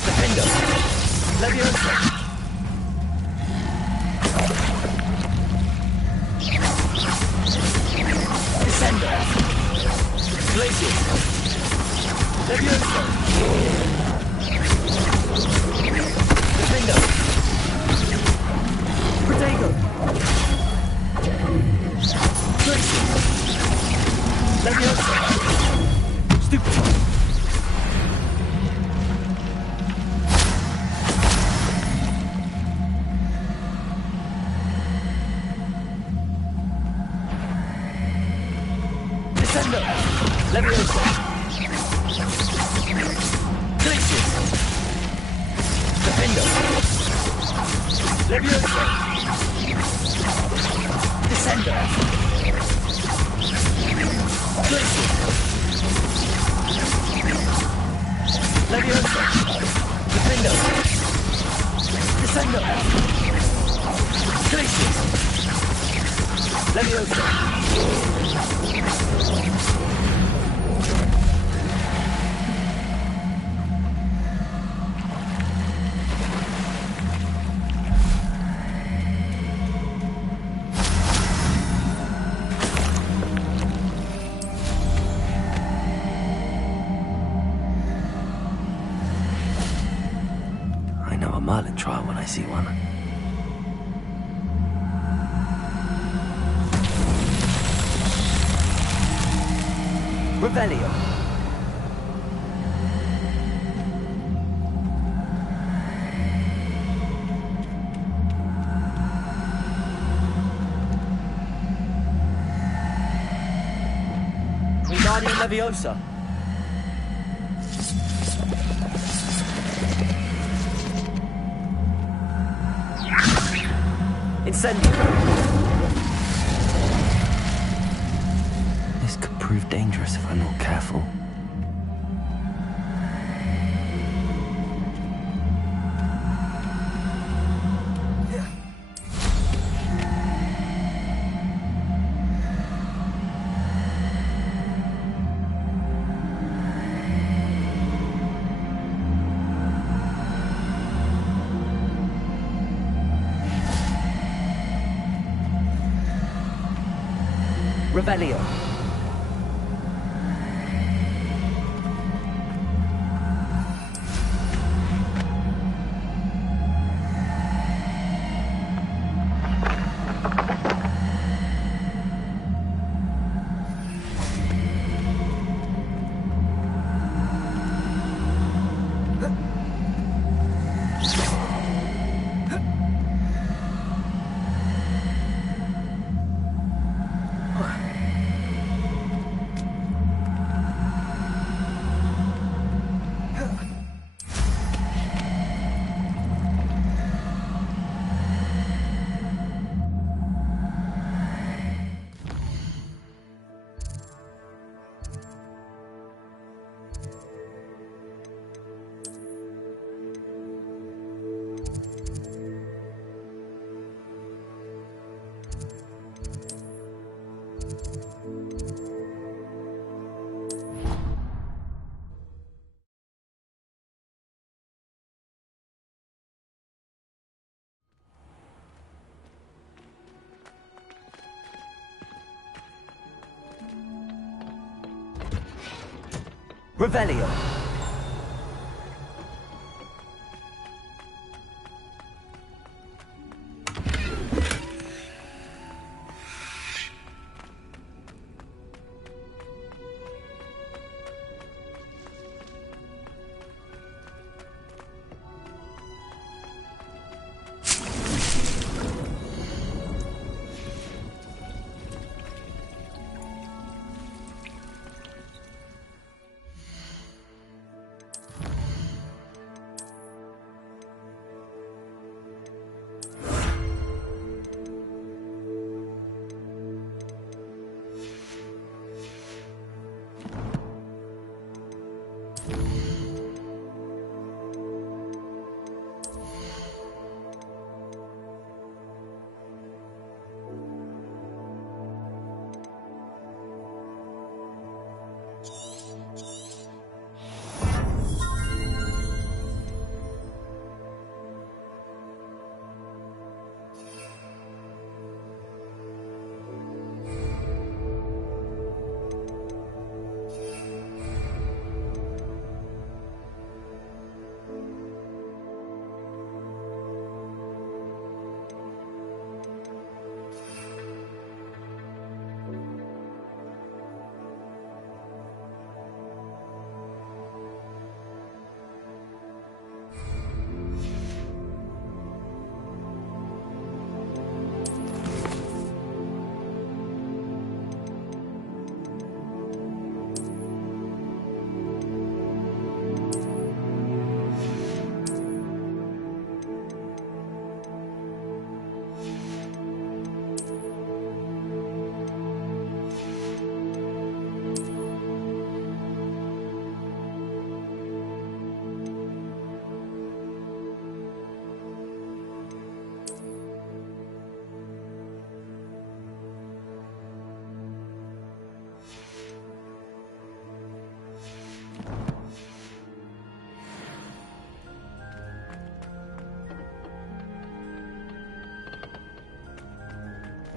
Defendo. Leviosa. Descendo. Glacius. Leviosa. Defendo. Protego. Glacius. Leviosa. Stupid. Descendo. Leviosa. Glacius. Defendo. Leviosa. Descendo. Glacius. Leviosa. Defendo. Descendo. Glacius. Leviosa. see one. Revelio. Wingardium Leviosa. Incendio. This could prove dangerous if I'm not careful. Revelio. Revelio.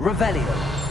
Revelio.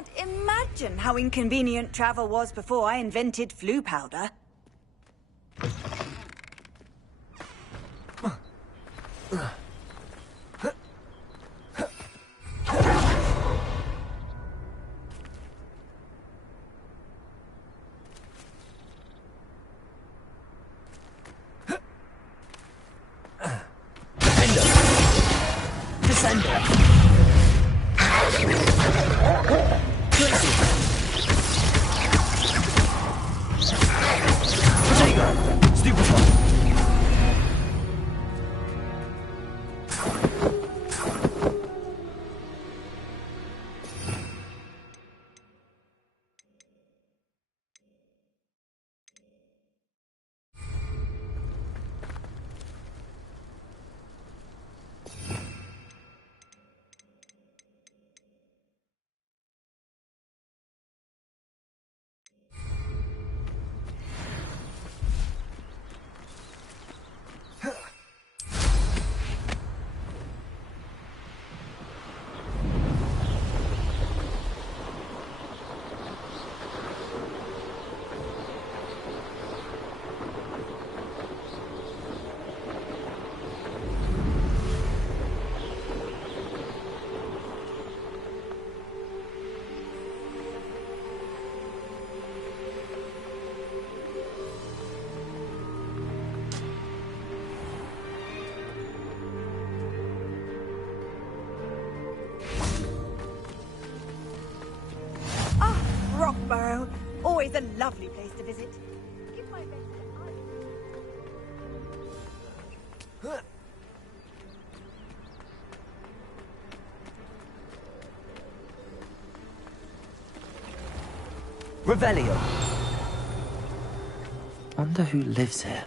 can't imagine how inconvenient travel was before I invented flu powder. Rockborough, always a lovely place to visit. Give my best to Revelio. Wonder who lives here.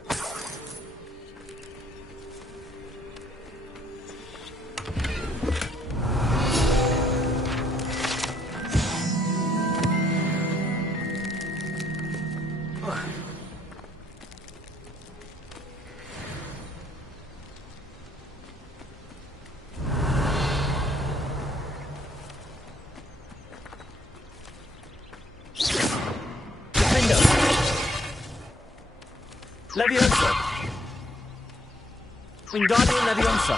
Leviosa. Wingardium Leviosa.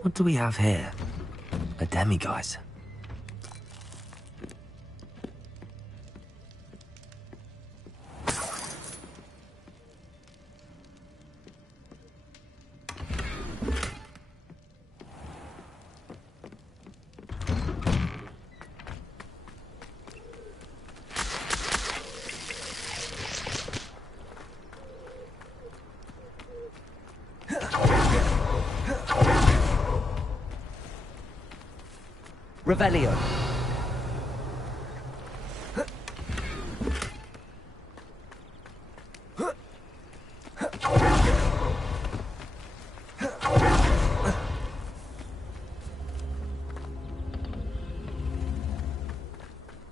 What do we have here? A demiguise. Revelio.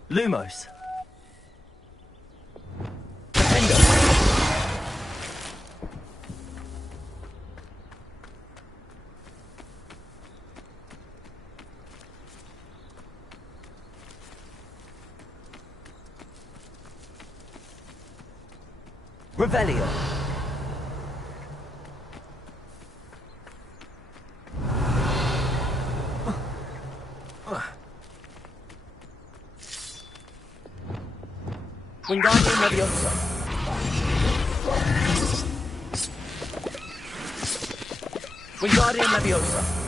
Lumos. Revelio. Wingardium Leviosa. Wingardium Leviosa.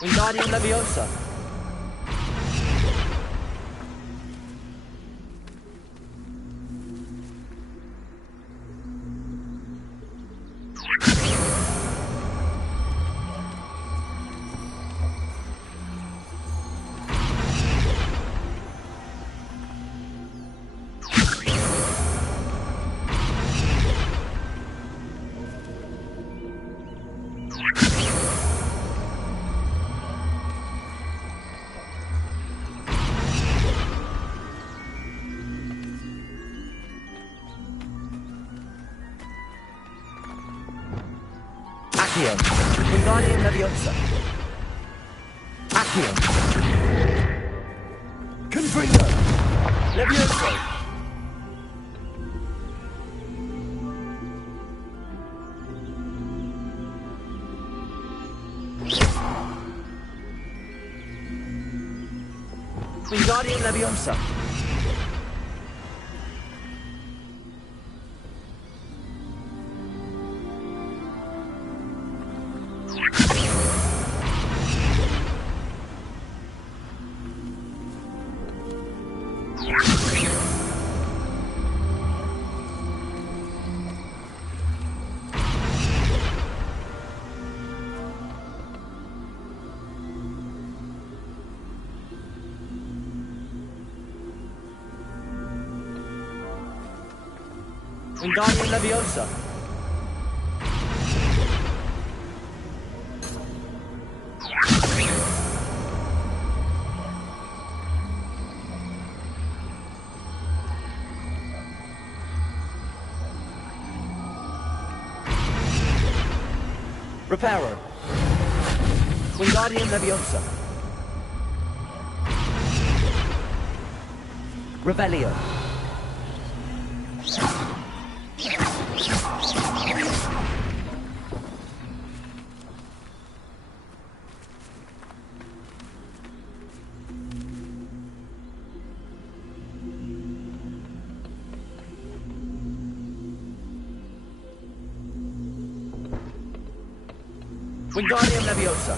Wingardium Leviosa. Accio. Wingardium Leviosa. Accio. Confringo. Levioso. Wingardium Leviosa. Wingardium Leviosa. Reparo. Wingardium Leviosa. Revelio. Wingardium Leviosa.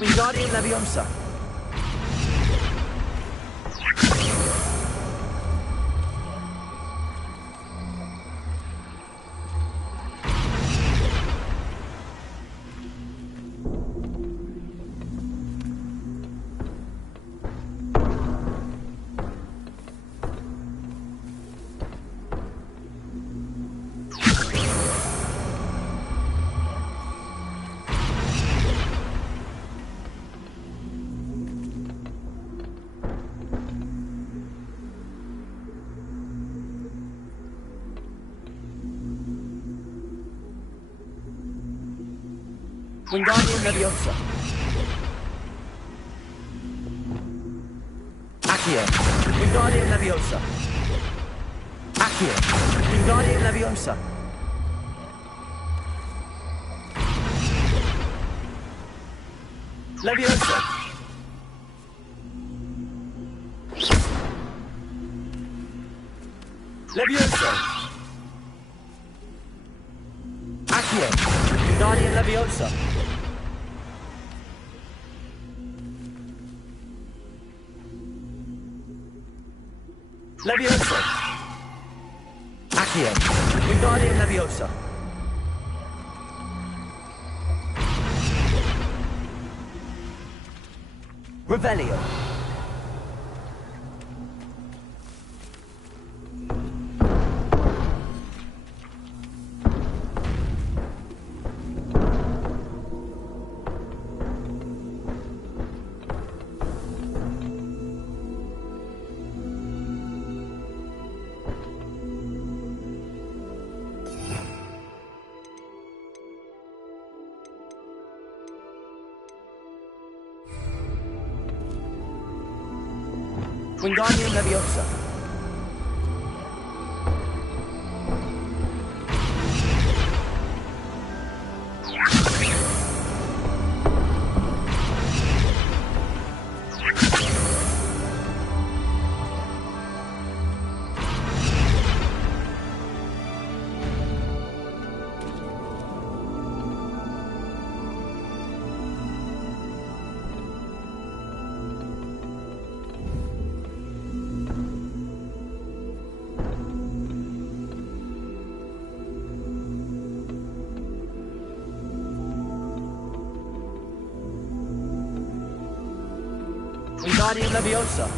Wingardium Leviosa. Wingardium Leviosa. Accio. Wingardium Leviosa. Accio. Wingardium Leviosa. Leviosa. Leviosa. Accio. Wingardium Leviosa. Leviosa. Accio. Wingardium Leviosa. Revelio. Wingardium Leviosa. Wingardium Leviosa.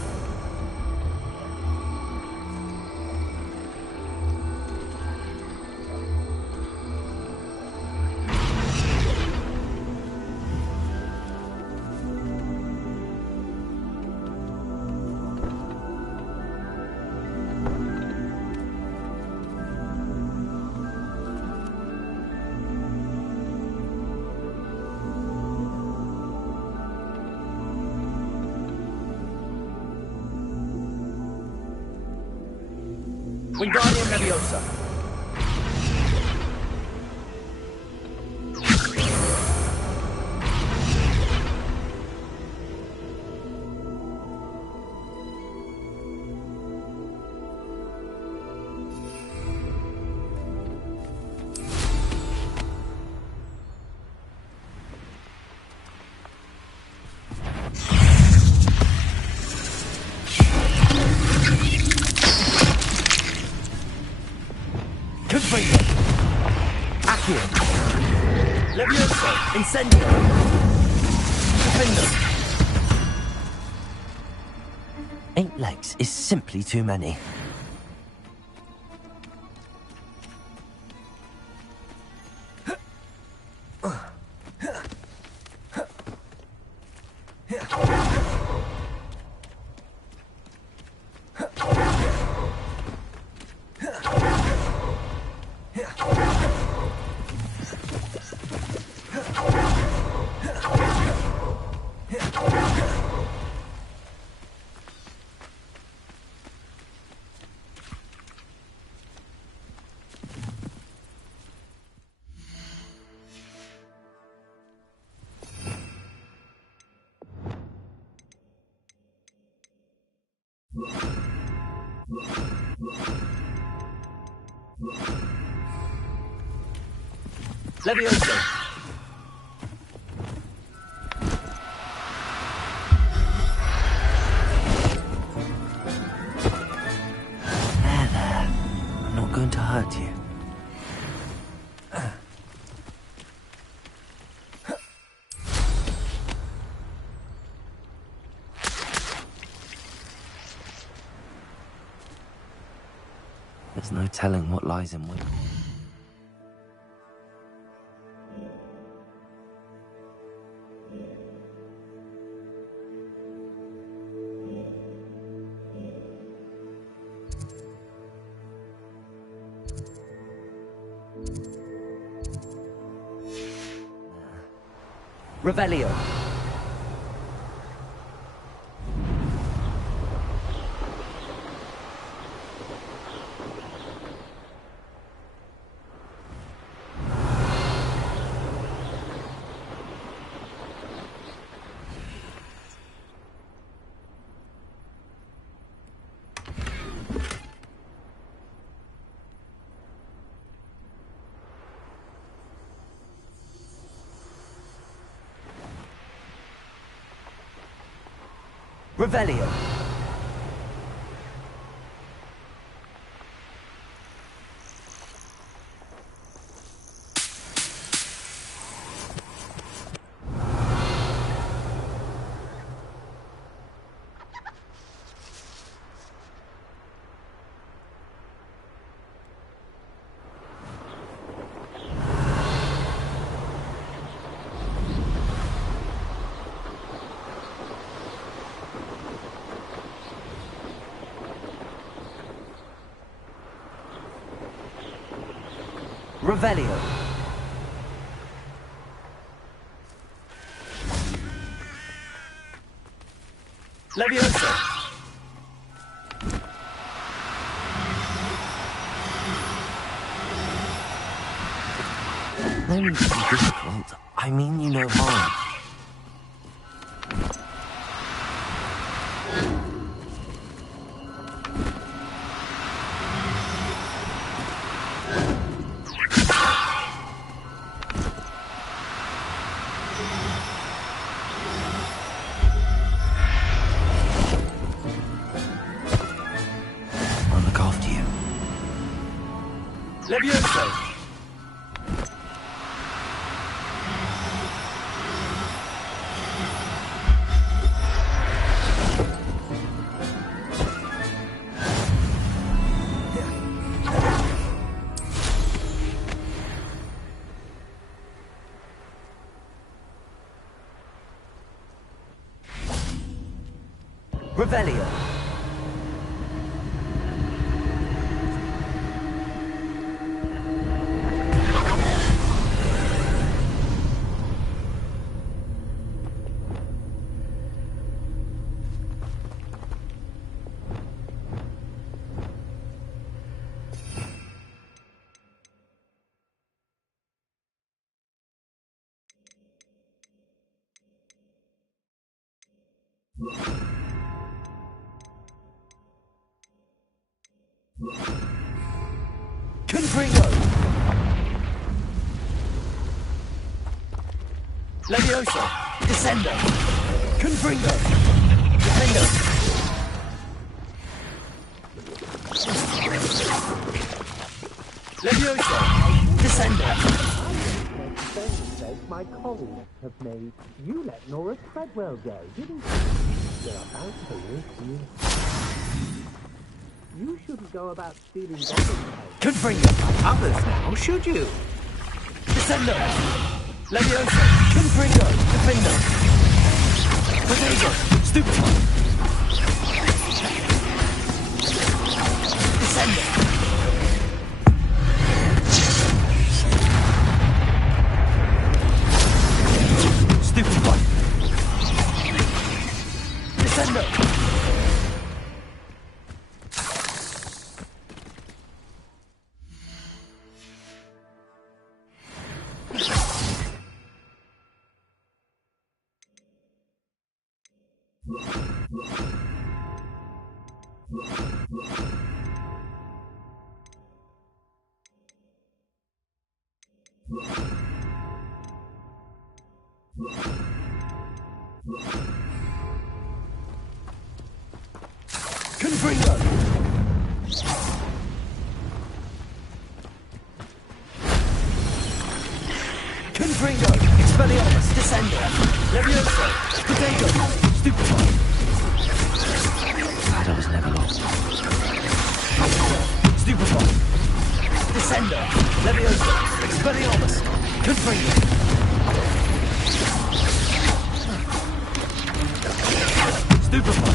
Wingardium Leviosa. Levioso, Incendio, Defender. 8 legs is simply too many. Levioso. There. I'm not going to hurt you. There's no telling what lies in wait. Revelio. Revelio. Revelio. Levioso. No need to be difficult. I mean you no harm. I'll look after you. Levioso. Revelio. Confringo! Levioso! Descendo! Confringo! Defendo! Levioso! Descendo! My colleagues have made. You let Nora Treadwell go, didn't you? You're about to risk you. You shouldn't go about stealing goblin heads. Confringo like others now, should you? Descendo! Levioso! Confringo! Defendo! Potato! Stupefy! Descendo! Stupefy! Descendo! Confringo! Confringo! Expelliarmus! Descendo! Levioso! Potato! Stupefy! Glad I was never lost. Stupefy! Descendo! Levioso! Expelliarmus! Confringo! Stupefy!